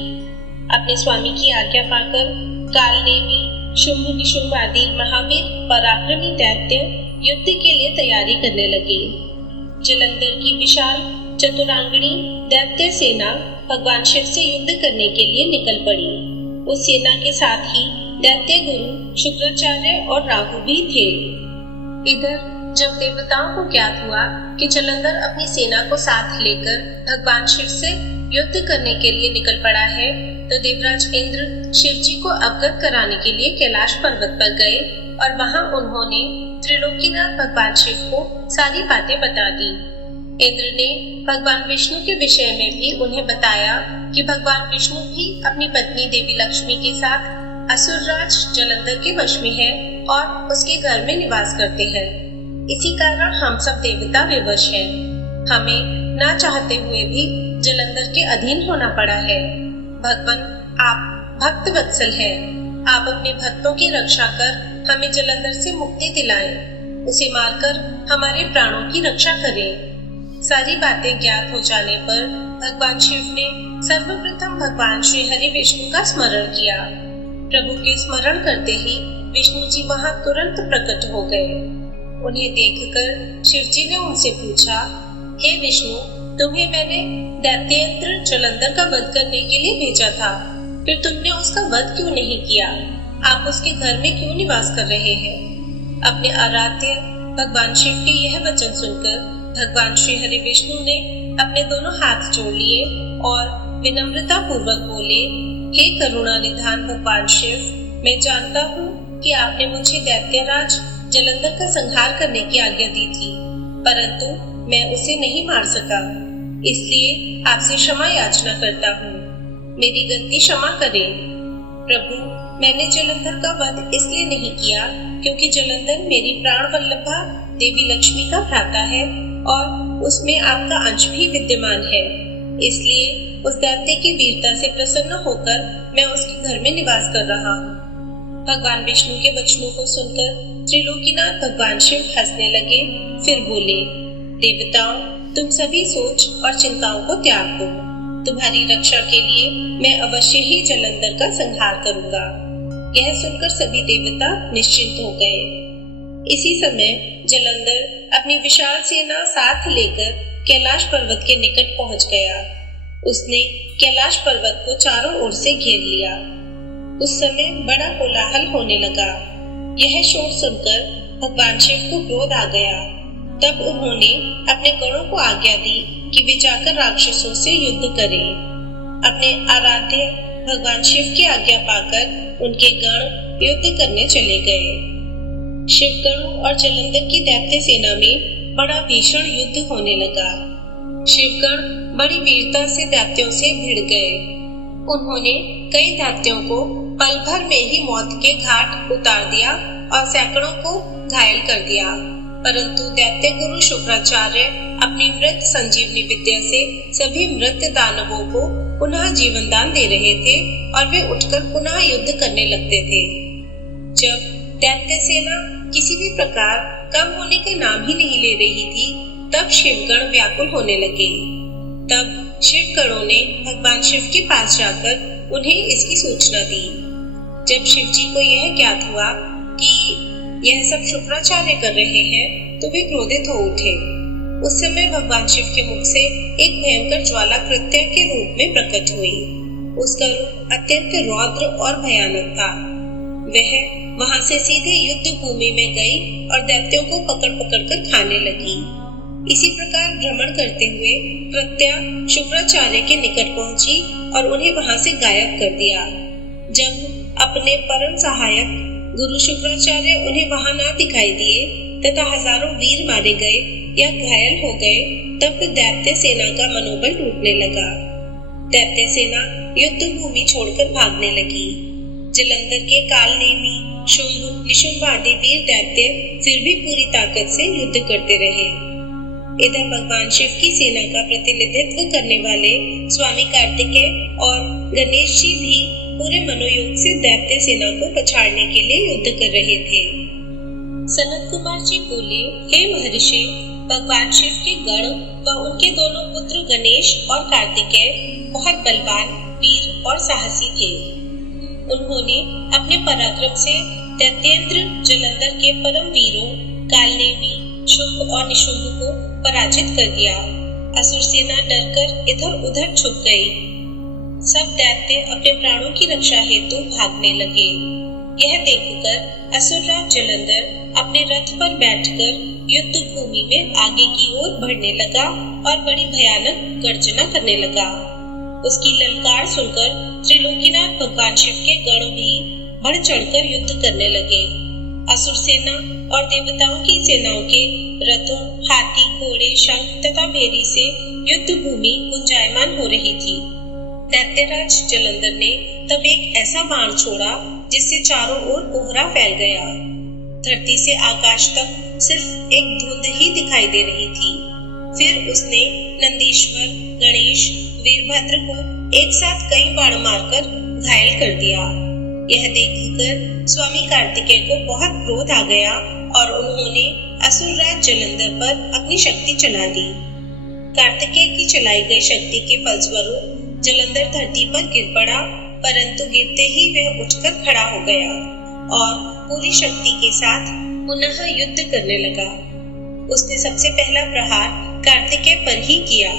अपने स्वामी की आज्ञा पाकर कालनेमी, शुंभ निशुंभ आदि महावीर पराक्रमी दैत्य युद्ध के लिए तैयारी करने लगे। जलंधर की विशाल चतुरांगणी दैत्य सेना भगवान शिव से युद्ध करने के लिए निकल पड़ी। उस सेना के साथ ही दैत्य गुरु शुक्राचार्य और राहु भी थे। इधर जब देवताओं को ज्ञात हुआ कि जलंधर अपनी सेना को साथ लेकर भगवान शिव से युद्ध करने के लिए निकल पड़ा है, तो देवराज इंद्र शिव जी को अवगत कराने के लिए कैलाश पर्वत पर गए और वहां उन्होंने त्रिलोकीनाथ भगवान शिव को सारी बातें बता दी। इंद्र ने भगवान विष्णु के विषय में भी उन्हें बताया कि भगवान विष्णु भी अपनी पत्नी देवी लक्ष्मी के साथ असुरराज जलंधर के वश में है और उसके घर में निवास करते हैं। इसी कारण हम सब देवता विवश हैं। हमें ना चाहते हुए भी जलंधर के अधीन होना पड़ा है। भगवान, आप भक्त वत्सल हैं। आप अपने भक्तों की रक्षा कर हमें जलंधर से मुक्ति दिलाएं। उसे मारकर हमारे प्राणों की रक्षा करें। सारी बातें ज्ञात हो जाने पर भगवान शिव ने सर्वप्रथम भगवान श्री हरि विष्णु का स्मरण किया। प्रभु के स्मरण करते ही विष्णु जी वहां तुरंत प्रकट हो गए। उन्हें देखकर शिव जी ने उनसे पूछा, हे विष्णु, तुम्हें मैंने दैत्येंद्र जलंधर का वध करने के लिए भेजा था, फिर तुमने उसका वध क्यों नहीं किया? आप उसके घर में क्यों निवास कर रहे हैं? अपने आराध्य भगवान शिव के यह वचन सुनकर भगवान श्री हरि विष्णु ने अपने दोनों हाथ जोड़ लिए और विनम्रता पूर्वक बोले, हे करुणा निधान भगवान शिव, मैं जानता हूँ कि आपने मुझे दैत्यराज जलंधर का संहार करने की आज्ञा दी थी, परंतु मैं उसे नहीं मार सका, इसलिए आपसे क्षमा याचना करता हूँ। मेरी गलती क्षमा करें। प्रभु, मैंने जलंधर का वध इसलिए नहीं किया क्योंकि जलंधर मेरी प्राण वल्लभा देवी लक्ष्मी का भ्राता है और उसमें आपका अंश भी विद्यमान है। इसलिए उस दैत्य की वीरता से प्रसन्न होकर मैं उसके घर में निवास कर रहा हूँ। भगवान विष्णु के वचनों को सुनकर त्रिलोकीनाथ भगवान शिव हंसने लगे, फिर बोले, देवताओं, तुम सभी सोच और चिंताओं को त्याग दो। तुम्हारी रक्षा के लिए मैं अवश्य ही जलंधर का संहार करूंगा। यह सुनकर सभी देवता निश्चिंत हो गए। इसी समय जलंधर अपनी विशाल सेना साथ लेकर कैलाश पर्वत के निकट पहुंच गया। उसने कैलाश पर्वत को चारों ओर से घेर लिया। उस समय बड़ा कोलाहल होने लगा। यह शोर सुनकर भगवान शिव को क्रोध आ गया। तब उन्होंने अपने गणों को आज्ञा दी कि वे जाकर राक्षसों से युद्ध करें। अपने आराध्य भगवान शिव की आज्ञा पाकर उनके गण युद्ध करने चले गए। शिवगणों और जलंधर की दैत्य सेना में बड़ा भीषण युद्ध होने लगा। शिवगण बड़ी वीरता से दैत्यों से भिड़ गए। उन्होंने कई दैत्यों को पल भर में ही मौत के घाट उतार दिया और सैकड़ों को घायल कर दिया, परंतु दैत्य गुरु शुक्राचार्य अपनी मृत संजीवनी विद्या से सभी मृत दानवों को पुनः जीवन दान दे रहे थे और वे उठकर पुनः युद्ध करने लगते थे। जब दैत्य सेना किसी भी प्रकार कम होने का नाम ही नहीं ले रही थी, तब शिवगण व्याकुल होने लगे। तब शिवगणों ने भगवान शिव के पास जाकर उन्हें इसकी सूचना दी। जब शिव जी को यह ज्ञात हुआ कि यह सब शुक्राचार्य कर रहे हैं, तो वे क्रोधित हो उठे। उस समय भगवान शिव के मुख से एक भयंकर ज्वाला कृत्य के रूप में प्रकट हुई। उसका रूप अत्यंत रौद्र और भयानक था। वह वहां से सीधे युद्ध भूमि में गई और दैत्यों को पकड़ पकड़ कर खाने लगी। इसी प्रकार भ्रमण करते हुए प्रत्या शुक्राचार्य के निकट पहुंची और उन्हें वहां से गायब कर दिया। जब अपने परम सहायक गुरु शुक्राचार्य उन्हें वहां ना दिखाई दिए तथा हजारों वीर मारे गए या घायल हो गए, तब दैत्य सेना का मनोबल टूटने लगा। दैत्य सेना युद्ध भूमि छोड़कर भागने लगी। जलंधर के कालनेमी, शुंभ, निशुंभ आदि वीर दैत्य फिर भी पूरी ताकत से युद्ध करते रहे। इधर भगवान शिव की सेना का प्रतिनिधित्व करने वाले स्वामी कार्तिकेय और गणेश जी भी पूरे मनोयोग से दैत्य सेना को पछाड़ने के लिए युद्ध कर रहे थे। सनत कुमार जी बोले, हे महर्षि, भगवान शिव के गण व उनके दोनों पुत्र गणेश और कार्तिकेय बहुत बलवान, वीर और साहसी थे। उन्होंने अपने पराक्रम से दैत्येंद्र जलंधर के परम वीरों कालनेमी, शुंभ और निशुंभ को पराजित कर दिया। असुर सेना डरकर इधर उधर छुप गई। सब दैत्य अपने प्राणों की रक्षा हेतु भागने लगे। यह देखकर असुरराज जलंधर अपने रथ पर बैठकर युद्ध भूमि में आगे की ओर बढ़ने लगा और बड़ी भयानक गर्जना करने लगा। उसकी ललकार सुनकर त्रिलोकीनाथ भगवान शिव के गण भी बढ़ चढ़कर युद्ध करने लगे। असुर सेना और देवताओं की सेनाओं के रथों, हाथी, घोड़े, शंख तथा भेरी से युद्ध भूमि गुंजायमान हो रही थी। दैत्यराज जलंधर ने तब एक ऐसा बाण छोड़ा जिससे चारों ओर कोहरा फैल गया। धरती से आकाश तक सिर्फ एक धुंध ही दिखाई दे रही थी। फिर उसने नंदीश्वर, गणेश, वीरभद्र को एक साथ कई बाण मारकर घायल कर दिया। यह देखकर स्वामी कार्तिकेय को बहुत क्रोध आ गया और उन्होंने असुरराज जलंधर पर अपनी शक्ति चला दी। कार्तिकेय की चलाई गई शक्ति के फलस्वरूप जलंधर धरती पर गिर पड़ा, परंतु गिरते ही वह उठकर खड़ा हो गया और पूरी शक्ति के साथ पुनः युद्ध करने लगा। उसने सबसे पहला प्रहार कार्तिकेय पर ही किया।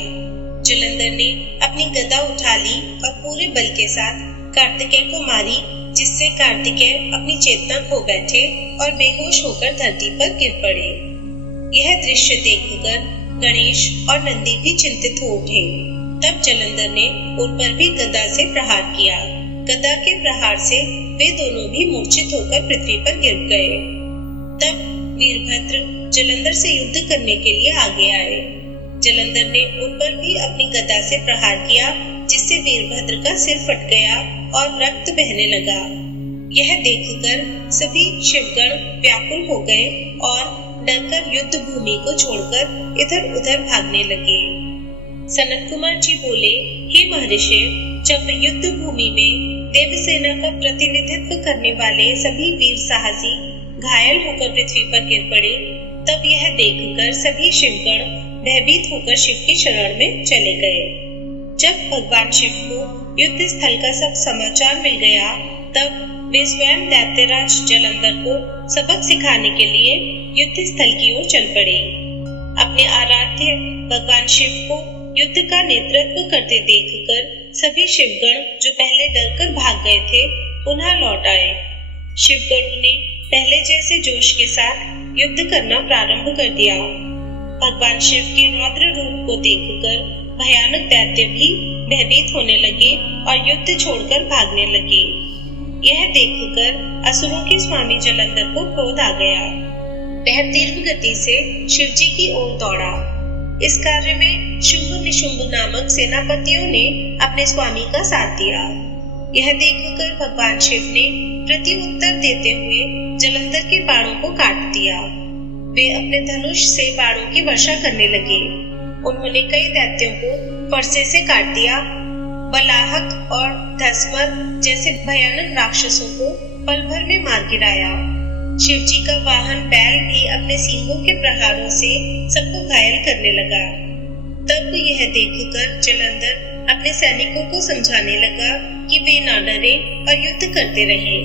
जलंधर ने अपनी गदा उठा ली और पूरे बल के साथ कार्तिकेय को मारी, जिससे कार्तिकेय अपनी चेतना खो बैठे और बेहोश होकर धरती पर गिर पड़े। यह दृश्य देखकर गणेश और नंदी भी चिंतित हो उठे। तब जलंधर ने उन पर भी गदा से प्रहार किया। गदा के प्रहार से वे दोनों भी मूर्छित होकर पृथ्वी पर गिर गए। तब वीरभद्र जलंधर से युद्ध करने के लिए आगे आए। जलंधर ने उन पर भी अपनी गदा से प्रहार किया, जिससे वीरभद्र का सिर फट गया और रक्त बहने लगा। यह देखकर सभी शिवगण व्याकुल हो गए और डरकर युद्ध भूमि को छोड़कर इधर उधर भागने लगे। सनत कुमार जी बोले, हे महर्षि, जब युद्ध भूमि में देवसेना का प्रतिनिधित्व करने वाले सभी वीर साहसी घायल होकर पृथ्वी पर गिर पड़े, तब यह देखकर सभी शिवगण भयभीत होकर शिव की शरण में चले गए। जब भगवान शिव को युद्ध स्थल का सब समाचार मिल गया, तब वे स्वयं दैत्यराज जलंधर को सबक सिखाने के लिए युद्ध स्थल की ओर चल पड़े। अपने आराध्य भगवान शिव को युद्ध का नेतृत्व करते देखकर सभी शिवगण जो पहले डरकर भाग गए थे, पुनः लौट आए। शिवगणों ने पहले जैसे जोश के साथ युद्ध करना प्रारंभ कर दिया। भगवान शिव के रौद्र रूप को देखकर भयानक दैत्य भी भयभीत होने लगे और युद्ध छोड़कर भागने लगे। यह देखकर असुरों के स्वामी जलंधर को क्रोध आ गया। वह तीव्र गति से शिव जी की ओर दौड़ा। इस कार्य में शुंभ निशुंभ नामक सेनापतियों ने अपने स्वामी का साथ दिया। यह देखकर भगवान शिव ने प्रत्युत्तर देते हुए जलंधर के बाणों को काट दिया। वे अपने धनुष से बाणों की वर्षा करने लगे। उन्होंने कई दैत्यों को फरसे से काट दिया। बलाहक और धस्मर जैसे भयानक राक्षसों को पल भर में मार गिराया। शिव जी का वाहन बैल भी अपने सींगों के प्रहारों से सबको घायल करने लगा। तब यह देखकर जलंधर अपने सैनिकों को समझाने लगा कि वे ना डरे और युद्ध करते रहे,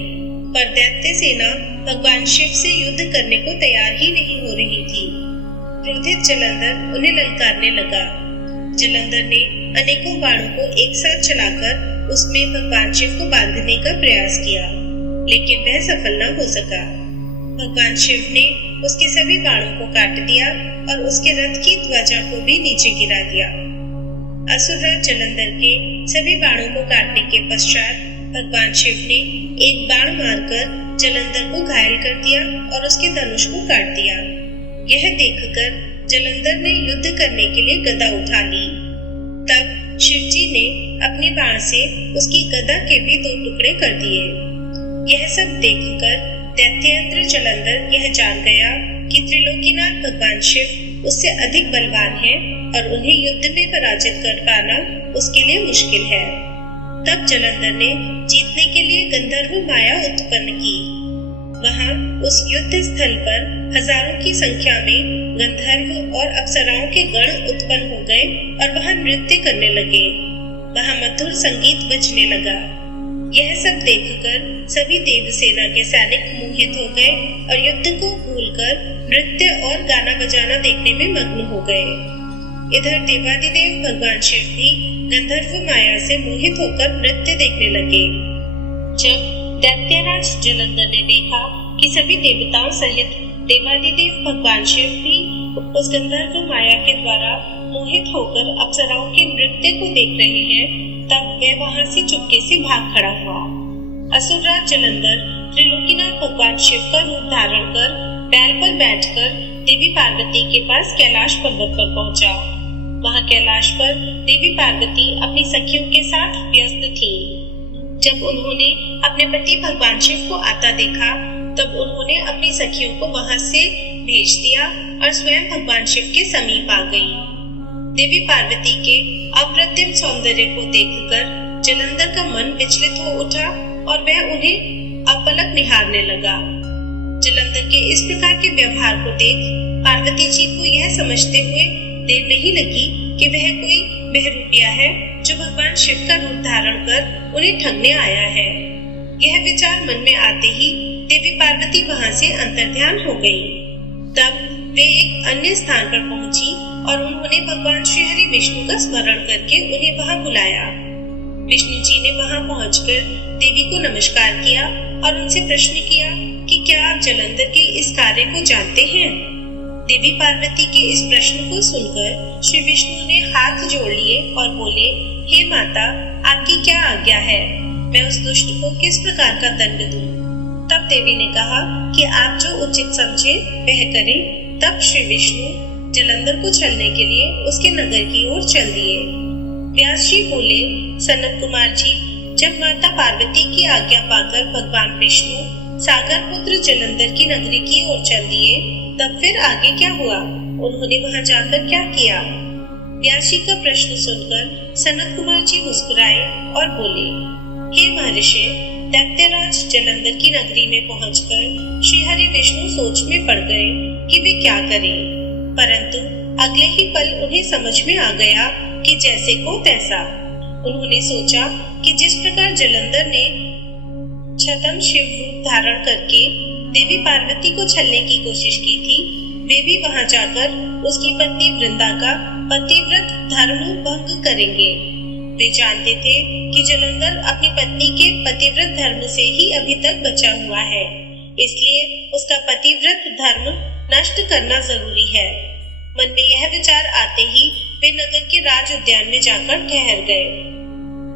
पर दैत्य सेना भगवान शिव से युद्ध करने को तैयार ही नहीं हो रही थी। क्रोधित जलंधर उन्हें ललकारने लगा। जलंधर ने अनेकों बाणों को एक साथ चलाकर उसमें भगवान शिव को बांधने का प्रयास किया, लेकिन वह सफल न हो सका। भगवान शिव ने उसके सभी बाणों को काट दिया और उसके रथ की ध्वजा को भी नीचे गिरा दिया। असुरराज जलंधर के सभी बाणों को काटने के पश्चात भगवान शिव ने एक बाण मारकर जलंधर को घायल कर दिया और उसके धनुष को काट दिया। यह देखकर जलंधर ने युद्ध करने के लिए गदा उठा ली। तब शिव जी ने अपने बाण से उसकी गदा के भी 2 टुकड़े कर दिए। यह सब देखकर दैत्येंद्र जलंधर यह जान गया कि त्रिलोकीनाथ भगवान शिव उससे अधिक बलवान है और उन्हें युद्ध में पराजित कर पाना उसके लिए मुश्किल है। तब जलंधर ने जीतने के लिए गंधर्व माया उत्पन्न की। वहां उस युद्ध स्थल पर हजारों की संख्या में गंधर्व और अप्सराओं के गण उत्पन्न हो गए और वहां नृत्य करने लगे। वहां मधुर संगीत बजने लगा। यह सब देखकर सभी देवसेना के सैनिक मोहित हो गए और युद्ध को भूलकर नृत्य और गाना बजाना देखने में मग्न हो गए। इधर देवादिदेव भगवान शिव भी गंधर्व माया से मोहित होकर नृत्य देखने लगे। जब दैत्यराज जलंधर ने देखा कि सभी देवताओं सहित देवादिदेव भगवान शिव भी उस गंधर्व माया के द्वारा मोहित होकर अप्सराओं के नृत्य को देख रहे हैं, तब वह वहां से चुपके से भाग खड़ा हुआ। असुरराज जलंधर त्रिलोकीनाथ भगवान शिव का रूप धारण कर बैल पर बैठकर देवी पार्वती के पास कैलाश पर्वत पर पहुंचा। वहां कैलाश पर देवी पार्वती अपनी सखियों के साथ व्यस्त थी। जब उन्होंने अपने पति भगवान शिव को आता देखा, तब उन्होंने अपनी सखियों को वहां से भेज दिया और स्वयं भगवान शिव के समीप आ गई। देवी पार्वती के अप्रतिम सौंदर्य को देखकर जलंधर का मन विचलित हो उठा और वह उन्हें अपलक निहारने लगा। जलंधर के इस प्रकार के व्यवहार को देख पार्वती जी को यह समझते हुए देर नहीं लगी कि वह कोई बहरूपिया है जो भगवान शिव का रूप धारण कर उन्हें ठगने आया है। यह विचार मन में आते ही देवी पार्वती वहां से अंतर्ध्यान हो गई। तब वे एक अन्य स्थान पर पहुंची और उन्होंने भगवान श्री हरि विष्णु का स्मरण करके उन्हें वहां बुलाया। विष्णु जी ने वहां पहुंचकर देवी को नमस्कार किया और उनसे प्रश्न किया कि क्या आप जलंधर के इस कार्य को जानते हैं? देवी पार्वती के इस प्रश्न को सुनकर श्री विष्णु ने हाथ जोड़ लिए और बोले, हे माता, आपकी क्या आज्ञा है? मैं उस दुष्ट को किस प्रकार का दंड दूं? तब देवी ने कहा कि आप जो उचित समझे वह करें। तब श्री विष्णु जलंधर को छलने के लिए उसके नगर की ओर चल दिए। व्यास जी बोले, सनत कुमार जी, जब माता पार्वती की आज्ञा पाकर भगवान विष्णु सागर पुत्र जलंधर की नगरी की ओर चल दिए, तब फिर आगे क्या हुआ? उन्होंने वहां जाकर क्या किया? व्यास जी का प्रश्न सुनकर सनत कुमार जी मुस्कुराए और बोले, हे महर्षि, दैत्यराज जलंधर की नगरी में पहुंचकर श्री हरि विष्णु सोच में पड़ गए कि वे क्या करें, परंतु अगले ही पल उन्हें समझ में आ गया कि जैसे को तैसा। उन्होंने सोचा कि जिस प्रकार जलंधर ने छद्म शिव रूप धारण करके देवी पार्वती को छलने की कोशिश की थी, वे भी वहां जाकर उसकी पत्नी वृंदा का पतिव्रत धर्म भंग करेंगे। वे जानते थे कि जलंधर अपनी पत्नी के पतिव्रत धर्म से ही अभी तक बचा हुआ है, इसलिए उसका पतिव्रत धर्म नष्ट करना जरूरी है। मन में यह विचार आते ही वे नगर के राज उद्यान में जाकर ठहर गए।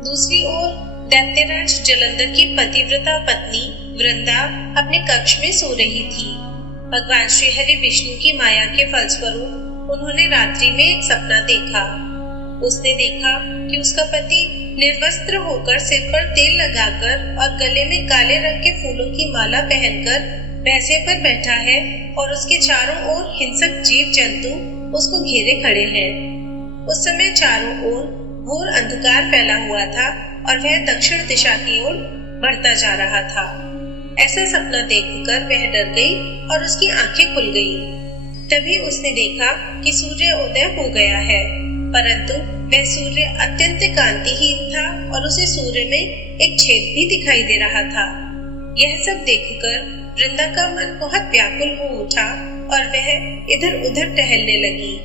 दूसरी ओर दैत्यराज जलंधर की पतिव्रता पत्नी वृंदा अपने कक्ष में सो रही थी। भगवान श्री हरि विष्णु की माया के फलस्वरूप उन्होंने रात्रि में एक सपना देखा। उसने देखा कि उसका पति निर्वस्त्र होकर सिर पर तेल लगाकर और गले में काले रंग के फूलों की माला पहनकर भैंसे पर बैठा है और उसके चारों ओर हिंसक जीव जंतु उसको घेरे खड़े हैं। उस समय चारों ओर घोर अंधकार फैला हुआ था और वह दक्षिण दिशा की ओर बढ़ता जा रहा था। ऐसा सपना देखकर वह डर गई और उसकी आंखें खुल गईं। तभी उसने देखा कि सूर्य उदय हो गया है, परंतु वह सूर्य अत्यंत कांतिहीन था और उसे सूर्य में एक छेद भी दिखाई दे रहा था। यह सब देखकर वृंदा का मन बहुत व्याकुल हो उठा और वह इधर उधर टहलने लगी।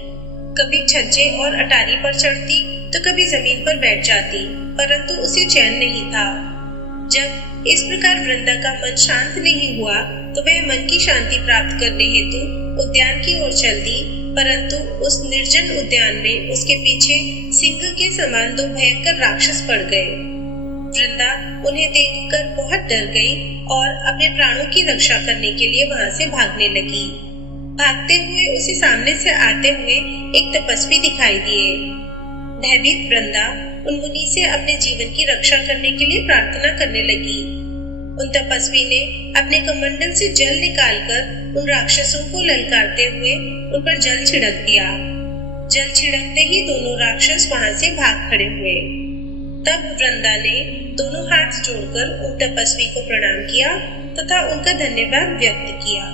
कभी छज्जे और अटारी पर चढ़ती तो कभी जमीन पर बैठ जाती, परंतु उसे चैन नहीं था। जब इस प्रकार वृंदा का मन शांत नहीं हुआ तो वह मन की शांति प्राप्त करने हेतु उद्यान की ओर चल दी, परंतु उस निर्जन उद्यान में उसके पीछे सिंह के समान दो भयंकर राक्षस पड़ गए। वृंदा उन्हें देखकर बहुत डर गई और अपने प्राणों की रक्षा करने के लिए वहां से भागने लगी। भागते हुए उसे सामने से आते हुए एक तपस्वी दिखाई दिए। भयभीत वृंदा उन मुनि से अपने जीवन की रक्षा करने के लिए प्रार्थना करने लगी। उन तपस्वी ने अपने कमंडल से जल निकालकर उन राक्षसों को ललकारते हुए उन पर जल छिड़क दिया। जल छिड़कते ही दोनों राक्षस वहां से भाग खड़े हुए। तब वृंदा ने दोनों हाथ जोड़कर उन तपस्वी को प्रणाम किया तथा उनका धन्यवाद व्यक्त किया।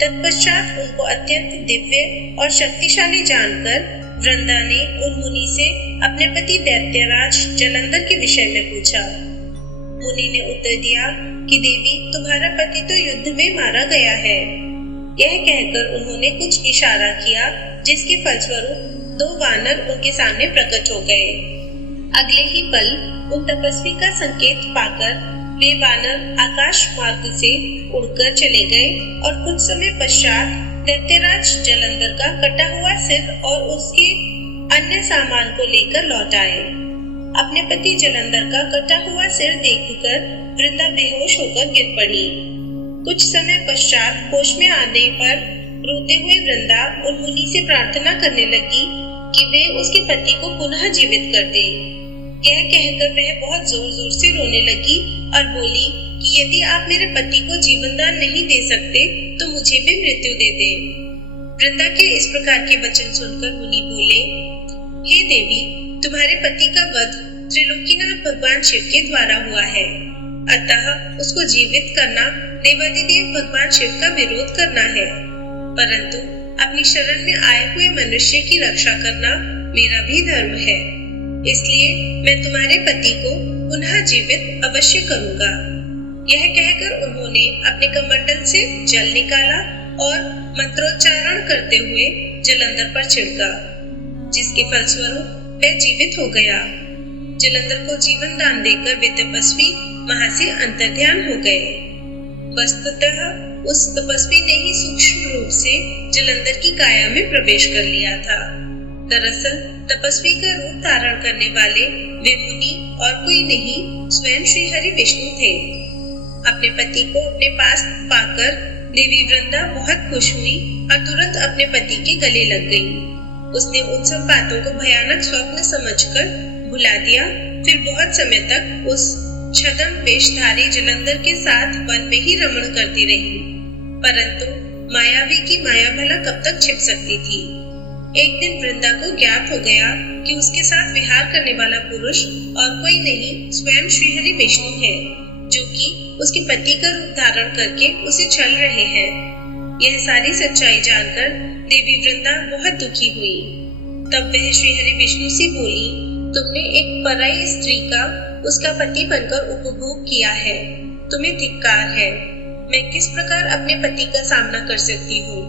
तत्पश्चात उनको अत्यंत दिव्य और शक्तिशाली जानकर वृंदा ने उन मुनि से अपने पति दैत्यराज जलंधर के विषय में पूछा। मुनि ने उत्तर दिया कि देवी, तुम्हारा पति तो युद्ध में मारा गया है। यह कहकर उन्होंने कुछ इशारा किया, जिसके फलस्वरूप दो वानर उनके सामने प्रकट हो गए। अगले ही पल उन तपस्वी का संकेत पाकर वे वानर आकाश मार्ग से उड़कर चले गए और कुछ समय पश्चात दैत्यराज जलंधर का कटा हुआ सिर और उसके अन्य सामान को लेकर लौट आए। अपने पति जलंधर का कटा हुआ सिर देखकर वृंदा बेहोश होकर गिर पड़ी। कुछ समय पश्चात होश में आने पर रोते हुए वृंदा उन मुनि से प्रार्थना करने लगी कि वे उसके पति को पुनः जीवित कर दे। यह कहकर वह बहुत जोर जोर से रोने लगी और बोली कि कि यदि आप मेरे पति को जीवन दान नहीं दे सकते तो मुझे भी मृत्यु दे दें। वृंदा के इस प्रकार के वचन सुनकर मुनि बोले, हे देवी, तुम्हारे पति का वध त्रिलोकीनाथ भगवान शिव के द्वारा हुआ है, अतः उसको जीवित करना देवादिदेव भगवान शिव का विरोध करना है, परंतु अपनी शरण में आए हुए मनुष्य की रक्षा करना मेरा भी धर्म है। इसलिए मैं तुम्हारे पति को पुनः जीवित अवश्य करूंगा। यह कहकर उन्होंने अपने कमंडल से जल निकाला और मंत्रोच्चारण करते हुए जलंधर पर छिड़का, जिसके फलस्वरूप वह जीवित हो गया। जलंधर को जीवन दान देकर वे तपस्वी वहां से अंतर्ध्यान हो गए। वस्तुतः उस तपस्वी ने ही सूक्ष्म रूप से जलंधर की काया में प्रवेश कर लिया था। दरअसल तपस्वी का रूप धारण करने वाले वे मुनि और कोई नहीं, स्वयं श्री हरि विष्णु थे। अपने पति को अपने पास पाकर देवी वृंदा बहुत खुश हुई और तुरंत अपने पति के गले लग गई। उसने उन सब बातों को भयानक स्वप्न समझकर भुला दिया। फिर बहुत समय तक उस छद्म वेशधारी जलंधर के साथ वन में ही रमण करती रही, परंतु मायावी की माया भला कब तक छिप सकती थी। एक दिन वृंदा को ज्ञात हो गया कि उसके साथ विहार करने वाला पुरुष और कोई नहीं, स्वयं श्रीहरि विष्णु है, जो कि उसके पति का रूप धारण करके उसे छल रहे हैं। यह सारी सच्चाई जानकर देवी वृंदा बहुत दुखी हुई। तब वह श्रीहरि विष्णु से बोली, तुमने एक पराई स्त्री का उसका पति बनकर उपभोग किया है, तुम्हें धिक्कार है। मैं किस प्रकार अपने पति का सामना कर सकती हूँ?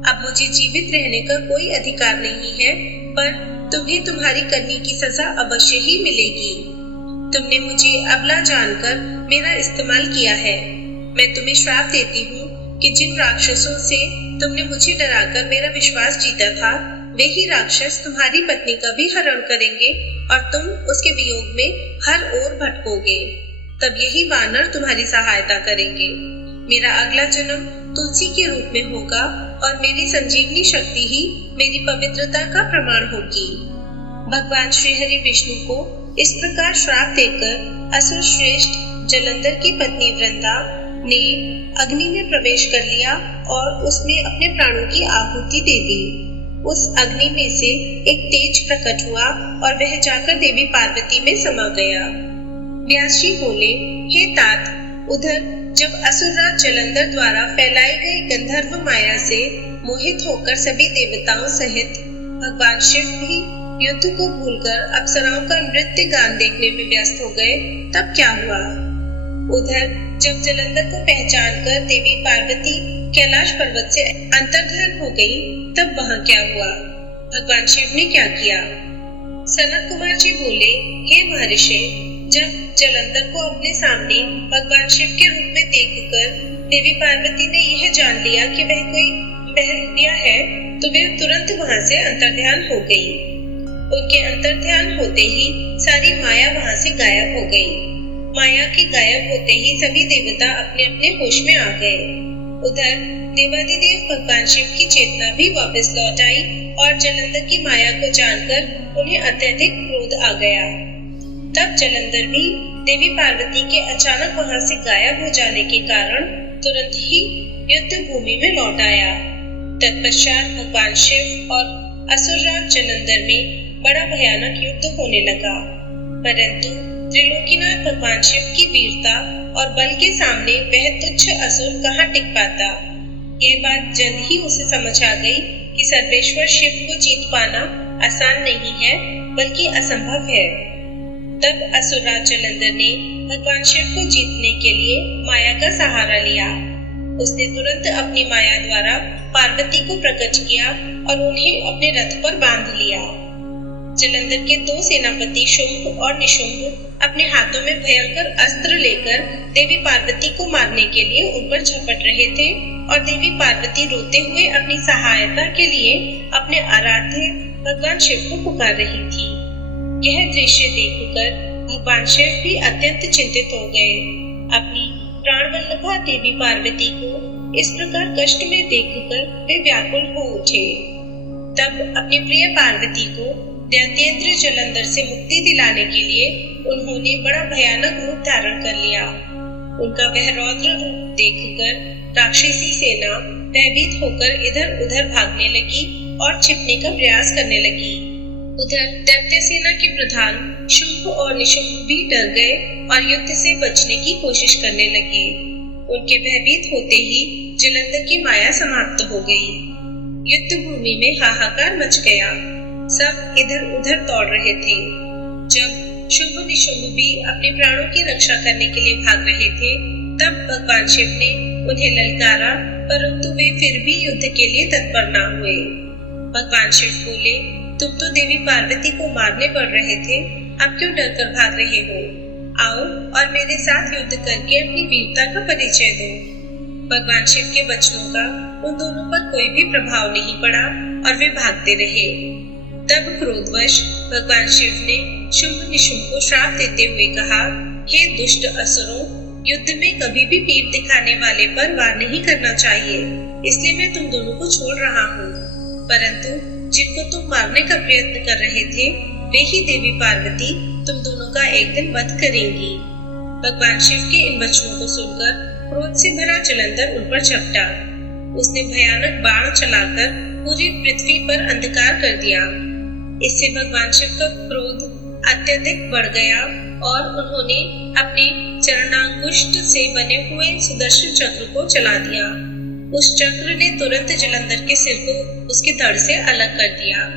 अब मुझे जीवित रहने का कोई अधिकार नहीं है, पर तुम्हें तुम्हारी करनी की सजा अवश्य ही मिलेगी। तुमने मुझे अबला जानकर मेरा इस्तेमाल किया है। मैं तुम्हें श्राप देती हूँ कि जिन राक्षसों से तुमने मुझे डराकर मेरा विश्वास जीता था, वे ही राक्षस तुम्हारी पत्नी का भी हरण करेंगे और तुम उसके वियोग में हर ओर भटकोगे। तब यही वानर तुम्हारी सहायता करेंगे। मेरा अगला जन्म तुलसी के रूप में होगा और मेरी संजीवनी शक्ति ही मेरी पवित्रता का प्रमाण होगी। भगवान श्रीहरि विष्णु को इस प्रकार श्राप देकर असुर श्रेष्ठ जलंधर की पत्नी वृंदा ने अग्नि में प्रवेश कर लिया और उसमें अपने प्राणों की आहुति दे दी। उस अग्नि में से एक तेज प्रकट हुआ और वह जाकर देवी पार्वती में समा गया। व्यास जी बोले, हे तात, उधर जब असुरराज जलंधर द्वारा फैलाई गई गंधर्व माया से मोहित होकर सभी देवताओं सहित भगवान शिव भी युद्ध को भूलकर अप्सराओं का नृत्य गान देखने में व्यस्त हो गए, तब क्या हुआ? उधर जब जलंधर को पहचान कर देवी पार्वती कैलाश पर्वत से अंतर्धान हो गई, तब वहाँ क्या हुआ? भगवान शिव ने क्या किया? सनत कुमार जी बोले, हे महर्षि, जब जलंधर को अपने सामने भगवान शिव के रूप में देखकर देवी पार्वती ने यह जान लिया कि वह कोई बहरूपिया है, तो वे तुरंत वहाँ से अंतर्ध्यान हो गई। उनके अंतर्ध्यान होते ही सारी माया वहाँ से गायब हो गई। माया के गायब होते ही सभी देवता अपने अपने होश में आ गए। उधर देवादिदेव भगवान शिव की चेतना भी वापस लौट आई और जलंधर की माया को जानकर उन्हें अत्यधिक क्रोध आ गया। तब जलंधर भी देवी पार्वती के अचानक वहां से गायब हो जाने के कारण तुरंत ही युद्ध भूमि में लौट आया। तत्पश्चात भगवान शिव और असुरराज जलंधर में बड़ा भयानक युद्ध होने लगा, परंतु त्रिलोकीनाथ भगवान शिव की वीरता और बल के सामने वह तुच्छ असुर कहाँ टिक पाता। यह बात जल्द ही उसे समझ आ गई कि सर्वेश्वर शिव को जीत पाना आसान नहीं है, बल्कि असंभव है। तब असुरराज जलंधर ने भगवान शिव को जीतने के लिए माया का सहारा लिया। उसने तुरंत अपनी माया द्वारा पार्वती को प्रकट किया और उन्हें अपने रथ पर बांध लिया। जलंधर के दो सेनापति शुंभ और निशुंभ अपने हाथों में भयंकर अस्त्र लेकर देवी पार्वती को मारने के लिए उन पर झपट रहे थे और देवी पार्वती रोते हुए अपनी सहायता के लिए अपने आराध्य भगवान शिव को पुकार रही थी। यह दृश्य देखकर भगवान शिव भी अत्यंत चिंतित हो गए। अपनी प्राणवल्लभा देवी पार्वती को इस प्रकार कष्ट में देखकर वे व्याकुल हो उठे। तब अपनी प्रिय पार्वती को दैत्येंद्र जलंधर से मुक्ति दिलाने के लिए उन्होंने बड़ा भयानक रूप धारण कर लिया। उनका वह रौद्र रूप देखकर राक्षसी सेना भयभीत होकर इधर उधर भागने लगी और छिपने का प्रयास करने लगी। उधर दैत्य सेना के प्रधान शुंभ और निशुंभ भी डर गए और युद्ध से बचने की कोशिश करने लगे। उनके भयभीत होते ही जलंधर की माया समाप्त हो गई। युद्ध भूमि में हाहाकार मच गया। सब इधर उधर दौड़ रहे थे। जब शुंभ निशुंभ भी अपने प्राणों की रक्षा करने के लिए भाग रहे थे, तब भगवान शिव ने उन्हें ललकारा, परंतु वे फिर भी युद्ध के लिए तत्पर न हुए। भगवान शिव बोले, तुम तो देवी पार्वती को मारने पड़ रहे थे, अब क्यों डरकर भाग रहे हो? आओ और मेरे साथ युद्ध करके अपनी वीरता का परिचय दो। भगवान शिव के वचनों का उन दोनों पर कोई भी प्रभाव नहीं पड़ा और वे भागते रहे। तब क्रोधवश भगवान शिव ने शुंभ निशुंभ को श्राप देते हुए कहा, हे दुष्ट असुरों, युद्ध में कभी भी पीठ दिखाने वाले पर वार नहीं करना चाहिए, इसलिए मैं तुम दोनों को छोड़ रहा हूँ। परंतु जिनको तुम मारने का प्रयत्न कर रहे थे, वे ही देवी पार्वती तुम दोनों का एक दिन वध करेंगी। भगवान शिव के इन वचनों को सुनकर क्रोध से भरा जलंधर उन पर झपटा। उसने भयानक बाण चलाकर पूरी पृथ्वी पर अंधकार कर दिया। इससे भगवान शिव का क्रोध अत्यधिक बढ़ गया और उन्होंने अपने चरणांगुष्ठ से बने हुए सुदर्शन चक्र को चला दिया। उस चक्र ने तुरंत जलंधर के सिर को उसके धड़ से अलग कर दिया।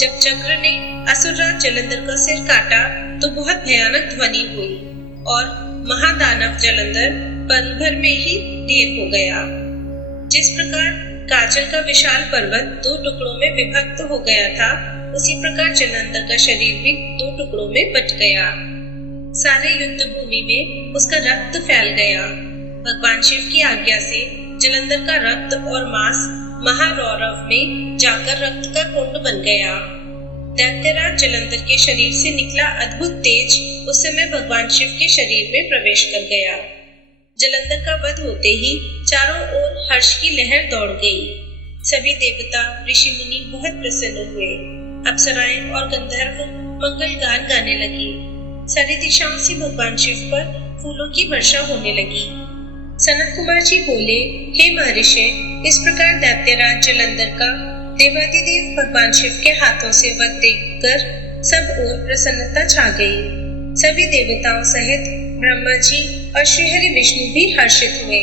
जब चक्र ने असुरराज जलंधर का सिर काटा तो बहुत भयानक ध्वनि हुई और महादानव जलंधर पल भर में ही ढेर हो गया। जिस प्रकार काजल का विशाल पर्वत दो टुकड़ों में विभक्त हो गया था, उसी प्रकार जलंधर का शरीर भी दो टुकड़ों में बट गया। सारे युद्ध भूमि में उसका रक्त फैल गया। भगवान शिव की आज्ञा से जलंधर का रक्त और मांस महारौरव में जाकर रक्त का कुंड बन गया। दैत्यराज जलंधर के शरीर से निकला अद्भुत तेज उस समय भगवान शिव के शरीर में प्रवेश कर गया। जलंधर का वध होते ही चारों ओर हर्ष की लहर दौड़ गई। सभी देवता ऋषि मुनि बहुत प्रसन्न हुए। अप्सराएं और गंधर्व मंगल गान गाने लगे। सारी दिशाओं से भगवान शिव पर फूलों की वर्षा होने लगी। सनत कुमार जी बोले, हे महर्षि, इस प्रकार दैत्यराज जलंधर का देवादिदेव भगवान शिव के हाथों से वध देखकर सब ओर प्रसन्नता छा गई। सभी देवताओं सहित ब्रह्मा जी और श्रीहरि विष्णु भी हर्षित हुए।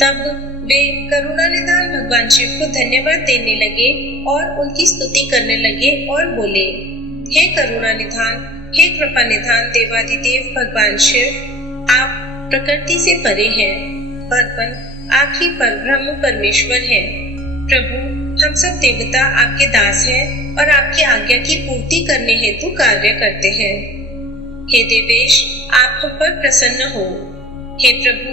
तब वे करुणानिधान भगवान शिव को धन्यवाद देने लगे और उनकी स्तुति करने लगे और बोले, हे करुणानिधान, हे कृपानिधान देवादिदेव भगवान शिव, आप प्रकृति से परे हैं। भगवान आप ही परब्रह्म परमेश्वर हैं। प्रभु, हम सब देवता आपके दास हैं और आपकी आज्ञा की पूर्ति करने हेतु कार्य करते हैं। हे देवेश, आप हम पर प्रसन्न हो। हे प्रभु,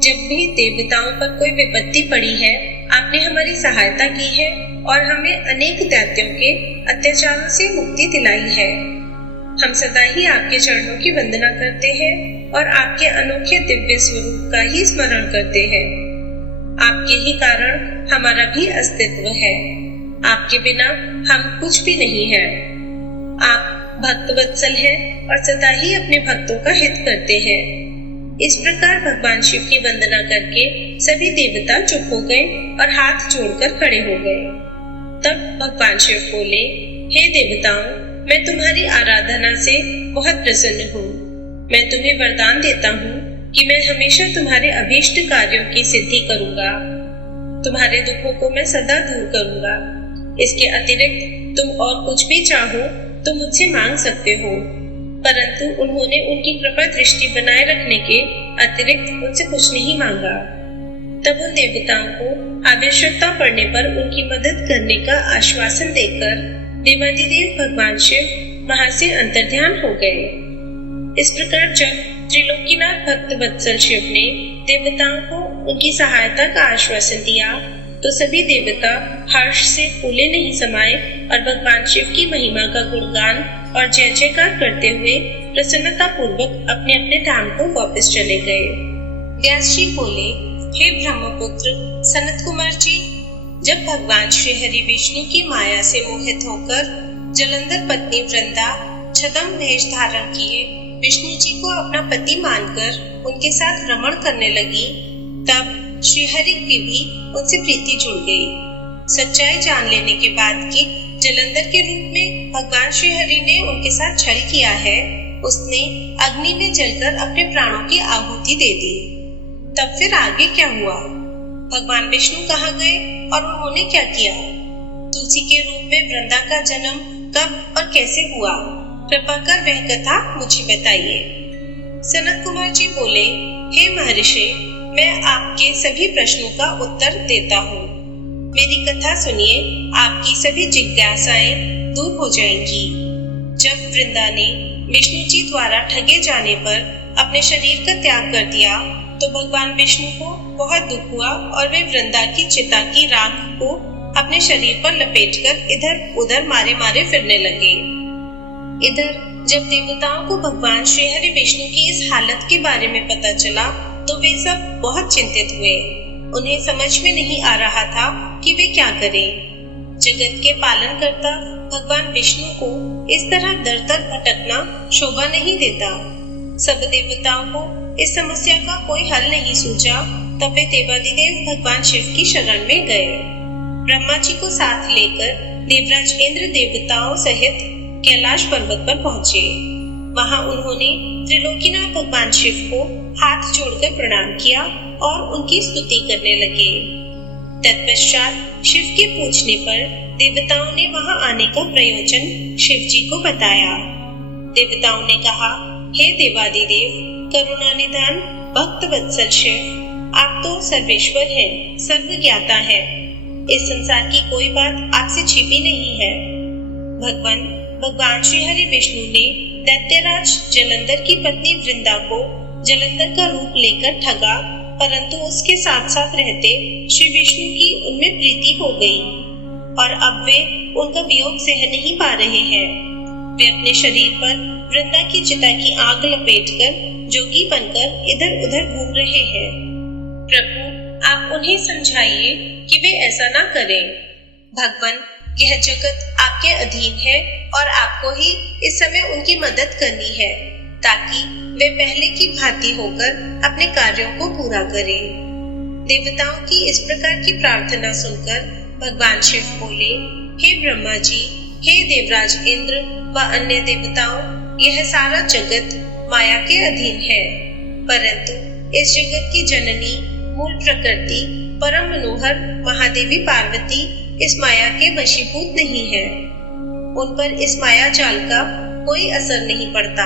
जब भी देवताओं पर कोई विपत्ति पड़ी है, आपने हमारी सहायता की है और हमें अनेक दैत्यों के अत्याचारों से मुक्ति दिलाई है। हम सदा ही आपके चरणों की वंदना करते हैं और आपके अनोखे दिव्य स्वरूप का ही स्मरण करते हैं। आपके ही कारण हमारा भी अस्तित्व है। आपके बिना हम कुछ भी नहीं है। आप भक्त वत्सल हैं और सदा ही अपने भक्तों का हित करते हैं। इस प्रकार भगवान शिव की वंदना करके सभी देवता चुप हो गए और हाथ जोड़कर खड़े हो गए। तब भगवान शिव बोले, हे देवताओं, मैं तुम्हारी आराधना से बहुत प्रसन्न हूँ। मैं तुम्हें वरदान देता हूँ कि मैं हमेशा तुम्हारे अभीष्ट कार्यों की सिद्धि करूँगा। तुम्हारे दुखों को मैं सदा दूर करूँगा। इसके अतिरिक्त तुम और कुछ भी चाहो तो मुझसे मांग सकते हो। परंतु उन्होंने उनकी कृपा दृष्टि बनाए रखने के अतिरिक्त उनसे कुछ नहीं मांगा। तब उन देवताओं को आवश्यकता पड़ने पर उनकी मदद करने का आश्वासन देकर देवादिदेव भगवान शिव वहां से अंतर्ध्यान हो गए। इस प्रकार जब त्रिलोकीनाथ भक्त वत्सल शिव ने देवताओं को उनकी सहायता का आश्वासन दिया तो सभी देवता हर्ष से फूले नहीं समाये और भगवान शिव की महिमा का गुणगान और जय जयकार करते हुए प्रसन्नता पूर्वक अपने अपने धाम को वापस चले गए। व्यास जी बोले, हे ब्रह्मपुत्र सनत कुमार जी, जब भगवान श्री हरि विष्णु की माया से मोहित होकर जलंधर पत्नी वृंदा छद्म वेश धारण किए विष्णु जी को अपना पति मानकर उनके साथ रमण करने लगी, तब श्रीहरि की भी उनसे प्रीति जुड़ गई। सच्चाई जान लेने के बाद कि जलंधर के रूप में भगवान श्रीहरि ने उनके साथ छल किया है, उसने अग्नि में जलकर अपने प्राणों की आहुति दे दी। तब फिर आगे क्या हुआ? भगवान विष्णु कहाँ गए और उन्होंने क्या किया? तुलसी के रूप में वृंदा का जन्म कब और कैसे हुआ? कृपा कर वह कथा मुझे बताइए। सनत कुमार जी बोले, हे महर्षि, मैं आपके सभी प्रश्नों का उत्तर देता हूँ। मेरी कथा सुनिए, आपकी सभी जिज्ञासाएं दूर हो जाएंगी। जब वृंदा ने विष्णु जी द्वारा ठगे जाने पर अपने शरीर का त्याग कर दिया, तो भगवान विष्णु को बहुत दुख हुआ और वे वृंदा की चिता की राख को अपने शरीर पर लपेटकर इधर उधर मारे मारे फिरने लगे। इधर जब देवताओं को भगवान श्रीहरि विष्णु की इस हालत के बारे में पता चला, तो वे सब बहुत चिंतित हुए। उन्हें समझ में नहीं आ रहा था कि वे क्या करें। जगत के पालन करता भगवान विष्णु को इस तरह दर दर भटकना शोभा नहीं देता। सब देवताओं को इस समस्या का कोई हल नहीं सूझा। तब वे देवादिदेव भगवान शिव की शरण में गए। ब्रह्मा जी को साथ लेकर देवराज इंद्र देवताओं सहित कैलाश पर्वत पर पहुँचे। वहां उन्होंने त्रिलोकीनाथ भगवान शिव को हाथ जोड़कर प्रणाम किया और उनकी स्तुति करने लगे। तत्पश्चात शिव के पूछने पर देवताओं ने वहां आने का प्रयोजन शिव जी को बताया। देवताओं ने कहा, हे देवादिदेव, करुणा निधान भक्त वत्सल शिव, आप तो सर्वेश्वर हैं, सर्वज्ञाता हैं। इस संसार की कोई बात आपसे छिपी नहीं है। भगवान श्रीहरि विष्णु ने दैत्यराज जलंधर की पत्नी वृंदा को जलंधर का रूप लेकर ठगा, परंतु उसके साथ साथ रहते श्री विष्णु की उनमें प्रीति हो गई और अब वे उनका वियोग सह नहीं पा रहे हैं। वे अपने शरीर पर वृंदा की चिता की आग लपेटकर जोगी बनकर इधर उधर घूम रहे हैं। प्रभु, आप उन्हें समझाइए कि वे ऐसा ना करें। भगवान, यह जगत आपके अधीन है और आपको ही इस समय उनकी मदद करनी है, ताकि वे पहले की भांति होकर अपने कार्यों को पूरा करें। देवताओं की इस प्रकार की प्रार्थना सुनकर भगवान शिव बोले, हे ब्रह्मा जी, हे देवराज इंद्र व अन्य देवताओं, यह सारा जगत माया के अधीन है, परंतु इस जगत की जननी मूल प्रकृति परम मनोहर महादेवी पार्वती इस माया के वशीभूत नहीं है। उन पर इस माया जाल का कोई असर नहीं पड़ता।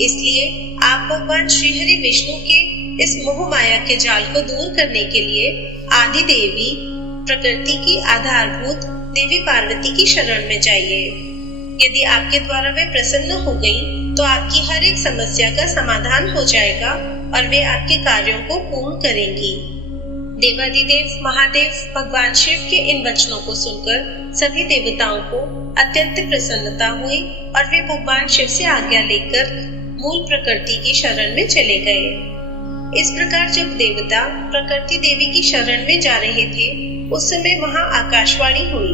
इसलिए आप भगवान श्रीहरि विष्णु के इस मोह माया के जाल को दूर करने के लिए आदि देवी प्रकृति की आधारभूत देवी पार्वती की शरण में जाइए। यदि आपके द्वारा वे प्रसन्न हो गई, तो आपकी हर एक समस्या का समाधान हो जाएगा और वे आपके कार्यों को पूर्ण करेंगी। देवादिदेव महादेव भगवान शिव के इन वचनों को सुनकर सभी देवताओं को अत्यंत प्रसन्नता हुई और वे भगवान शिव से आज्ञा लेकर मूल प्रकृति की शरण में चले गए। इस प्रकार जब देवता प्रकृति देवी की शरण में जा रहे थे, उस समय वहां आकाशवाणी हुई,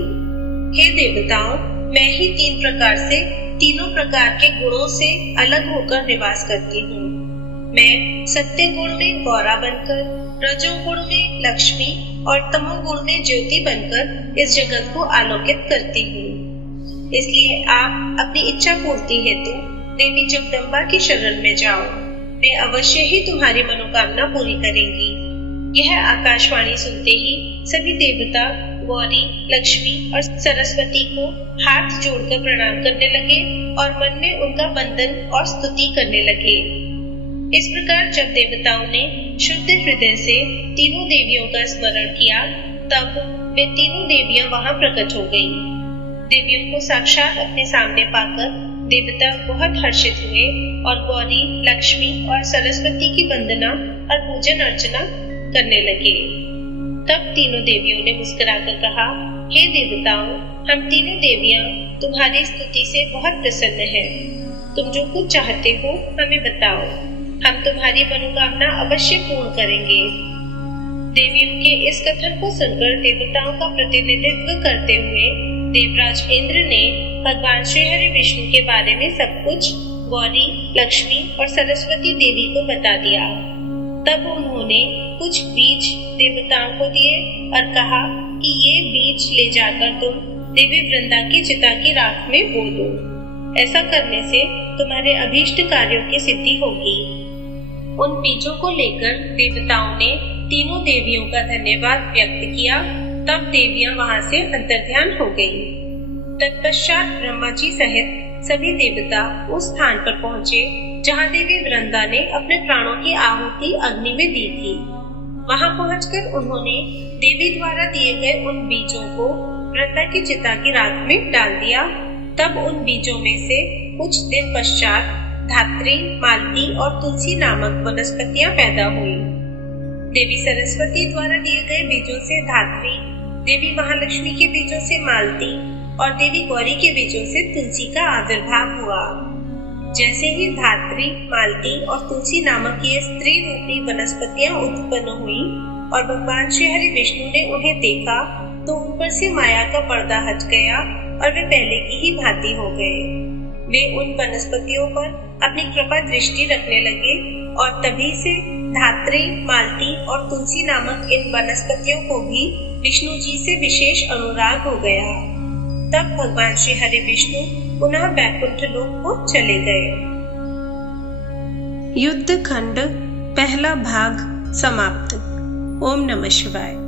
हे देवताओं, मैं ही तीन प्रकार से तीनों प्रकार के गुणों से अलग होकर निवास करती हूँ। मैं सत्य गुण में गौरा बनकर, रजोगुण में लक्ष्मी और तमोगुण में ज्योति बनकर इस जगत को आलोकित करती हूँ। इसलिए आप अपनी इच्छा पूर्ति हेतु देवी जगदम्बा की शरण में जाओ। वे अवश्य ही तुम्हारी मनोकामना पूरी करेंगी। यह आकाशवाणी सुनते ही सभी देवता गौरी, लक्ष्मी और सरस्वती को हाथ जोड़कर प्रणाम करने लगे और मन में उनका वंदन और स्तुति करने लगे। इस प्रकार जब देवताओं ने शुद्ध हृदय से तीनों देवियों का स्मरण किया, तब वे तीनों देवियां वहां प्रकट हो गईं। देवियों को साक्षात अपने सामने पाकर देवता बहुत हर्षित हुए और गौरी, लक्ष्मी और सरस्वती की वंदना और पूजन अर्चना करने लगे। तब तीनों देवियों ने मुस्कुराकर कहा, हे देवताओं, हम तीनों देवियां तुम्हारी स्तुति से बहुत प्रसन्न हैं। तुम जो कुछ चाहते हो हमें बताओ, हम तुम्हारी मनोकामना अवश्य पूर्ण करेंगे। देवियों के इस कथन को सुनकर देवताओं का प्रतिनिधित्व करते हुए देवराज इंद्र ने भगवान श्रीहरि विष्णु के बारे में सब कुछ गौरी, लक्ष्मी और सरस्वती देवी को बता दिया। तब उन्होंने कुछ बीज देवताओं को दिए और कहा कि ये बीज ले जाकर तुम देवी वृंदा की चिता की राख में बो दो। ऐसा करने से तुम्हारे अभीष्ट कार्यों की सिद्धि होगी। उन बीजों को लेकर देवताओं ने तीनों देवियों का धन्यवाद व्यक्त किया। तब देवियां वहां से अंतर्ध्यान हो गईं। तत्पश्चात ब्रह्मा जी सहित सभी देवता उस स्थान पर पहुँचे जहाँ देवी वृंदा ने अपने प्राणों की आहुति अग्नि में दी थी। वहां पहुंचकर उन्होंने देवी द्वारा दिए गए उन बीजों को वृंदा की चिता की राख में डाल दिया। तब उन बीजों में से कुछ दिन पश्चात धात्री, मालती और तुलसी नामक वनस्पतियां पैदा हुई। देवी सरस्वती द्वारा दिए गए बीजों से धात्री, देवी महालक्ष्मी के बीजों से मालती और देवी गौरी के बीजों से तुलसी का आविर्भाव हुआ। जैसे ही धात्री, मालती और तुलसी नामक ये स्त्री रूपी वनस्पतियां उत्पन्न हुई और भगवान श्री हरि विष्णु ने उन्हें देखा तो उन पर से माया का पर्दा हट गया और वे पहले की ही भांति हो गए। वे उन वनस्पतियों पर अपनी कृपा दृष्टि रखने लगे और तभी से धात्री, मालती और तुलसी नामक इन वनस्पतियों को भी विष्णु जी से विशेष अनुराग हो गया। तब भगवान श्री हरि विष्णु पुनः वैकुंठ लोक को चले गए। युद्ध खंड पहला भाग समाप्त। ओम नमः शिवाय।